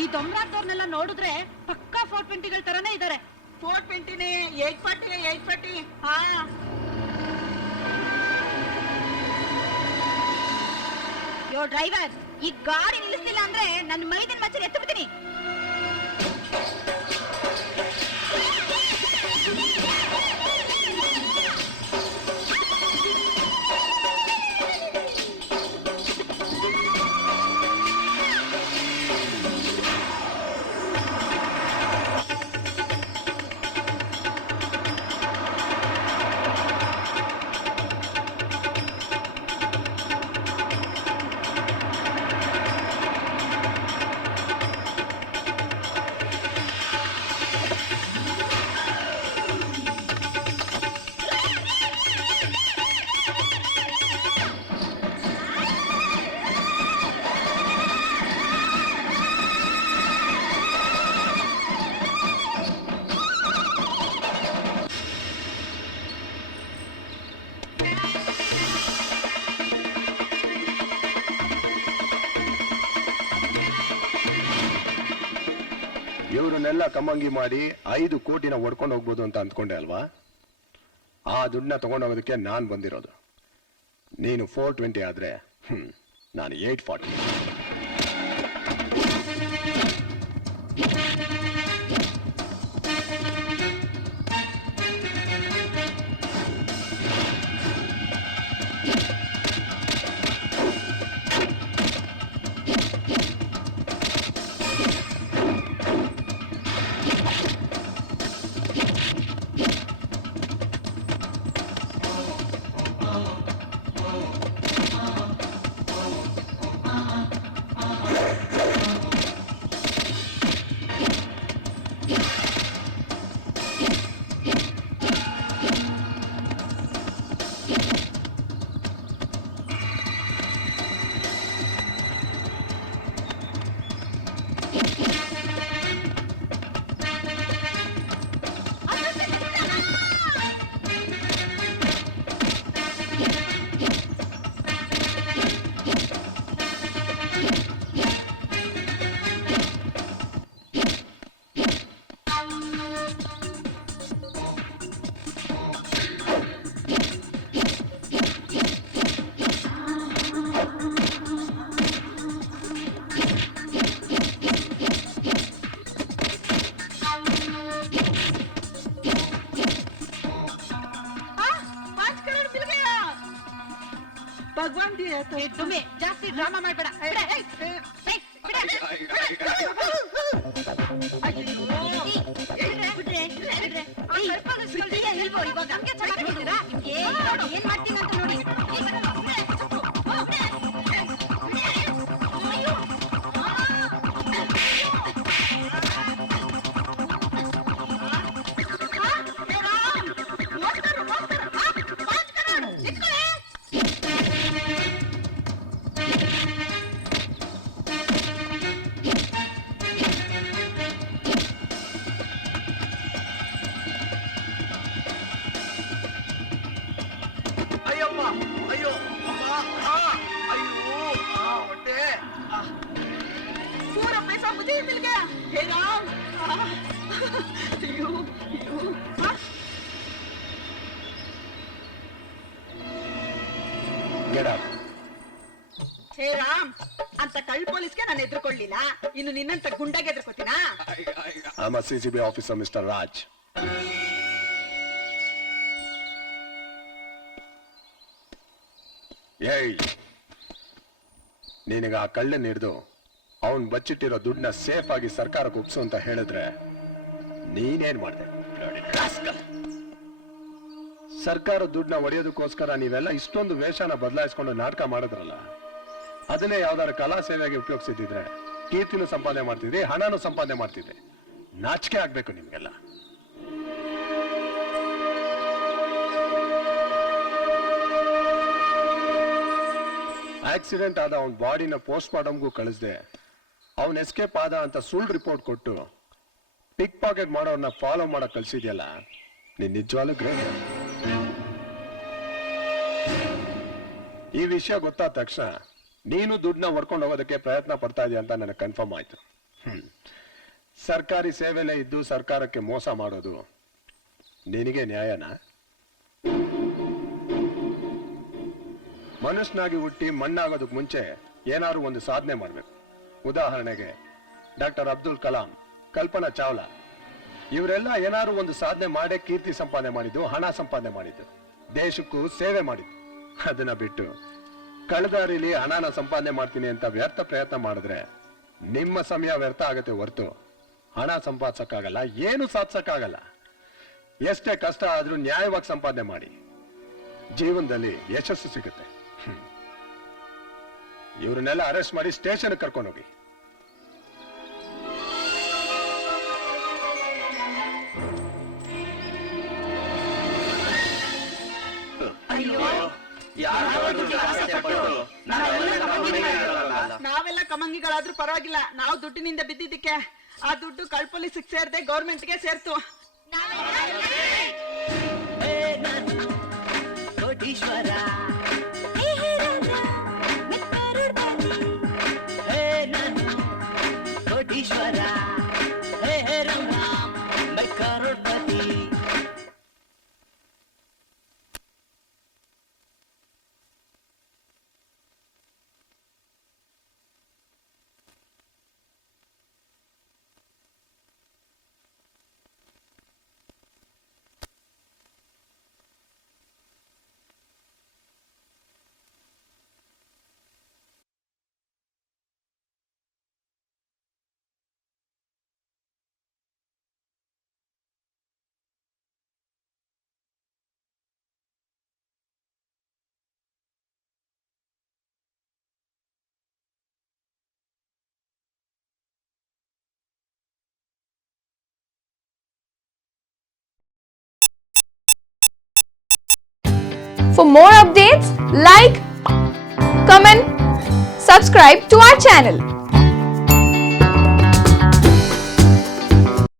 ಈ ದೊಂಬರಾದವ್ರನ್ನೆಲ್ಲ ನೋಡಿದ್ರೆ ಪಕ್ಕಾ 420ಗಳ ತರನೇ ಇದಾರೆ. 420ನೇ, 840. ಹಾ, ಯೋ ಡ್ರೈವರ್, ಈ ಗಾಡಿ ನಿಲ್ಲಿಸ್ತಿಲ್ಲ ಅಂದ್ರೆ ನನ್ನ ಮೈದಿನ ಮಚ್ಚರಿ ಎತ್ತು ಬಿಡ್ತೀನಿ. ಇವ್ರನ್ನೆಲ್ಲ ಕಮ್ಮಂಗಿ ಮಾಡಿ 5 ಕೋಟಿನ ಒಡ್ಕೊಂಡು ಹೋಗ್ಬೋದು ಅಂತ ಅಂದ್ಕೊಂಡೆ ಅಲ್ವಾ? ಆ ದುಡ್ಡನ್ನ ತಗೊಂಡೋಗೋದಕ್ಕೆ ನಾನ್ ಬಂದಿರೋದು. ನೀನು 420 ಆದ್ರೆ ನಾನು 840. ಭಗವಾನ್ ದುಮ್ಮಿ, ಜಾಸ್ತಿ ಡ್ರಾಮಾ ಮಾಡ್ಬೇಡ. ಏನ್ ಮಾಡ್ತೀನಿ ಅಂತ ನೋಡಿ. पूरा पैसा मुझे ही मिल गया. हे राम, ಹೇ ರಾಮ್, ಅಂತ ಕಳ್ಳ ಪೊಲೀಸ್ಗೆ ನಾನು ಎದುರ್ಕೊಳ್ಳಿಲ್ಲ, ಇನ್ನು ನಿನ್ನಂತ ಗುಂಡಾಗೆ ಎದುರ್ಕೋತೀನಾ? I'm a CCB officer, Mr. Raj. ಏಯ್, ನಿನಗ ಆ ಕಳ್ಳನ್ ಹಿಡಿದು ಅವನ್ ಬಚ್ಚಿಟ್ಟಿರೋ ದುಡ್ಡನ್ನ ಸೇಫ್ ಆಗಿ ಸರ್ಕಾರಕ್ಕೆ ಒಪ್ಸು ಅಂತ ಹೇಳಿದ್ರೆ ನೀನೇನ್ ಮಾಡ್ದೆ? ಸರ್ಕಾರ ದುಡ್ಡನ್ನ ಒಡೆಯೋದಕ್ಕೋಸ್ಕರ ನೀವೆಲ್ಲ ಇಷ್ಟೊಂದು ವೇಷನ ಬದಲಾಯಿಸ್ಕೊಂಡು ನಾಟಕ ಮಾಡಿದ್ರಲ್ಲ, ಅದನ್ನೇ ಯಾವ್ದಾದ್ರು ಕಲಾ ಸೇವೆಗೆ ಉಪಯೋಗಿಸಿದ್ರೆ ಕೀರ್ತಿನೂ ಸಂಪಾದನೆ ಮಾಡ್ತಿದ್ರಿ, ಹಣನೂ ಸಂಪಾದನೆ ಮಾಡ್ತಿದ್ರಿ. ನಾಚಿಕೆ ಆಗ್ಬೇಕು ನಿಮ್ಗೆಲ್ಲ. ಆಕ್ಸಿಡೆಂಟ್ ಆದ ಅವನ ಬಾಡಿನ ಪೋಸ್ಟ್ ಮಾರ್ಟಮ್ಗೂ ಕಳಿಸ್ದೆ, ಅವನ್ ಎಸ್ಕೇಪ್ ಆದ ಅಂತ ಸುಳ್ಳು ರಿಪೋರ್ಟ್ ಕೊಟ್ಟು ಪಿಕ್ ಪಾಕೆಟ್ ಮಾಡೋರ್ನ ಫಾಲೋ ಮಾಡಕ್ ಕಲ್ಸಿದ್ಯಲ್ಲ, ನೀನ್ ನಿಜವಾಗ್ಲೂ ಗ್ರೇಟ್. ಈ ವಿಷಯ ಗೊತ್ತಾದ ತಕ್ಷಣ ನೀನು ದುಡ್ಡನ್ನ ಹೊಡ್ಕೊಂಡು ಹೋಗೋದಕ್ಕೆ ಪ್ರಯತ್ನ ಪಡ್ತಾ ಇದೆಯಾ ಅಂತ ನನಗೆ ಕನ್ಫರ್ಮ್ ಆಯ್ತು. ಸರ್ಕಾರಿ ಸೇವೆಲೇ ಇದ್ದು ಸರ್ಕಾರಕ್ಕೆ ಮೋಸ ಮಾಡೋದು ನಿನಗೆ ನ್ಯಾಯನಾ? ಮನುಷ್ಯನಾಗಿ ಹುಟ್ಟಿ ಮಣ್ಣಾಗೋದಕ್ಕೆ ಮುಂಚೆ ಏನಾದ್ರು ಒಂದು ಸಾಧನೆ ಮಾಡ್ಬೇಕು. ಉದಾಹರಣೆಗೆ ಡಾಕ್ಟರ್ ಅಬ್ದುಲ್ ಕಲಾಂ, ಕಲ್ಪನಾ ಚಾವ್ಲಾ, ಇವರೆಲ್ಲ ಏನಾದ್ರು ಒಂದು ಸಾಧನೆ ಮಾಡೇ ಕೀರ್ತಿ ಸಂಪಾದನೆ ಮಾಡಿದ್ದು, ಹಣ ಸಂಪಾದನೆ ಮಾಡಿದ್ದು, ದೇಶಕ್ಕೂ ಸೇವೆ ಮಾಡಿದ್ದು. ಅದನ್ನ ಬಿಟ್ಟು ಕಳೆದಾರಿಲಿ ಹಣನ ಸಂಪಾದನೆ ಮಾಡ್ತೀನಿ ಅಂತ ವ್ಯರ್ಥ ಪ್ರಯತ್ನ ಮಾಡಿದ್ರೆ ನಿಮ್ಮ ಸಮಯ ವ್ಯರ್ಥ ಆಗತ್ತೆ ಹೊರತು ಹಣ ಸಂಪಾದಿಸಕ್ಕಾಗಲ್ಲ, ಏನು ಸಾಧಿಸಕ್ಕಾಗಲ್ಲ. ಎಷ್ಟೇ ಕಷ್ಟ ಆದ್ರೂ ನ್ಯಾಯವಾಗಿ ಸಂಪಾದನೆ ಮಾಡಿ, ಜೀವನದಲ್ಲಿ ಯಶಸ್ಸು ಸಿಗುತ್ತೆ. ಇವ್ರನ್ನೆಲ್ಲ ಅರೆಸ್ಟ್ ಮಾಡಿ ಸ್ಟೇಷನ್ ಕರ್ಕೊಂಡೋಗಿ. ನಾವೆಲ್ಲ ಕಮಂಗಿಗಳಾದ್ರೂ ಪರವಾಗಿಲ್ಲ, ನಾವು ದುಡ್ಡಿನಿಂದ ಬಿದ್ದಿದ್ದಕ್ಕೆ ಆ ದುಡ್ಡು ಕಳ್ಪೊಲೀಸಿಗೆ ಸೇರ್ದೆ ಗೌರ್ಮೆಂಟ್ಗೆ ಸೇರ್ತು. ಕೋಟೀಶ್ವರ ಕೋಟೀಶ್ವರ ಹೇ ರಾಮ್ ರಾಮ್ ಮೈ crorepati. For more updates, like, comment, subscribe to our channel.